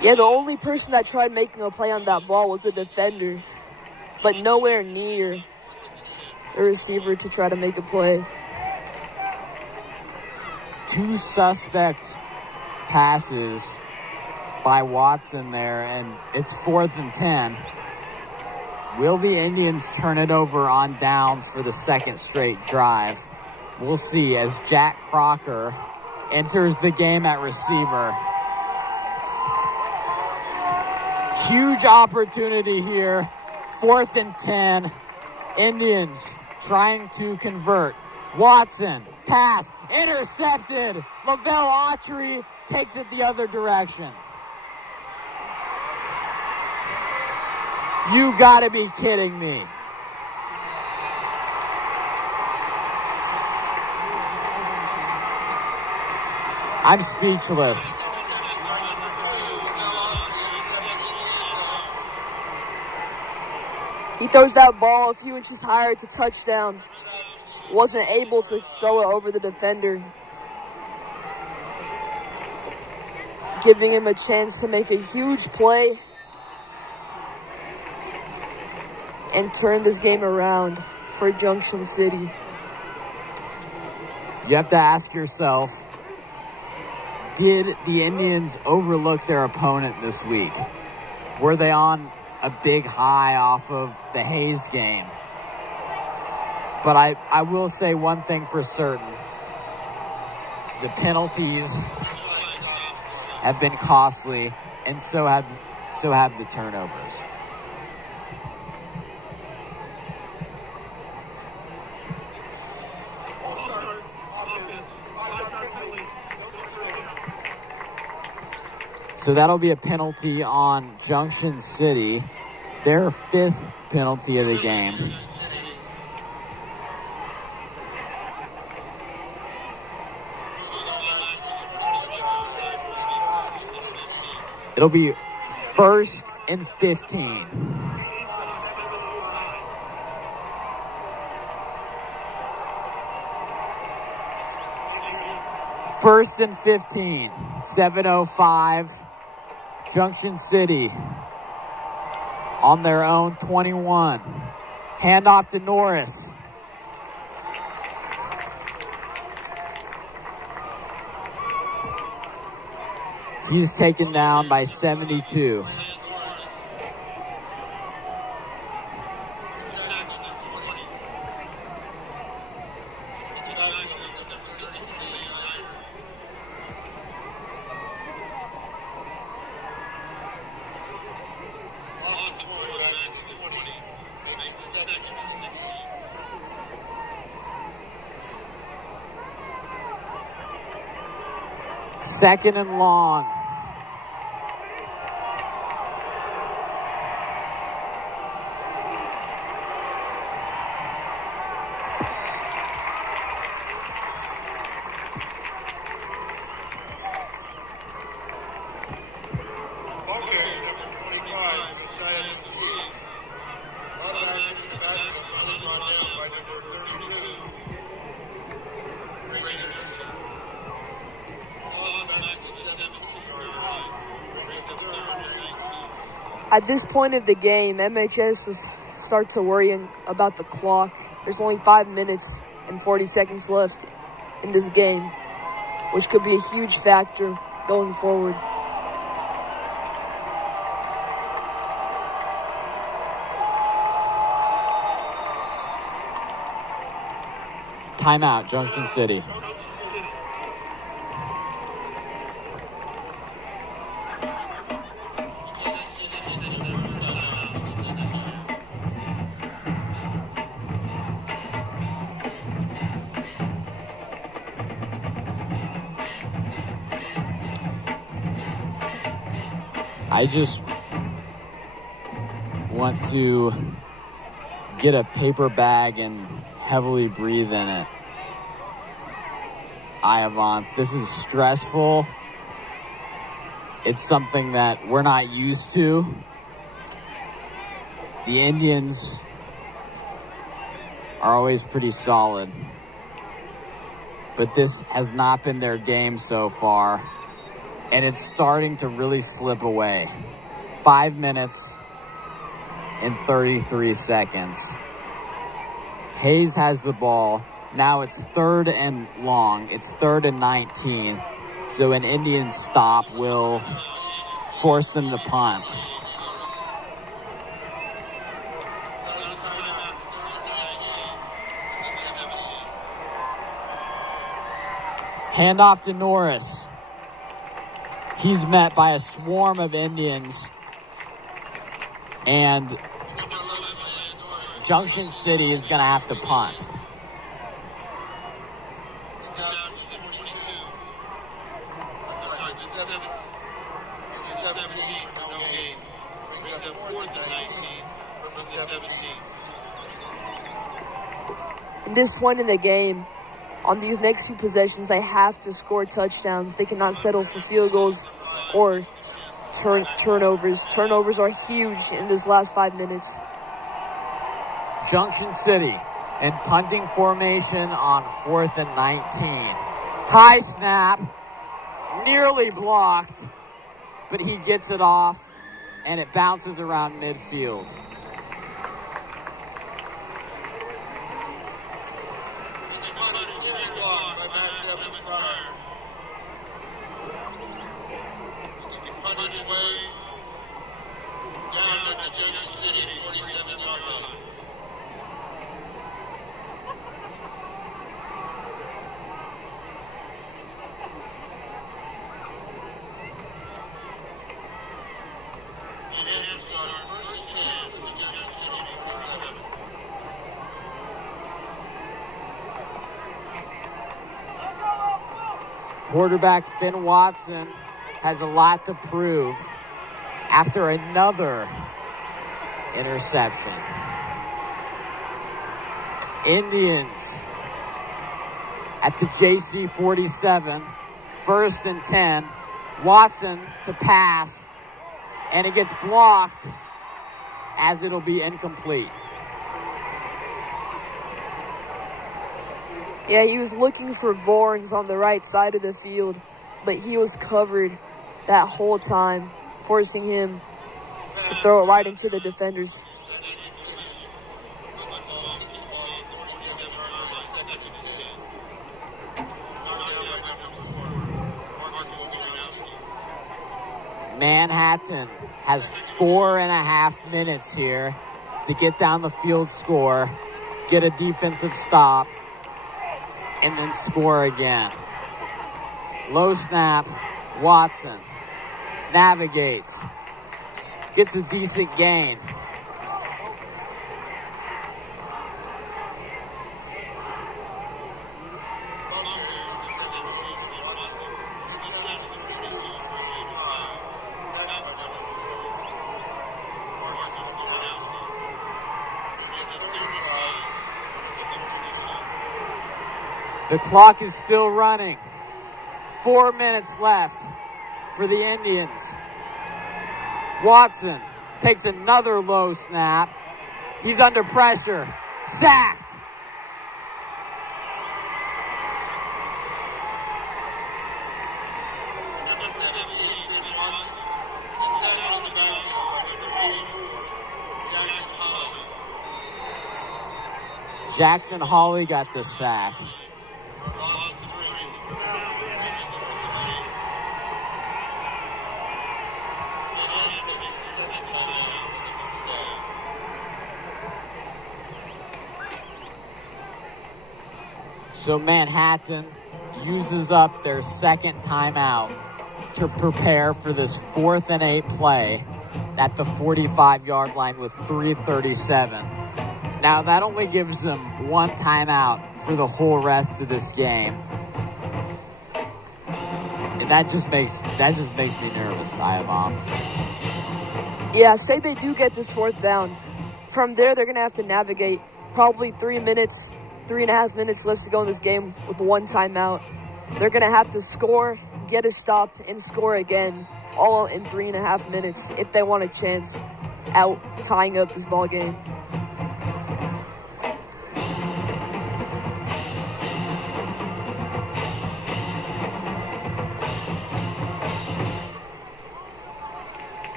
Yeah, the only person that tried making a play on that ball was the defender, but nowhere near the receiver to try to make a play. 2 suspect passes by Watson there, and it's 4th and 10. Will the Indians turn it over on downs for the 2nd straight drive? We'll see as Jack Crocker enters the game at receiver. Huge opportunity here. 4th and 10. Indians trying to convert. Watson, pass, intercepted. Lavelle Autry takes it the other direction. You gotta be kidding me. I'm speechless. He throws that ball a few inches higher to touchdown. Wasn't able to throw it over the defender, giving him a chance to make a huge play and turn this game around for Junction City. You have to ask yourself, did the Indians overlook their opponent this week? Were they on a big high off of the Hayes game? But I will say one thing for certain. The penalties have been costly, and so have the turnovers. So that'll be a penalty on Junction City, their 5th penalty of the game. It'll be 1st and 15. First and 15, 7:05, Junction City on their own 21. Handoff to Norris. He's taken down by 72. Second and long. Ball carrier number 25, At this point of the game, MHS will start to worry about the clock. There's only 5 minutes and 40 seconds left in this game, which could be a huge factor going forward. Timeout, Junction City. I just want to get a paper bag and heavily breathe in it. Iavon, this is stressful. It's something that we're not used to. The Indians are always pretty solid, but this has not been their game so far, and it's starting to really slip away. 5 minutes and 33 seconds. Hayes has the ball. Now it's 3rd and long. It's 3rd and 19. So an Indian stop will force them to punt. Handoff to Norris. He's met by a swarm of Indians. And Junction City is going to have to punt. At this point in the game, on these next 2 possessions, they have to score touchdowns. They cannot settle for field goals or turnovers. Turnovers are huge in this last 5 minutes. Junction City in punting formation on 4th and 19. High snap, nearly blocked, but he gets it off, and it bounces around midfield. Quarterback Finn Watson has a lot to prove after another interception. Indians at the JC 47, 1st and 10. Watson to pass, and it gets blocked as it'll be incomplete. Yeah, he was looking for Vorns on the right side of the field, but he was covered that whole time, forcing him to throw it right into the defenders. Manhattan has 4.5 minutes here to get down the field score, get a defensive stop, and then score again. Low snap, Watson navigates, gets a decent gain. The clock is still running. 4 minutes left for the Indians. Watson takes another low snap. He's under pressure. Sacked. Jackson Hawley got the sack. So Manhattan uses up their second timeout to prepare for this 4th and 8 play at the 45-yard line with 3:37. Now that only gives them one timeout for the whole rest of this game. And that just makes me nervous, Iavon. Yeah, say they do get this 4th down. From there, they're going to have to navigate probably 3.5 minutes left to go in this game with one timeout. They're going to have to score, get a stop, and score again, all in 3.5 minutes if they want a chance at tying up this ball game.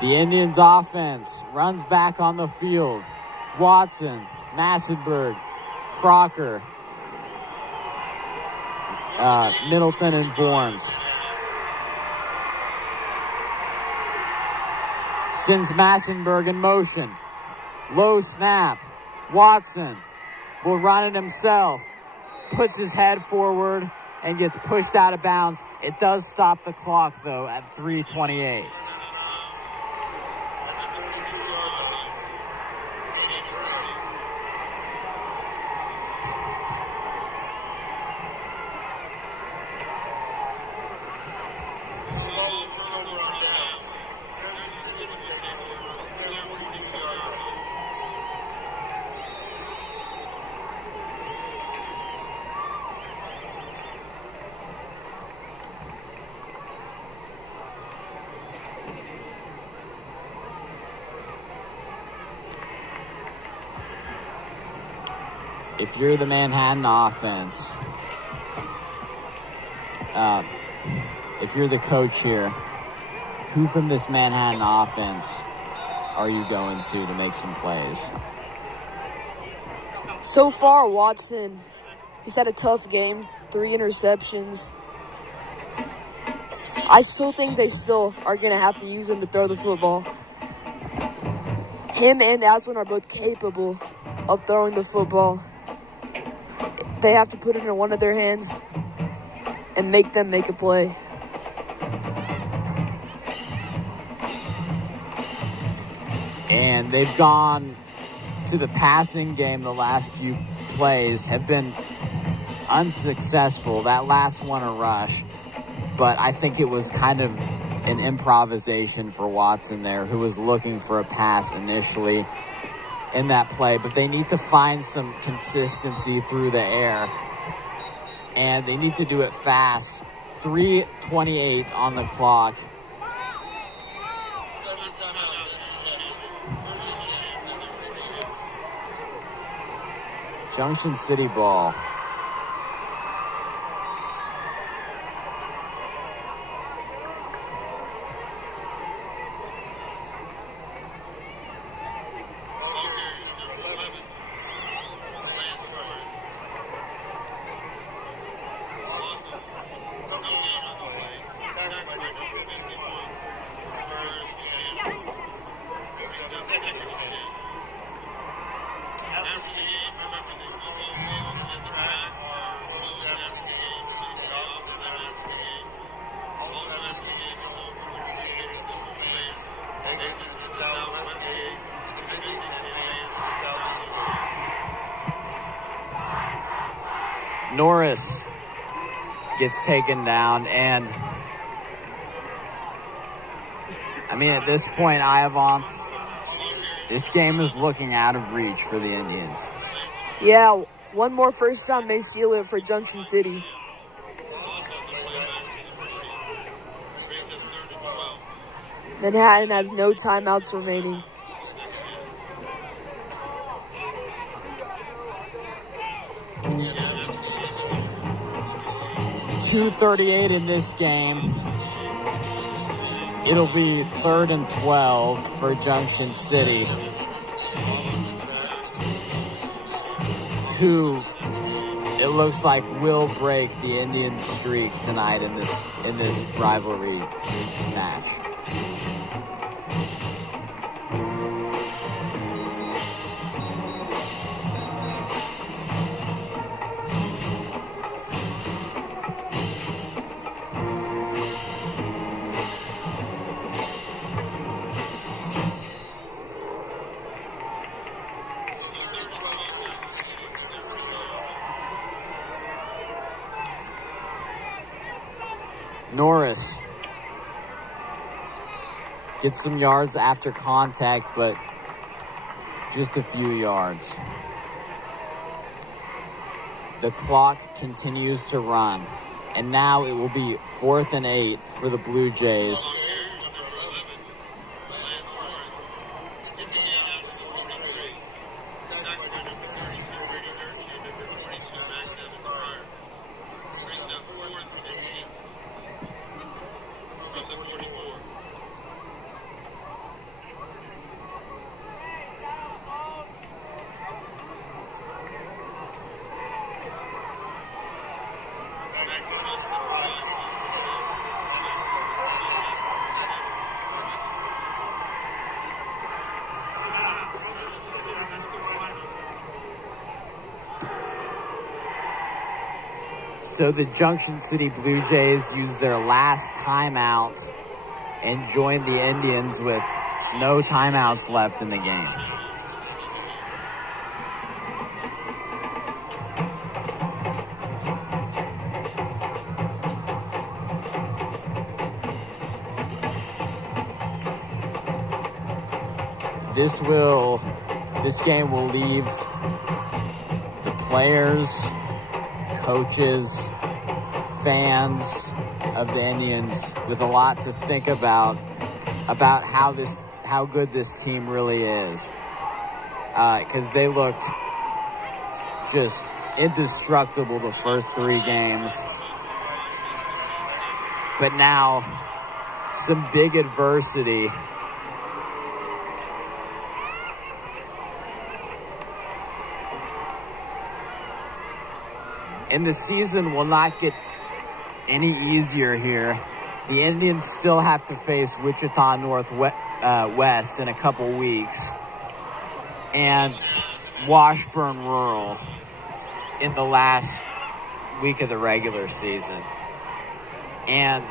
The Indians offense runs back on the field. Watson, Massenberg, Crocker, Middleton, and Vorms. Sends Massenberg in motion. Low snap. Watson will run it himself. Puts his head forward and gets pushed out of bounds. It does stop the clock, though, at 3:28. If you're the Manhattan offense, if you're the coach here, who from this Manhattan offense are you going to make some plays? So far, Watson, he's had a tough game, 3 interceptions. I still think they still are going to have to use him to throw the football. Him and Aslan are both capable of throwing the football. They have to put it in one of their hands and make them make a play. And they've gone to the passing game the last few plays, have been unsuccessful. That last one a rush, but I think it was kind of an improvisation for Watson there, who was looking for a pass initially in that play, but they need to find some consistency through the air, and they need to do it fast. 3:28 on the clock. Junction City ball. Norris gets taken down, and I mean, at this point, Iavon, this game is looking out of reach for the Indians. Yeah, one more first down may seal it for Junction City. Manhattan has no timeouts remaining. .238 in this game. It'll be 3rd and 12 for Junction City, who it looks like will break the Indians' streak tonight in this rivalry match. Norris gets some yards after contact, but just a few yards. The clock continues to run, and now it will be 4th and 8 for the Blue Jays. So the Junction City Blue Jays use their last timeout and join the Indians with no timeouts left in the game. This game will leave the players, coaches, fans of the Indians with a lot to think about how good this team really is. Because they looked just indestructible the first 3 games. But now, some big adversity. And the season will not get any easier here. The Indians still have to face Wichita Northwest in a couple weeks, and Washburn Rural in the last week of the regular season. And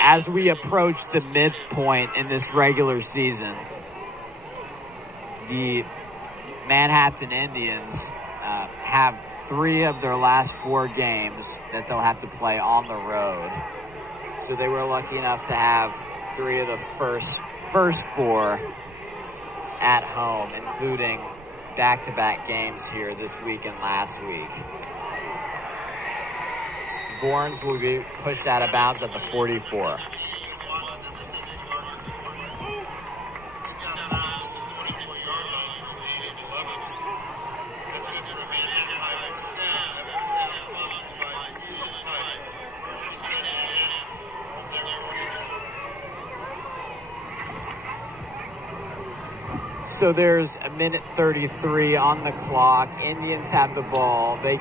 as we approach the midpoint in this regular season, the Manhattan Indians have 3 of their last 4 games that they'll have to play on the road. So they were lucky enough to have 3 of the first 4 at home, including back-to-back games here this week and last week. Gorns will be pushed out of bounds at the 44. So there's a minute 33 on the clock. Indians have the ball. They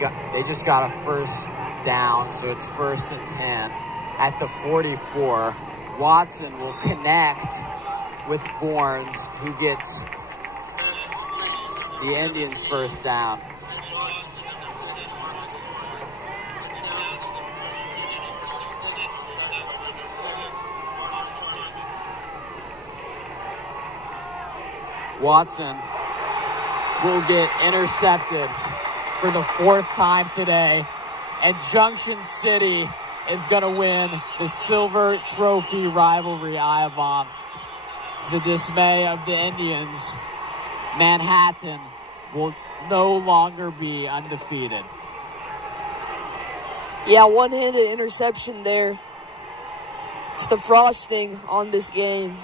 just got a first down, so it's 1st and 10. At the 44, Watson will connect with Fornes, who gets the Indians' first down. Watson will get intercepted for the 4th time today, and Junction City is going to win the Silver Trophy rivalry Iavon. To the dismay of the Indians, Manhattan will no longer be undefeated. Yeah, one-handed interception there. It's the frosting on this game.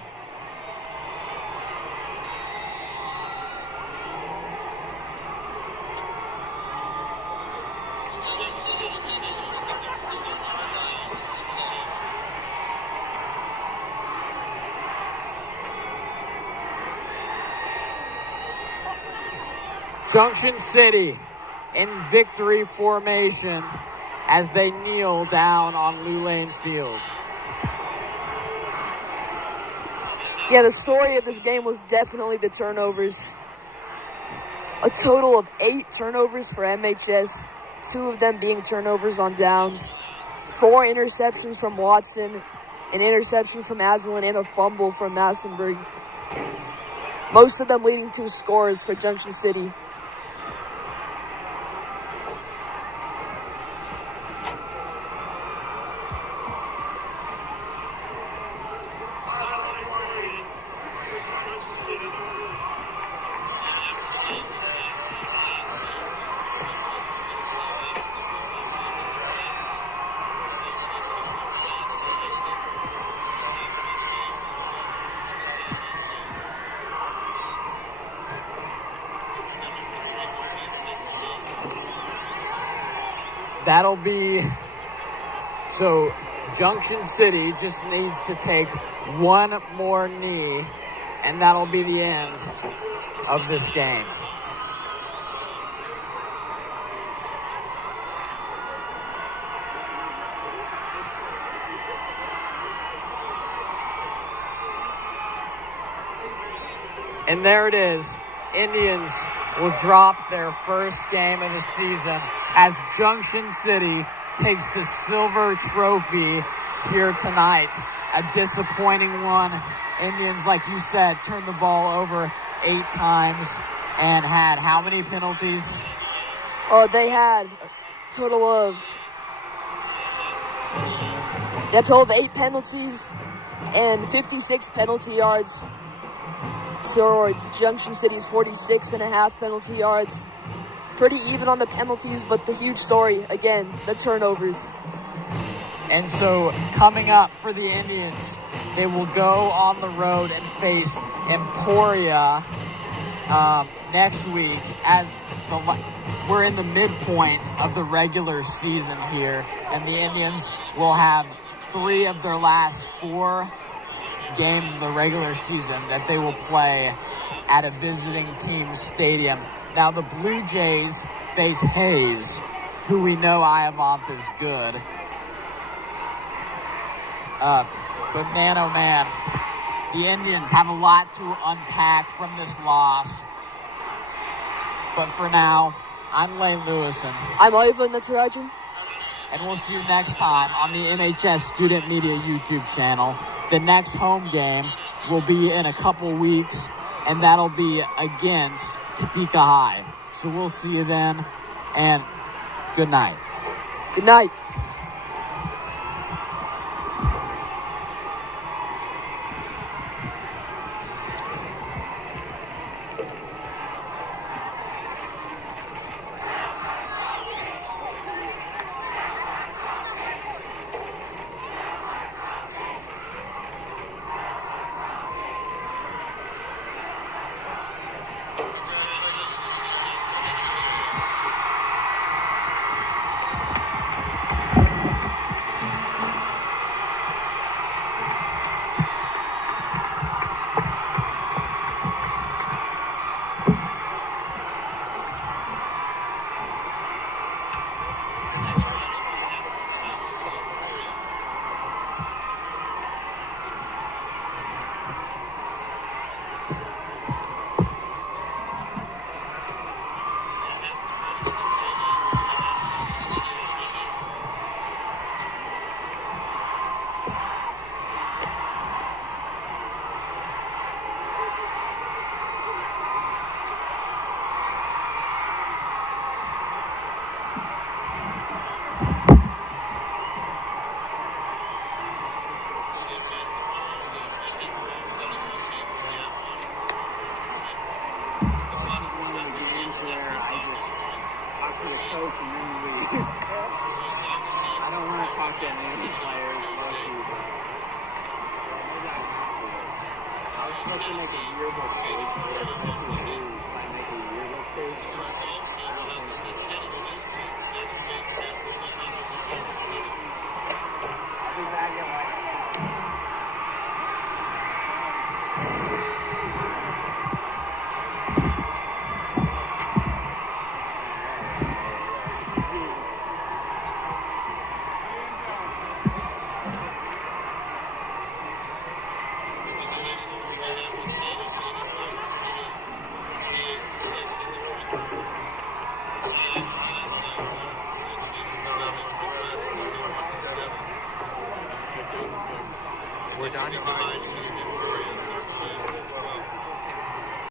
Junction City in victory formation as they kneel down on Lou Lane Field. Yeah, the story of this game was definitely the turnovers. A total of 8 turnovers for MHS, 2 of them being turnovers on downs, 4 interceptions from Watson, an interception from Aslan, and a fumble from Massenberg. Most of them leading to scores for Junction City. That'll be, so Junction City just needs to take one more knee, and that'll be the end of this game. And there it is. Indians will drop their first game of the season as Junction City takes the silver trophy here tonight. A disappointing one. Indians, like you said, turned the ball over 8 times and had how many penalties? They had a total of 8 penalties and 56 penalty yards towards Junction City's 46.5 penalty yards. Pretty even on the penalties, but the huge story, again, the turnovers. And so coming up for the Indians, they will go on the road and face Emporia next week as we're in the midpoint of the regular season here, and the Indians will have 3 of their last 4 games of the regular season that they will play at a visiting team's stadium. Now the Blue Jays face Hayes, who we know Iavonth is good. But man, oh man, the Indians have a lot to unpack from this loss. But for now, I'm Lane Lewison. I'm Ivan Natarajan. And we'll see you next time on the MHS Student Media YouTube channel. The next home game will be in a couple weeks, and that'll be against Topeka High. So we'll see you then, and good night. Good night. We're done. Behind you.